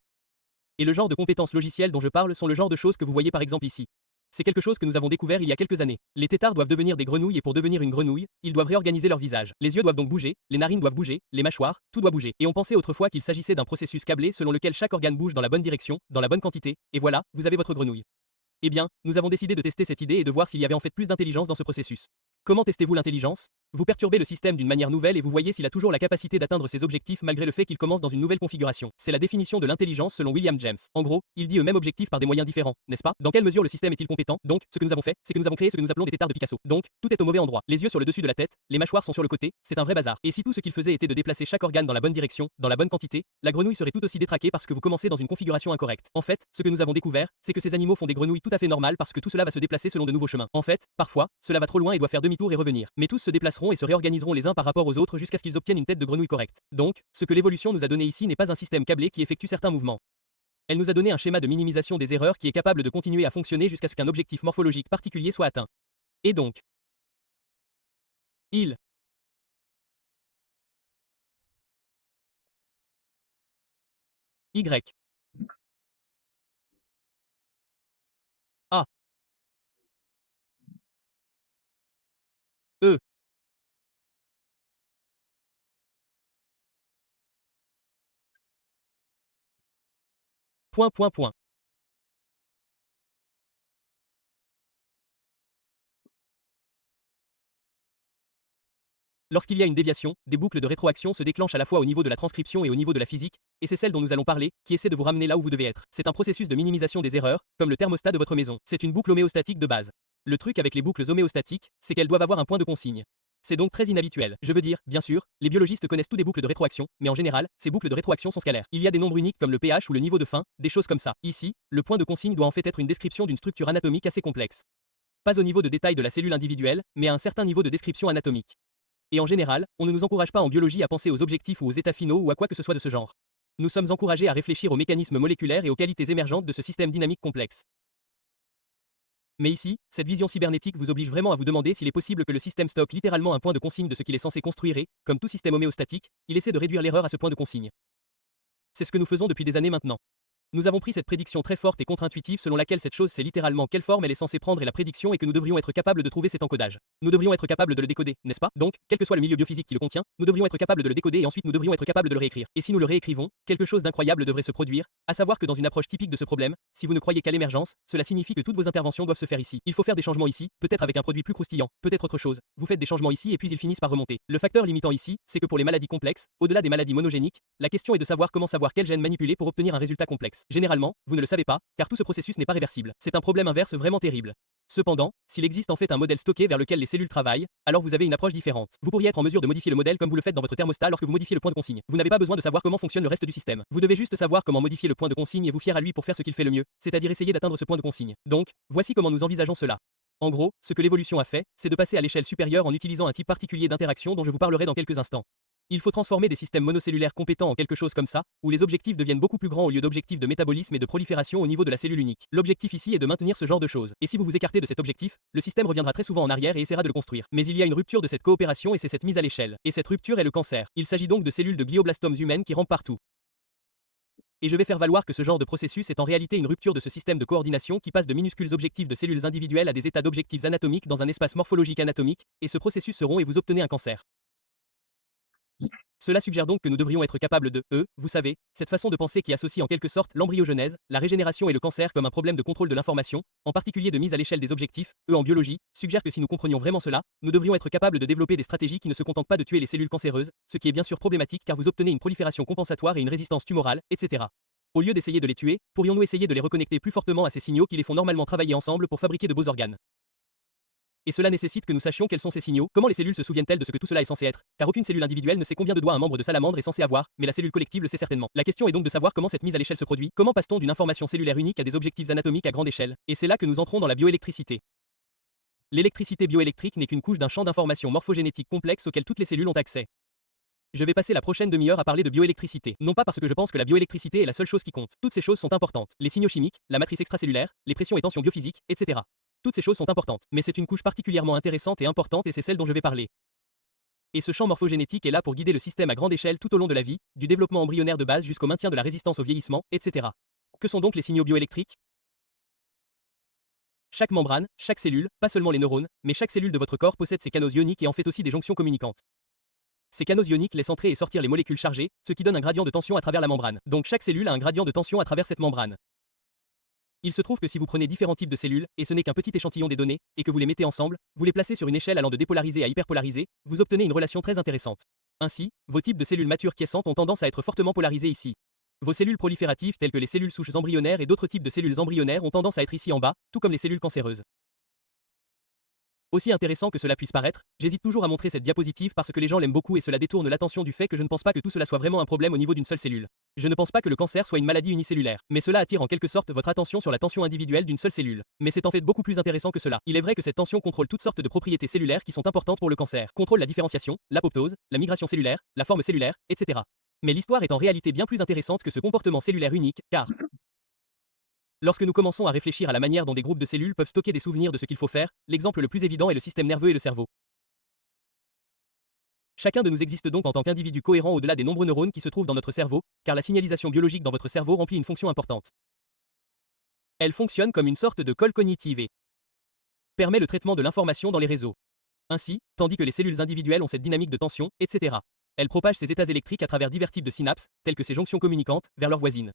Et le genre de compétences logicielles dont je parle sont le genre de choses que vous voyez par exemple ici. C'est quelque chose que nous avons découvert il y a quelques années. Les têtards doivent devenir des grenouilles et pour devenir une grenouille, ils doivent réorganiser leur visage. Les yeux doivent donc bouger, les narines doivent bouger, les mâchoires, tout doit bouger. Et on pensait autrefois qu'il s'agissait d'un processus câblé selon lequel chaque organe bouge dans la bonne direction, dans la bonne quantité, et voilà, vous avez votre grenouille. Eh bien, nous avons décidé de tester cette idée et de voir s'il y avait en fait plus d'intelligence dans ce processus. Comment testez-vous l'intelligence? Vous perturbez le système d'une manière nouvelle et vous voyez s'il a toujours la capacité d'atteindre ses objectifs malgré le fait qu'il commence dans une nouvelle configuration. C'est la définition de l'intelligence selon William James. En gros, il dit le même objectif par des moyens différents, n'est-ce pas? Dans quelle mesure le système est-il compétent? Donc, ce que nous avons fait, c'est que nous avons créé ce que nous appelons des têtards de Picasso. Donc, tout est au mauvais endroit. Les yeux sur le dessus de la tête, les mâchoires sont sur le côté, c'est un vrai bazar. Et si tout ce qu'il faisait était de déplacer chaque organe dans la bonne direction, dans la bonne quantité, la grenouille serait tout aussi détraquée parce que vous commencez dans une configuration incorrecte. En fait, ce que nous avons découvert, c'est que ces animaux font des grenouilles tout à fait normales parce que tout cela va se déplacer selon de nouveaux chemins. En fait, parfois, cela va trop loin et doit faire demi-tour et revenir. Mais tous se déplaceront et se réorganiseront les uns par rapport aux autres jusqu'à ce qu'ils obtiennent une tête de grenouille correcte. Donc, ce que l'évolution nous a donné ici n'est pas un système câblé qui effectue certains mouvements. Elle nous a donné un schéma de minimisation des erreurs qui est capable de continuer à fonctionner jusqu'à ce qu'un objectif morphologique particulier soit atteint. Et donc, il Y A E point point point. Lorsqu'il y a une déviation, des boucles de rétroaction se déclenchent à la fois au niveau de la transcription et au niveau de la physique, et c'est celle dont nous allons parler, qui essaie de vous ramener là où vous devez être. C'est un processus de minimisation des erreurs, comme le thermostat de votre maison. C'est une boucle homéostatique de base. Le truc avec les boucles homéostatiques, c'est qu'elles doivent avoir un point de consigne. C'est donc très inhabituel. Je veux dire, bien sûr, les biologistes connaissent tous des boucles de rétroaction, mais en général, ces boucles de rétroaction sont scalaires. Il y a des nombres uniques comme le pH ou le niveau de fin, des choses comme ça. Ici, le point de consigne doit en fait être une description d'une structure anatomique assez complexe. Pas au niveau de détail de la cellule individuelle, mais à un certain niveau de description anatomique. Et en général, on ne nous encourage pas en biologie à penser aux objectifs ou aux états finaux ou à quoi que ce soit de ce genre. Nous sommes encouragés à réfléchir aux mécanismes moléculaires et aux qualités émergentes de ce système dynamique complexe. Mais ici, cette vision cybernétique vous oblige vraiment à vous demander s'il est possible que le système stocke littéralement un point de consigne de ce qu'il est censé construire et, comme tout système homéostatique, il essaie de réduire l'erreur à ce point de consigne. C'est ce que nous faisons depuis des années maintenant. Nous avons pris cette prédiction très forte et contre-intuitive selon laquelle cette chose sait littéralement quelle forme elle est censée prendre et la prédiction est que nous devrions être capables de trouver cet encodage. Nous devrions être capables de le décoder, n'est-ce pas? Donc, quel que soit le milieu biophysique qui le contient, nous devrions être capables de le décoder et ensuite nous devrions être capables de le réécrire. Et si nous le réécrivons, quelque chose d'incroyable devrait se produire, à savoir que dans une approche typique de ce problème, si vous ne croyez qu'à l'émergence, cela signifie que toutes vos interventions doivent se faire ici. Il faut faire des changements ici, peut-être avec un produit plus croustillant, peut-être autre chose. Vous faites des changements ici et puis ils finissent par remonter. Le facteur limitant ici, c'est que pour les maladies complexes, au-delà des maladies monogéniques, la question est de savoir comment savoir quel gène manipuler pour obtenir un résultat complexe. Généralement, vous ne le savez pas, car tout ce processus n'est pas réversible. C'est un problème inverse vraiment terrible. Cependant, s'il existe en fait un modèle stocké vers lequel les cellules travaillent, alors vous avez une approche différente. Vous pourriez être en mesure de modifier le modèle comme vous le faites dans votre thermostat lorsque vous modifiez le point de consigne. Vous n'avez pas besoin de savoir comment fonctionne le reste du système. Vous devez juste savoir comment modifier le point de consigne et vous fier à lui pour faire ce qu'il fait le mieux, c'est-à-dire essayer d'atteindre ce point de consigne. Donc, voici comment nous envisageons cela. En gros, ce que l'évolution a fait, c'est de passer à l'échelle supérieure en utilisant un type particulier d'interaction dont je vous parlerai dans quelques instants. Il faut transformer des systèmes monocellulaires compétents en quelque chose comme ça, où les objectifs deviennent beaucoup plus grands au lieu d'objectifs de métabolisme et de prolifération au niveau de la cellule unique. L'objectif ici est de maintenir ce genre de choses. Et si vous vous écartez de cet objectif, le système reviendra très souvent en arrière et essaiera de le construire. Mais il y a une rupture de cette coopération et c'est cette mise à l'échelle. Et cette rupture est le cancer. Il s'agit donc de cellules de glioblastomes humaines qui rampent partout. Et je vais faire valoir que ce genre de processus est en réalité une rupture de ce système de coordination qui passe de minuscules objectifs de cellules individuelles à des états d'objectifs anatomiques dans un espace morphologique anatomique, et ce processus se rompt et vous obtenez un cancer. Cela suggère donc que nous devrions être capables de, vous savez, cette façon de penser qui associe en quelque sorte l'embryogenèse, la régénération et le cancer comme un problème de contrôle de l'information, en particulier de mise à l'échelle des objectifs, en biologie, suggère que si nous comprenions vraiment cela, nous devrions être capables de développer des stratégies qui ne se contentent pas de tuer les cellules cancéreuses, ce qui est bien sûr problématique car vous obtenez une prolifération compensatoire et une résistance tumorale, etc. Au lieu d'essayer de les tuer, pourrions-nous essayer de les reconnecter plus fortement à ces signaux qui les font normalement travailler ensemble pour fabriquer de beaux organes? Et cela nécessite que nous sachions quels sont ces signaux, comment les cellules se souviennent-elles de ce que tout cela est censé être, car aucune cellule individuelle ne sait combien de doigts un membre de salamandre est censé avoir, mais la cellule collective le sait certainement. La question est donc de savoir comment cette mise à l'échelle se produit, comment passe-t-on d'une information cellulaire unique à des objectifs anatomiques à grande échelle, et c'est là que nous entrons dans la bioélectricité. L'électricité bioélectrique n'est qu'une couche d'un champ d'information morphogénétique complexe auquel toutes les cellules ont accès. Je vais passer la prochaine demi-heure à parler de bioélectricité, non pas parce que je pense que la bioélectricité est la seule chose qui compte. Toutes ces choses sont importantes, les signaux chimiques, la matrice extracellulaire, les pressions et tensions biophysiques, etc. Toutes ces choses sont importantes, mais c'est une couche particulièrement intéressante et importante et c'est celle dont je vais parler. Et ce champ morphogénétique est là pour guider le système à grande échelle tout au long de la vie, du développement embryonnaire de base jusqu'au maintien de la résistance au vieillissement, etc. Que sont donc les signaux bioélectriques? Chaque membrane, chaque cellule, pas seulement les neurones, mais chaque cellule de votre corps possède ces canaux ioniques et en fait aussi des jonctions communicantes. Ces canaux ioniques laissent entrer et sortir les molécules chargées, ce qui donne un gradient de tension à travers la membrane. Donc chaque cellule a un gradient de tension à travers cette membrane. Il se trouve que si vous prenez différents types de cellules, et ce n'est qu'un petit échantillon des données, et que vous les mettez ensemble, vous les placez sur une échelle allant de dépolarisé à hyperpolarisé, vous obtenez une relation très intéressante. Ainsi, vos types de cellules matures quiescentes ont tendance à être fortement polarisées ici. Vos cellules prolifératives telles que les cellules souches embryonnaires et d'autres types de cellules embryonnaires ont tendance à être ici en bas, tout comme les cellules cancéreuses. Aussi intéressant que cela puisse paraître, j'hésite toujours à montrer cette diapositive parce que les gens l'aiment beaucoup et cela détourne l'attention du fait que je ne pense pas que tout cela soit vraiment un problème au niveau d'une seule cellule. Je ne pense pas que le cancer soit une maladie unicellulaire, mais cela attire en quelque sorte votre attention sur la tension individuelle d'une seule cellule. Mais c'est en fait beaucoup plus intéressant que cela. Il est vrai que cette tension contrôle toutes sortes de propriétés cellulaires qui sont importantes pour le cancer. Contrôle la différenciation, l'apoptose, la migration cellulaire, la forme cellulaire, etc. Mais l'histoire est en réalité bien plus intéressante que ce comportement cellulaire unique, car lorsque nous commençons à réfléchir à la manière dont des groupes de cellules peuvent stocker des souvenirs de ce qu'il faut faire, l'exemple le plus évident est le système nerveux et le cerveau. Chacun de nous existe donc en tant qu'individu cohérent au-delà des nombreux neurones qui se trouvent dans notre cerveau, car la signalisation biologique dans votre cerveau remplit une fonction importante. Elle fonctionne comme une sorte de colle cognitive et permet le traitement de l'information dans les réseaux. Ainsi, tandis que les cellules individuelles ont cette dynamique de tension, etc. Elles propagent ces états électriques à travers divers types de synapses, telles que ces jonctions communicantes, vers leurs voisines.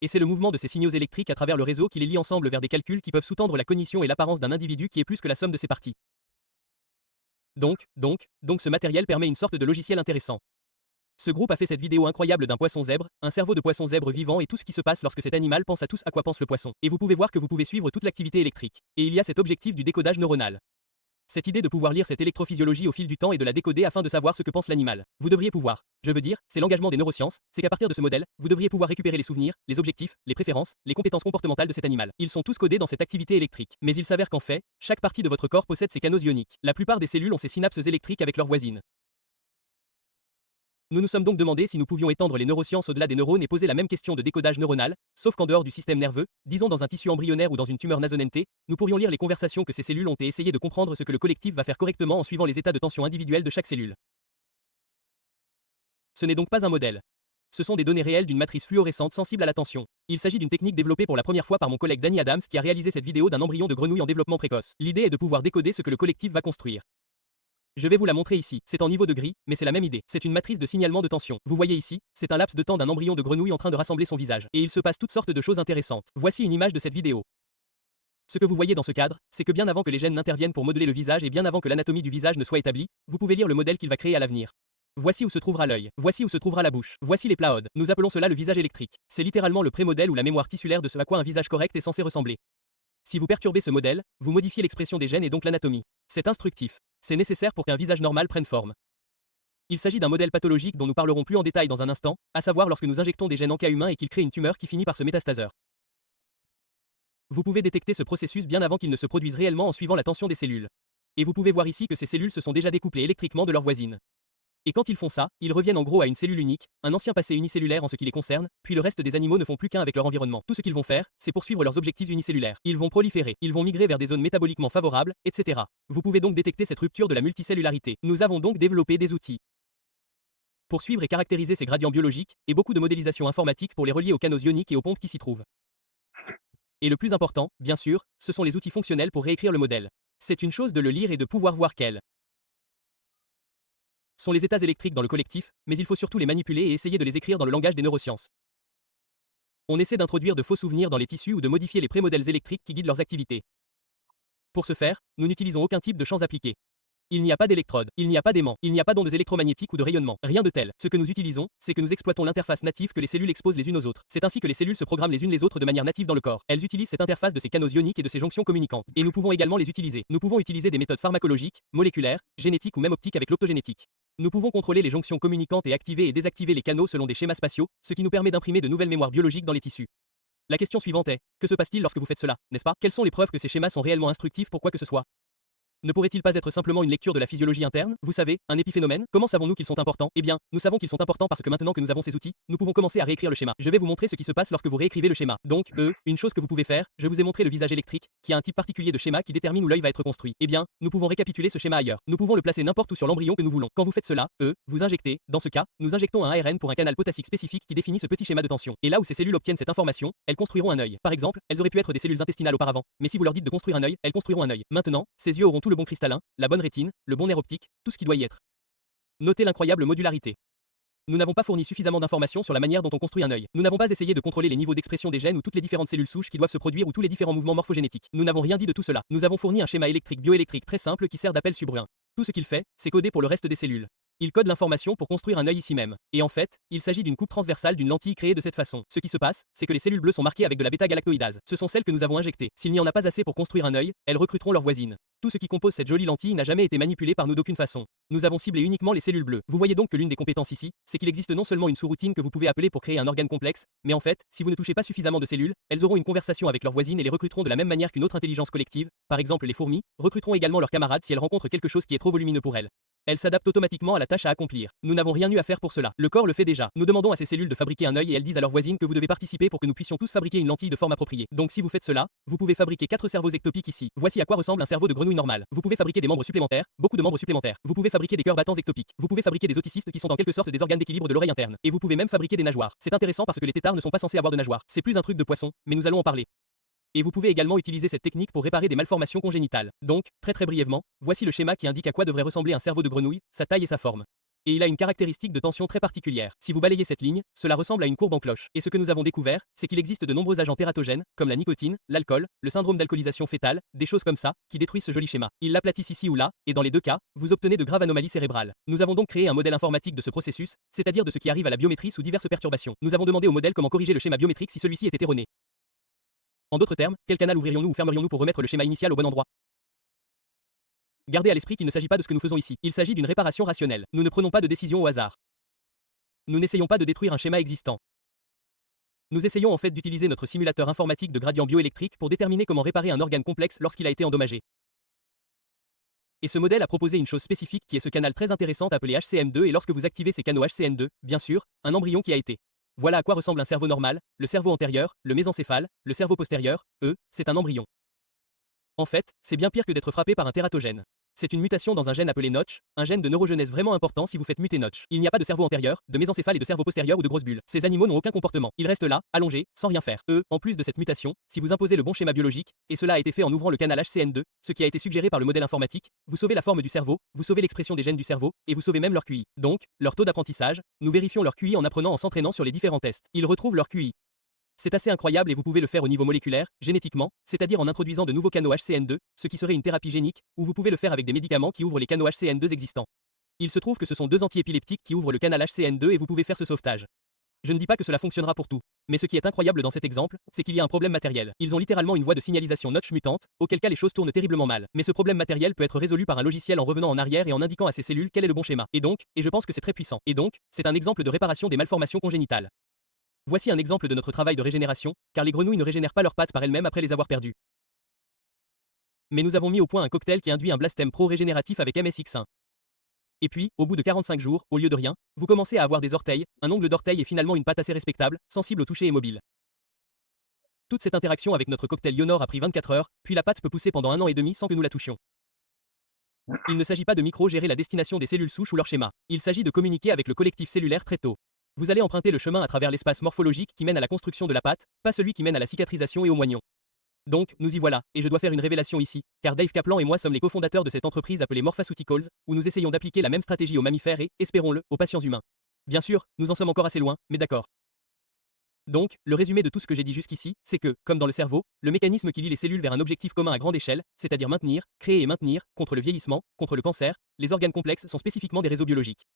Et c'est le mouvement de ces signaux électriques à travers le réseau qui les lie ensemble vers des calculs qui peuvent sous-tendre la cognition et l'apparence d'un individu qui est plus que la somme de ses parties. Donc, ce matériel permet une sorte de logiciel intéressant. Ce groupe a fait cette vidéo incroyable d'un poisson zèbre, un cerveau de poisson zèbre vivant et tout ce qui se passe lorsque cet animal pense à tout à quoi pense le poisson. Et vous pouvez voir que vous pouvez suivre toute l'activité électrique. Et il y a cet objectif du décodage neuronal. Cette idée de pouvoir lire cette électrophysiologie au fil du temps et de la décoder afin de savoir ce que pense l'animal. Vous devriez pouvoir. Je veux dire, c'est l'engagement des neurosciences, c'est qu'à partir de ce modèle, vous devriez pouvoir récupérer les souvenirs, les objectifs, les préférences, les compétences comportementales de cet animal. Ils sont tous codés dans cette activité électrique. Mais il s'avère qu'en fait, chaque partie de votre corps possède ces canaux ioniques. La plupart des cellules ont ces synapses électriques avec leurs voisines. Nous nous sommes donc demandé si nous pouvions étendre les neurosciences au-delà des neurones et poser la même question de décodage neuronal, sauf qu'en dehors du système nerveux, disons dans un tissu embryonnaire ou dans une tumeur nasonentée, nous pourrions lire les conversations que ces cellules ont et essayer de comprendre ce que le collectif va faire correctement en suivant les états de tension individuels de chaque cellule. Ce n'est donc pas un modèle. Ce sont des données réelles d'une matrice fluorescente sensible à la tension. Il s'agit d'une technique développée pour la première fois par mon collègue Danny Adams qui a réalisé cette vidéo d'un embryon de grenouille en développement précoce. L'idée est de pouvoir décoder ce que le collectif va construire. Je vais vous la montrer ici. C'est en niveau de gris, mais c'est la même idée. C'est une matrice de signalement de tension. Vous voyez ici, c'est un laps de temps d'un embryon de grenouille en train de rassembler son visage. Et il se passe toutes sortes de choses intéressantes. Voici une image de cette vidéo. Ce que vous voyez dans ce cadre, c'est que bien avant que les gènes n'interviennent pour modeler le visage et bien avant que l'anatomie du visage ne soit établie, vous pouvez lire le modèle qu'il va créer à l'avenir. Voici où se trouvera l'œil. Voici où se trouvera la bouche. Voici les plaodes. Nous appelons cela le visage électrique. C'est littéralement le pré-modèle ou la mémoire tissulaire de ce à quoi un visage correct est censé ressembler. Si vous perturbez ce modèle, vous modifiez l'expression des gènes et donc l'anatomie. C'est instructif. C'est nécessaire pour qu'un visage normal prenne forme. Il s'agit d'un modèle pathologique dont nous parlerons plus en détail dans un instant, à savoir lorsque nous injectons des gènes en cas humain et qu'ils créent une tumeur qui finit par se métastaseur. Vous pouvez détecter ce processus bien avant qu'il ne se produise réellement en suivant la tension des cellules. Et vous pouvez voir ici que ces cellules se sont déjà découplées électriquement de leurs voisines. Et quand ils font ça, ils reviennent en gros à une cellule unique, un ancien passé unicellulaire en ce qui les concerne, puis le reste des animaux ne font plus qu'un avec leur environnement. Tout ce qu'ils vont faire, c'est poursuivre leurs objectifs unicellulaires. Ils vont proliférer, ils vont migrer vers des zones métaboliquement favorables, etc. Vous pouvez donc détecter cette rupture de la multicellularité. Nous avons donc développé des outils pour suivre et caractériser ces gradients biologiques, et beaucoup de modélisation informatique pour les relier aux canaux ioniques et aux pompes qui s'y trouvent. Et le plus important, bien sûr, ce sont les outils fonctionnels pour réécrire le modèle. C'est une chose de le lire et de pouvoir voir quels sont les états électriques dans le collectif, mais il faut surtout les manipuler et essayer de les écrire dans le langage des neurosciences. On essaie d'introduire de faux souvenirs dans les tissus ou de modifier les prémodèles électriques qui guident leurs activités. Pour ce faire, nous n'utilisons aucun type de champs appliqués. Il n'y a pas d'électrodes, il n'y a pas d'aimants, il n'y a pas d'ondes électromagnétiques ou de rayonnement, rien de tel. Ce que nous utilisons, c'est que nous exploitons l'interface native que les cellules exposent les unes aux autres. C'est ainsi que les cellules se programment les unes les autres de manière native dans le corps. Elles utilisent cette interface de ces canaux ioniques et de ces jonctions communicantes. Et nous pouvons également les utiliser. Nous pouvons utiliser des méthodes pharmacologiques, moléculaires, génétiques ou même optiques avec l'optogénétique. Nous pouvons contrôler les jonctions communicantes et activer et désactiver les canaux selon des schémas spatiaux, ce qui nous permet d'imprimer de nouvelles mémoires biologiques dans les tissus. La question suivante est, que se passe-t-il lorsque vous faites cela, n'est-ce pas? Quelles sont les preuves que ces schémas sont réellement instructifs pour quoi que ce soit? Ne pourrait-il pas être simplement une lecture de la physiologie interne? Vous savez, un épiphénomène? Comment savons-nous qu'ils sont importants? Eh bien, nous savons qu'ils sont importants parce que maintenant que nous avons ces outils, nous pouvons commencer à réécrire le schéma. Je vais vous montrer ce qui se passe lorsque vous réécrivez le schéma. Donc, une chose que vous pouvez faire, je vous ai montré le visage électrique, qui a un type particulier de schéma qui détermine où l'œil va être construit. Eh bien, nous pouvons récapituler ce schéma ailleurs. Nous pouvons le placer n'importe où sur l'embryon que nous voulons. Quand vous faites cela, vous injectez, dans ce cas, nous injectons un ARN pour un canal potassique spécifique qui définit ce petit schéma de tension. Et là où ces cellules obtiennent cette information, elles construiront un œil. Par exemple, elles auraient pu être des cellules intestinales auparavant, mais si vous leur dites de construire un œil, elles construiront un œil. Maintenant, ces yeux auront tout le bon cristallin, la bonne rétine, le bon nerf optique, tout ce qui doit y être. Notez l'incroyable modularité. Nous n'avons pas fourni suffisamment d'informations sur la manière dont on construit un œil. Nous n'avons pas essayé de contrôler les niveaux d'expression des gènes ou toutes les différentes cellules souches qui doivent se produire ou tous les différents mouvements morphogénétiques. Nous n'avons rien dit de tout cela. Nous avons fourni un schéma électrique bioélectrique très simple qui sert d'appel subbrun. Tout ce qu'il fait, c'est coder pour le reste des cellules. Il code l'information pour construire un œil ici même. Et en fait, il s'agit d'une coupe transversale d'une lentille créée de cette façon. Ce qui se passe, c'est que les cellules bleues sont marquées avec de la bêta-galactoïdase. Ce sont celles que nous avons injectées. S'il n'y en a pas assez pour construire un œil, elles recruteront leurs voisines. Tout ce qui compose cette jolie lentille n'a jamais été manipulé par nous d'aucune façon. Nous avons ciblé uniquement les cellules bleues. Vous voyez donc que l'une des compétences ici, c'est qu'il existe non seulement une sous-routine que vous pouvez appeler pour créer un organe complexe, mais en fait, si vous ne touchez pas suffisamment de cellules, elles auront une conversation avec leurs voisines et les recruteront de la même manière qu'une autre intelligence collective, par exemple les fourmis, recruteront également leurs camarades si elles rencontrent quelque chose qui est trop volumineux pour elles. Elles s'adaptent automatiquement à la tâche à accomplir. Nous n'avons rien eu à faire pour cela. Le corps le fait déjà. Nous demandons à ces cellules de fabriquer un œil et elles disent à leurs voisines que vous devez participer pour que nous puissions tous fabriquer une lentille de forme appropriée. Donc si vous faites cela, vous pouvez fabriquer 4 cerveaux ectopiques ici. Voici à quoi ressemble un cerveau de grenouille normal. Vous pouvez fabriquer des membres supplémentaires, beaucoup de membres supplémentaires. Vous pouvez fabriquer des cœurs battants ectopiques. Vous pouvez fabriquer des oticistes qui sont en quelque sorte des organes d'équilibre de l'oreille interne. Et vous pouvez même fabriquer des nageoires. C'est intéressant parce que les têtards ne sont pas censés avoir de nageoires. C'est plus un truc de poisson, mais nous allons en parler. Et vous pouvez également utiliser cette technique pour réparer des malformations congénitales. Donc, très brièvement, voici le schéma qui indique à quoi devrait ressembler un cerveau de grenouille, sa taille et sa forme. Et il a une caractéristique de tension très particulière. Si vous balayez cette ligne, cela ressemble à une courbe en cloche. Et ce que nous avons découvert, c'est qu'il existe de nombreux agents tératogènes, comme la nicotine, l'alcool, le syndrome d'alcoolisation fétale, des choses comme ça, qui détruisent ce joli schéma. Ils l'aplatissent ici ou là, et dans les deux cas, vous obtenez de graves anomalies cérébrales. Nous avons donc créé un modèle informatique de ce processus, c'est-à-dire de ce qui arrive à la biométrie sous diverses perturbations. Nous avons demandé au modèle comment corriger le schéma biométrique si celui-ci était erroné. En d'autres termes, quel canal ouvririons-nous ou fermerions-nous pour remettre le schéma initial au bon endroit? Gardez à l'esprit qu'il ne s'agit pas de ce que nous faisons ici. Il s'agit d'une réparation rationnelle. Nous ne prenons pas de décision au hasard. Nous n'essayons pas de détruire un schéma existant. Nous essayons en fait d'utiliser notre simulateur informatique de gradient bioélectrique pour déterminer comment réparer un organe complexe lorsqu'il a été endommagé. Et ce modèle a proposé une chose spécifique qui est ce canal très intéressant appelé HCM2 et lorsque vous activez ces canaux HCN2, bien sûr, un embryon qui a été. Voilà à quoi ressemble un cerveau normal, le cerveau antérieur, le mésencéphale, le cerveau postérieur, c'est un embryon. En fait, c'est bien pire que d'être frappé par un tératogène. C'est une mutation dans un gène appelé Notch, un gène de neurogenèse vraiment important si vous faites muter Notch. Il n'y a pas de cerveau antérieur, de mésencéphale et de cerveau postérieur ou de grosses bulles. Ces animaux n'ont aucun comportement. Ils restent là, allongés, sans rien faire. En plus de cette mutation, si vous imposez le bon schéma biologique, et cela a été fait en ouvrant le canal HCN2, ce qui a été suggéré par le modèle informatique, vous sauvez la forme du cerveau, vous sauvez l'expression des gènes du cerveau, et vous sauvez même leur QI. Donc, leur taux d'apprentissage, nous vérifions leur QI en apprenant en s'entraînant sur les différents tests. Ils retrouvent leur QI. C'est assez incroyable et vous pouvez le faire au niveau moléculaire, génétiquement, c'est-à-dire en introduisant de nouveaux canaux HCN2, ce qui serait une thérapie génique, ou vous pouvez le faire avec des médicaments qui ouvrent les canaux HCN2 existants. Il se trouve que ce sont 2 antiépileptiques qui ouvrent le canal HCN2 et vous pouvez faire ce sauvetage. Je ne dis pas que cela fonctionnera pour tout, mais ce qui est incroyable dans cet exemple, c'est qu'il y a un problème matériel. Ils ont littéralement une voie de signalisation Notch mutante, auquel cas les choses tournent terriblement mal. Mais ce problème matériel peut être résolu par un logiciel en revenant en arrière et en indiquant à ces cellules quel est le bon schéma. Et je pense que c'est très puissant. Et donc, c'est un exemple de réparation des malformations congénitales. Voici un exemple de notre travail de régénération, car les grenouilles ne régénèrent pas leurs pattes par elles-mêmes après les avoir perdues. Mais nous avons mis au point un cocktail qui induit un blastème pro-régénératif avec MSX1. Et puis, au bout de 45 jours, au lieu de rien, vous commencez à avoir des orteils, un ongle d'orteil et finalement une patte assez respectable, sensible au toucher et mobile. Toute cette interaction avec notre cocktail Ionor a pris 24 heures, puis la patte peut pousser pendant 1 an et demi sans que nous la touchions. Il ne s'agit pas de micro-gérer la destination des cellules souches ou leur schéma. Il s'agit de communiquer avec le collectif cellulaire très tôt. Vous allez emprunter le chemin à travers l'espace morphologique qui mène à la construction de la patte, pas celui qui mène à la cicatrisation et au moignon. Donc, nous y voilà, et je dois faire une révélation ici, car Dave Kaplan et moi sommes les cofondateurs de cette entreprise appelée Morphaceuticals, où nous essayons d'appliquer la même stratégie aux mammifères et, espérons-le, aux patients humains. Bien sûr, nous en sommes encore assez loin, mais d'accord. Donc, le résumé de tout ce que j'ai dit jusqu'ici, c'est que, comme dans le cerveau, le mécanisme qui lie les cellules vers un objectif commun à grande échelle, c'est-à-dire maintenir, créer et maintenir, contre le vieillissement, contre le cancer, les organes complexes sont spécifiquement des réseaux biologiques.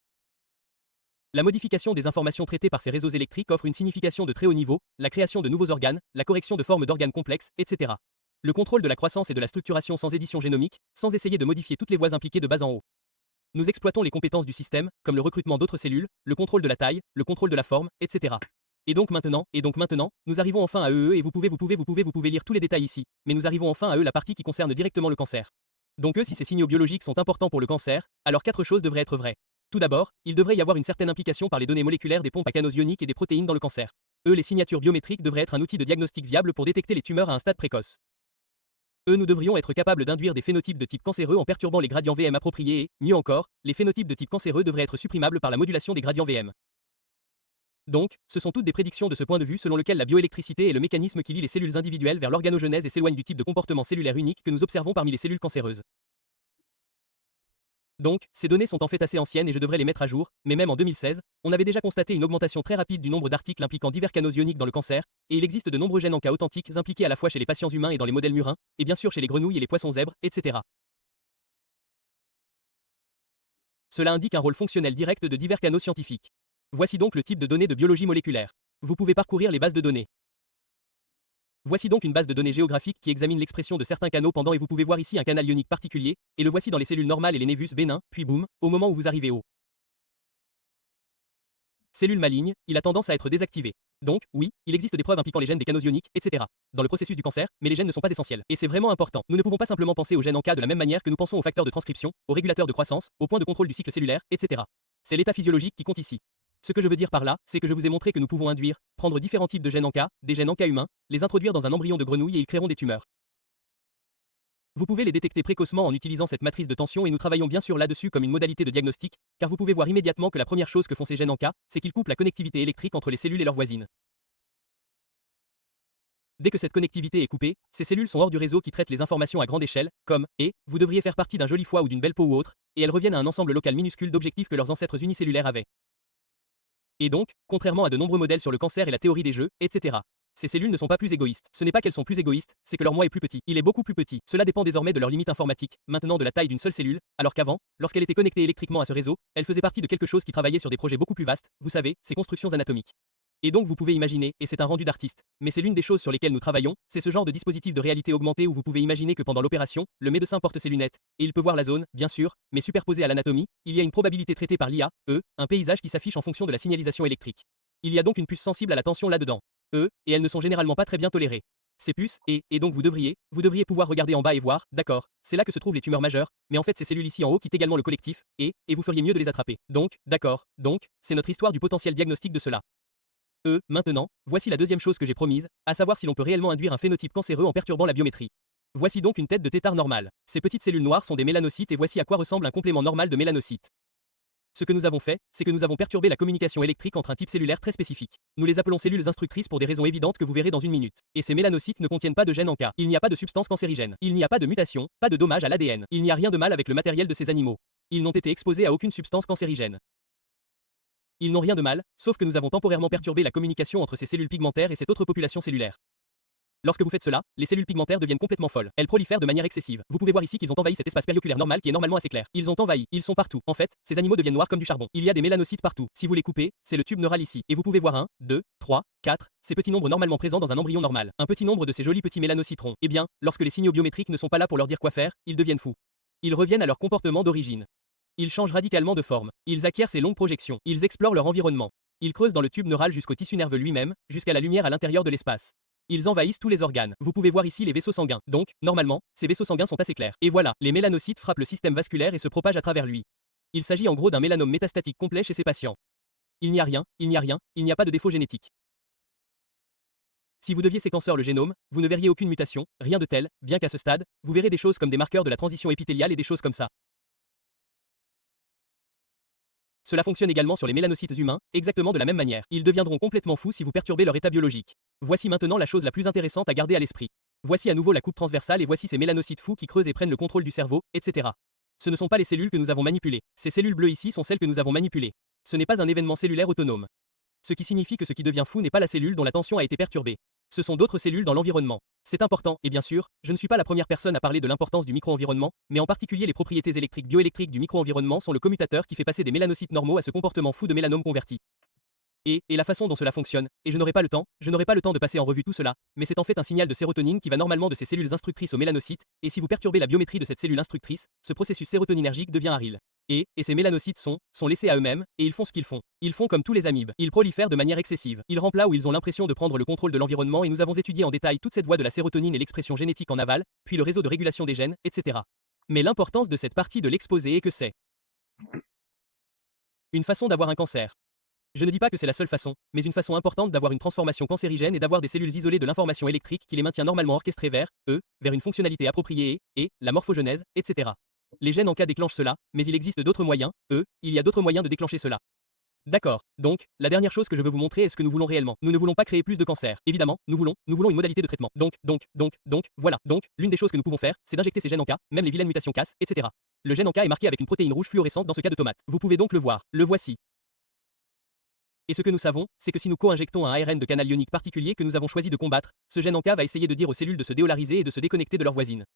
La modification des informations traitées par ces réseaux électriques offre une signification de très haut niveau, la création de nouveaux organes, la correction de formes d'organes complexes, etc. Le contrôle de la croissance et de la structuration sans édition génomique, sans essayer de modifier toutes les voies impliquées de bas en haut. Nous exploitons les compétences du système, comme le recrutement d'autres cellules, le contrôle de la taille, le contrôle de la forme, etc. Et donc maintenant, nous arrivons enfin à eux et vous pouvez lire tous les détails ici, mais nous arrivons enfin à eux la partie qui concerne directement le cancer. Donc si ces signaux biologiques sont importants pour le cancer, alors 4 choses devraient être vraies. Tout d'abord, il devrait y avoir une certaine implication par les données moléculaires des pompes à canaux ioniques et des protéines dans le cancer. Les signatures biométriques devraient être un outil de diagnostic viable pour détecter les tumeurs à un stade précoce. Nous devrions être capables d'induire des phénotypes de type cancéreux en perturbant les gradients VM appropriés et, mieux encore, les phénotypes de type cancéreux devraient être supprimables par la modulation des gradients VM. Donc, ce sont toutes des prédictions de ce point de vue selon lequel la bioélectricité est le mécanisme qui lie les cellules individuelles vers l'organogenèse et s'éloigne du type de comportement cellulaire unique que nous observons parmi les cellules cancéreuses. Donc, ces données sont en fait assez anciennes et je devrais les mettre à jour, mais même en 2016, on avait déjà constaté une augmentation très rapide du nombre d'articles impliquant divers canaux ioniques dans le cancer, et il existe de nombreux gènes en cas authentiques impliqués à la fois chez les patients humains et dans les modèles murins, et bien sûr chez les grenouilles et les poissons zèbres, etc. Cela indique un rôle fonctionnel direct de divers canaux scientifiques. Voici donc le type de données de biologie moléculaire. Vous pouvez parcourir les bases de données. Voici donc une base de données géographique qui examine l'expression de certains canaux pendant et vous pouvez voir ici un canal ionique particulier, et le voici dans les cellules normales et les névus bénins, puis boum, au moment où vous arrivez au cellule maligne, il a tendance à être désactivé. Donc, oui, il existe des preuves impliquant les gènes des canaux ioniques, etc. dans le processus du cancer, mais les gènes ne sont pas essentiels. Et c'est vraiment important. Nous ne pouvons pas simplement penser aux gènes en cas de la même manière que nous pensons aux facteurs de transcription, aux régulateurs de croissance, aux points de contrôle du cycle cellulaire, etc. C'est l'état physiologique qui compte ici. Ce que je veux dire par là, c'est que je vous ai montré que nous pouvons induire, prendre différents types de gènes en cas, des gènes en cas humain, les introduire dans un embryon de grenouille et ils créeront des tumeurs. Vous pouvez les détecter précocement en utilisant cette matrice de tension et nous travaillons bien sûr là-dessus comme une modalité de diagnostic, car vous pouvez voir immédiatement que la première chose que font ces gènes en cas, c'est qu'ils coupent la connectivité électrique entre les cellules et leurs voisines. Dès que cette connectivité est coupée, ces cellules sont hors du réseau qui traite les informations à grande échelle, comme « et » vous devriez faire partie d'un joli foie ou d'une belle peau ou autre, et elles reviennent à un ensemble local minuscule d'objectifs que leurs ancêtres unicellulaires avaient. Et donc, contrairement à de nombreux modèles sur le cancer et la théorie des jeux, etc. Ces cellules ne sont pas plus égoïstes. Ce n'est pas qu'elles sont plus égoïstes, c'est que leur moi est plus petit. Il est beaucoup plus petit. Cela dépend désormais de leur limite informatique, maintenant de la taille d'une seule cellule, alors qu'avant, lorsqu'elle était connectée électriquement à ce réseau, elle faisait partie de quelque chose qui travaillait sur des projets beaucoup plus vastes, vous savez, ces constructions anatomiques. Et donc vous pouvez imaginer, et c'est un rendu d'artiste, mais c'est l'une des choses sur lesquelles nous travaillons, c'est ce genre de dispositif de réalité augmentée où vous pouvez imaginer que pendant l'opération, le médecin porte ses lunettes, et il peut voir la zone, bien sûr, mais superposée à l'anatomie, il y a une probabilité traitée par l'IA, un paysage qui s'affiche en fonction de la signalisation électrique. Il y a donc une puce sensible à la tension là-dedans. Et elles ne sont généralement pas très bien tolérées. Ces puces, et donc vous devriez pouvoir regarder en bas et voir, d'accord, c'est là que se trouvent les tumeurs majeures, mais en fait ces cellules ici en haut quittent également le collectif, et vous feriez mieux de les attraper. Donc, d'accord, c'est notre histoire du potentiel diagnostic de cela. Maintenant, voici la deuxième chose que j'ai promise, à savoir si l'on peut réellement induire un phénotype cancéreux en perturbant la biométrie. Voici donc une tête de tétard normale. Ces petites cellules noires sont des mélanocytes et voici à quoi ressemble un complément normal de mélanocytes. Ce que nous avons fait, c'est que nous avons perturbé la communication électrique entre un type cellulaire très spécifique. Nous les appelons cellules instructrices pour des raisons évidentes que vous verrez dans une minute. Et ces mélanocytes ne contiennent pas de gènes en cas. Il n'y a pas de substance cancérigène. Il n'y a pas de mutation, pas de dommage à l'ADN. Il n'y a rien de mal avec le matériel de ces animaux. Ils n'ont été exposés à aucune substance cancérigène. Ils n'ont rien de mal, sauf que nous avons temporairement perturbé la communication entre ces cellules pigmentaires et cette autre population cellulaire. Lorsque vous faites cela, les cellules pigmentaires deviennent complètement folles. Elles prolifèrent de manière excessive. Vous pouvez voir ici qu'ils ont envahi cet espace périoculaire normal qui est normalement assez clair. Ils ont envahi, ils sont partout. En fait, ces animaux deviennent noirs comme du charbon. Il y a des mélanocytes partout. Si vous les coupez, c'est le tube neural ici. Et vous pouvez voir 1, 2, 3, 4, ces petits nombres normalement présents dans un embryon normal. Un petit nombre de ces jolis petits mélanocytes ronds. Eh bien, lorsque les signaux biométriques ne sont pas là pour leur dire quoi faire, ils deviennent fous. Ils reviennent à leur comportement d'origine. Ils changent radicalement de forme. Ils acquièrent ces longues projections. Ils explorent leur environnement. Ils creusent dans le tube neural jusqu'au tissu nerveux lui-même, jusqu'à la lumière à l'intérieur de l'espace. Ils envahissent tous les organes. Vous pouvez voir ici les vaisseaux sanguins. Donc, normalement, ces vaisseaux sanguins sont assez clairs. Et voilà, les mélanocytes frappent le système vasculaire et se propagent à travers lui. Il s'agit en gros d'un mélanome métastatique complet chez ces patients. Il n'y a rien, il n'y a pas de défaut génétique. Si vous deviez séquencer le génome, vous ne verriez aucune mutation, rien de tel, bien qu'à ce stade, vous verrez des choses comme des marqueurs de la transition épithéliale et des choses comme ça. Cela fonctionne également sur les mélanocytes humains, exactement de la même manière. Ils deviendront complètement fous si vous perturbez leur état biologique. Voici maintenant la chose la plus intéressante à garder à l'esprit. Voici à nouveau la coupe transversale et voici ces mélanocytes fous qui creusent et prennent le contrôle du cerveau, etc. Ce ne sont pas les cellules que nous avons manipulées. Ces cellules bleues ici sont celles que nous avons manipulées. Ce n'est pas un événement cellulaire autonome. Ce qui signifie que ce qui devient fou n'est pas la cellule dont la tension a été perturbée. Ce sont d'autres cellules dans l'environnement. C'est important, et bien sûr, je ne suis pas la première personne à parler de l'importance du micro-environnement, mais en particulier les propriétés électriques bioélectriques du micro-environnement sont le commutateur qui fait passer des mélanocytes normaux à ce comportement fou de mélanome converti. Et la façon dont cela fonctionne, et je n'aurai pas le temps de passer en revue tout cela, mais c'est en fait un signal de sérotonine qui va normalement de ces cellules instructrices aux mélanocytes, et si vous perturbez la biométrie de cette cellule instructrice, ce processus sérotoninergique devient aride. Et ces mélanocytes sont laissés à eux-mêmes, et ils font ce qu'ils font. Ils font comme tous les amibes. Ils prolifèrent de manière excessive. Ils rampent là où ils ont l'impression de prendre le contrôle de l'environnement et nous avons étudié en détail toute cette voie de la sérotonine et l'expression génétique en aval, puis le réseau de régulation des gènes, etc. Mais l'importance de cette partie de l'exposé est que c'est une façon d'avoir un cancer. Je ne dis pas que c'est la seule façon, mais une façon importante d'avoir une transformation cancérigène et d'avoir des cellules isolées de l'information électrique qui les maintient normalement orchestrées vers une fonctionnalité appropriée et la morphogenèse, etc. Les gènes en cas déclenchent cela, mais il existe d'autres moyens, il y a d'autres moyens de déclencher cela. D'accord. Donc, la dernière chose que je veux vous montrer est ce que nous voulons réellement. Nous ne voulons pas créer plus de cancers. Évidemment, nous voulons une modalité de traitement. Donc, voilà. Donc, l'une des choses que nous pouvons faire, c'est d'injecter ces gènes en K, même les vilaines mutations Cas, etc. Le gène en K est marqué avec une protéine rouge fluorescente dans ce cas de tomate. Vous pouvez donc le voir. Le voici. Et ce que nous savons, c'est que si nous co-injectons un ARN de canal ionique particulier que nous avons choisi de combattre, ce gène en K va essayer de dire aux cellules de se déolariser et de se déconnecter de leurs voisines.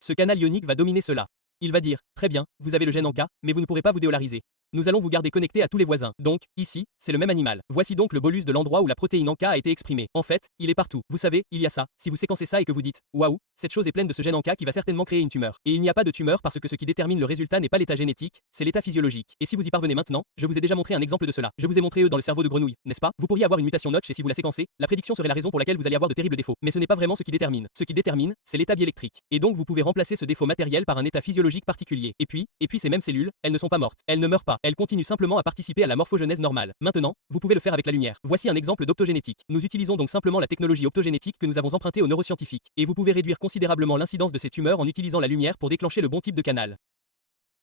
Ce canal ionique va dominer cela. Il va dire, très bien, vous avez le gène en K, mais vous ne pourrez pas vous déolariser. Nous allons vous garder connecté à tous les voisins. Donc, ici, c'est le même animal. Voici donc le bolus de l'endroit où la protéine en K a été exprimée. En fait, il est partout. Vous savez, il y a ça. Si vous séquencez ça et que vous dites, waouh, cette chose est pleine de ce gène en K qui va certainement créer une tumeur. Et il n'y a pas de tumeur parce que ce qui détermine le résultat n'est pas l'état génétique, c'est l'état physiologique. Et si vous y parvenez maintenant, je vous ai déjà montré un exemple de cela. Je vous ai montré dans le cerveau de grenouille, n'est-ce pas? Vous pourriez avoir une mutation notch et si vous la séquencez, la prédiction serait la raison pour laquelle vous allez avoir de terribles défauts. Mais ce n'est pas vraiment ce qui détermine. Ce qui détermine, c'est l'état bioélectrique. Et donc vous pouvez remplacer ce défaut matériel par un état physiologique particulier. Et puis ces mêmes cellules, elles ne sont pas mortes. Elles ne meurent pas. Elles continuent simplement à participer à la morphogenèse normale. Maintenant, vous pouvez le faire avec la lumière. Voici un exemple d'optogénétique. Nous utilisons donc simplement la technologie optogénétique que nous avons empruntée aux neuroscientifiques. Et vous pouvez réduire considérablement l'incidence de ces tumeurs en utilisant la lumière pour déclencher le bon type de canal.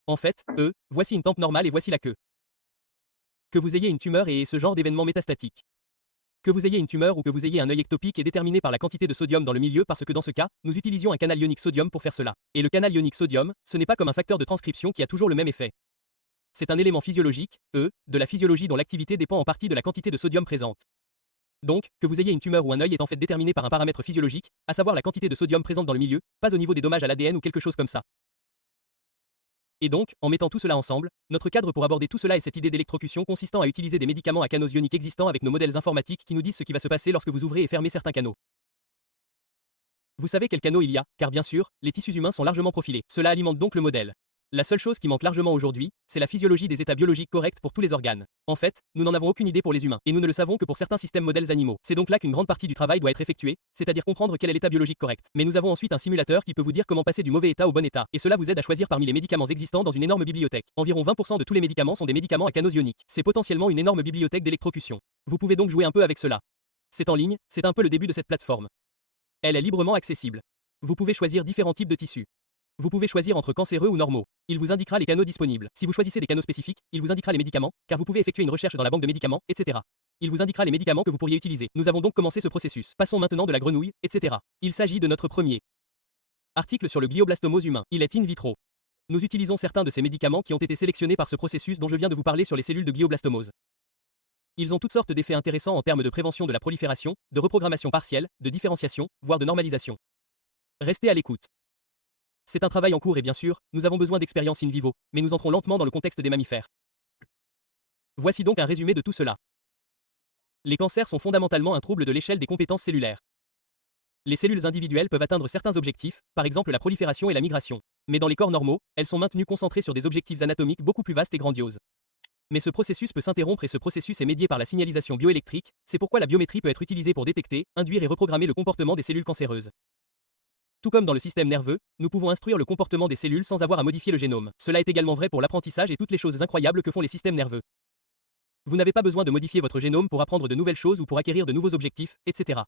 En fait, voici une tempe normale et voici la queue. Que vous ayez une tumeur et ce genre d'événement métastatique. Que vous ayez une tumeur ou que vous ayez un œil ectopique est déterminé par la quantité de sodium dans le milieu parce que dans ce cas, nous utilisions un canal ionique sodium pour faire cela. Et le canal ionique sodium, ce n'est pas comme un facteur de transcription qui a toujours le même effet. C'est un élément physiologique, de la physiologie dont l'activité dépend en partie de la quantité de sodium présente. Donc, que vous ayez une tumeur ou un œil est en fait déterminé par un paramètre physiologique, à savoir la quantité de sodium présente dans le milieu, pas au niveau des dommages à l'ADN ou quelque chose comme ça. Et donc, en mettant tout cela ensemble, notre cadre pour aborder tout cela est cette idée d'électrocution consistant à utiliser des médicaments à canaux ioniques existants avec nos modèles informatiques qui nous disent ce qui va se passer lorsque vous ouvrez et fermez certains canaux. Vous savez quels canaux il y a, car bien sûr, les tissus humains sont largement profilés. Cela alimente donc le modèle. La seule chose qui manque largement aujourd'hui, c'est la physiologie des états biologiques corrects pour tous les organes. En fait, nous n'en avons aucune idée pour les humains, et nous ne le savons que pour certains systèmes modèles animaux. C'est donc là qu'une grande partie du travail doit être effectuée, c'est-à-dire comprendre quel est l'état biologique correct. Mais nous avons ensuite un simulateur qui peut vous dire comment passer du mauvais état au bon état, et cela vous aide à choisir parmi les médicaments existants dans une énorme bibliothèque. Environ 20% de tous les médicaments sont des médicaments à canaux ioniques. C'est potentiellement une énorme bibliothèque d'électrocution. Vous pouvez donc jouer un peu avec cela. C'est en ligne, c'est un peu le début de cette plateforme. Elle est librement accessible. Vous pouvez choisir différents types de tissus. Vous pouvez choisir entre cancéreux ou normaux. Il vous indiquera les canaux disponibles. Si vous choisissez des canaux spécifiques, il vous indiquera les médicaments, car vous pouvez effectuer une recherche dans la banque de médicaments, etc. Il vous indiquera les médicaments que vous pourriez utiliser. Nous avons donc commencé ce processus. Passons maintenant de la grenouille, etc. Il s'agit de notre premier article sur le glioblastomose humain. Il est in vitro. Nous utilisons certains de ces médicaments qui ont été sélectionnés par ce processus dont je viens de vous parler sur les cellules de glioblastomose. Ils ont toutes sortes d'effets intéressants en termes de prévention de la prolifération, de reprogrammation partielle, de différenciation, voire de normalisation. Restez à l'écoute. C'est un travail en cours et bien sûr, nous avons besoin d'expériences in vivo, mais nous entrons lentement dans le contexte des mammifères. Voici donc un résumé de tout cela. Les cancers sont fondamentalement un trouble de l'échelle des compétences cellulaires. Les cellules individuelles peuvent atteindre certains objectifs, par exemple la prolifération et la migration. Mais dans les corps normaux, elles sont maintenues concentrées sur des objectifs anatomiques beaucoup plus vastes et grandioses. Mais ce processus peut s'interrompre et ce processus est médié par la signalisation bioélectrique, c'est pourquoi la biométrie peut être utilisée pour détecter, induire et reprogrammer le comportement des cellules cancéreuses. Tout comme dans le système nerveux, nous pouvons instruire le comportement des cellules sans avoir à modifier le génome. Cela est également vrai pour l'apprentissage et toutes les choses incroyables que font les systèmes nerveux. Vous n'avez pas besoin de modifier votre génome pour apprendre de nouvelles choses ou pour acquérir de nouveaux objectifs, etc.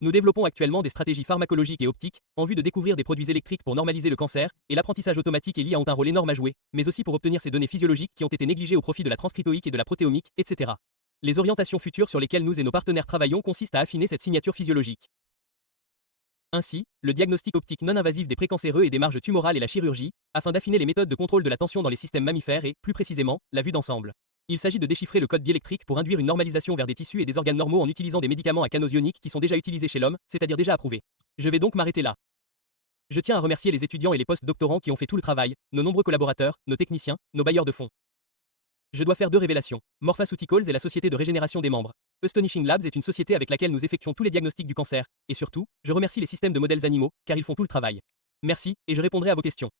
Nous développons actuellement des stratégies pharmacologiques et optiques, en vue de découvrir des produits électriques pour normaliser le cancer, et l'apprentissage automatique et l'IA ont un rôle énorme à jouer, mais aussi pour obtenir ces données physiologiques qui ont été négligées au profit de la transcriptomique et de la protéomique, etc. Les orientations futures sur lesquelles nous et nos partenaires travaillons consistent à affiner cette signature physiologique. Ainsi, le diagnostic optique non invasif des précancéreux et des marges tumorales et la chirurgie, afin d'affiner les méthodes de contrôle de la tension dans les systèmes mammifères et, plus précisément, la vue d'ensemble. Il s'agit de déchiffrer le code biélectrique pour induire une normalisation vers des tissus et des organes normaux en utilisant des médicaments à canaux ioniques qui sont déjà utilisés chez l'homme, c'est-à-dire déjà approuvés. Je vais donc m'arrêter là. Je tiens à remercier les étudiants et les post-doctorants qui ont fait tout le travail, nos nombreux collaborateurs, nos techniciens, nos bailleurs de fonds. Je dois faire 2 révélations. Morphaceuticals est la société de régénération des membres. Astonishing Labs est une société avec laquelle nous effectuons tous les diagnostics du cancer. Et surtout, je remercie les systèmes de modèles animaux, car ils font tout le travail. Merci, et je répondrai à vos questions.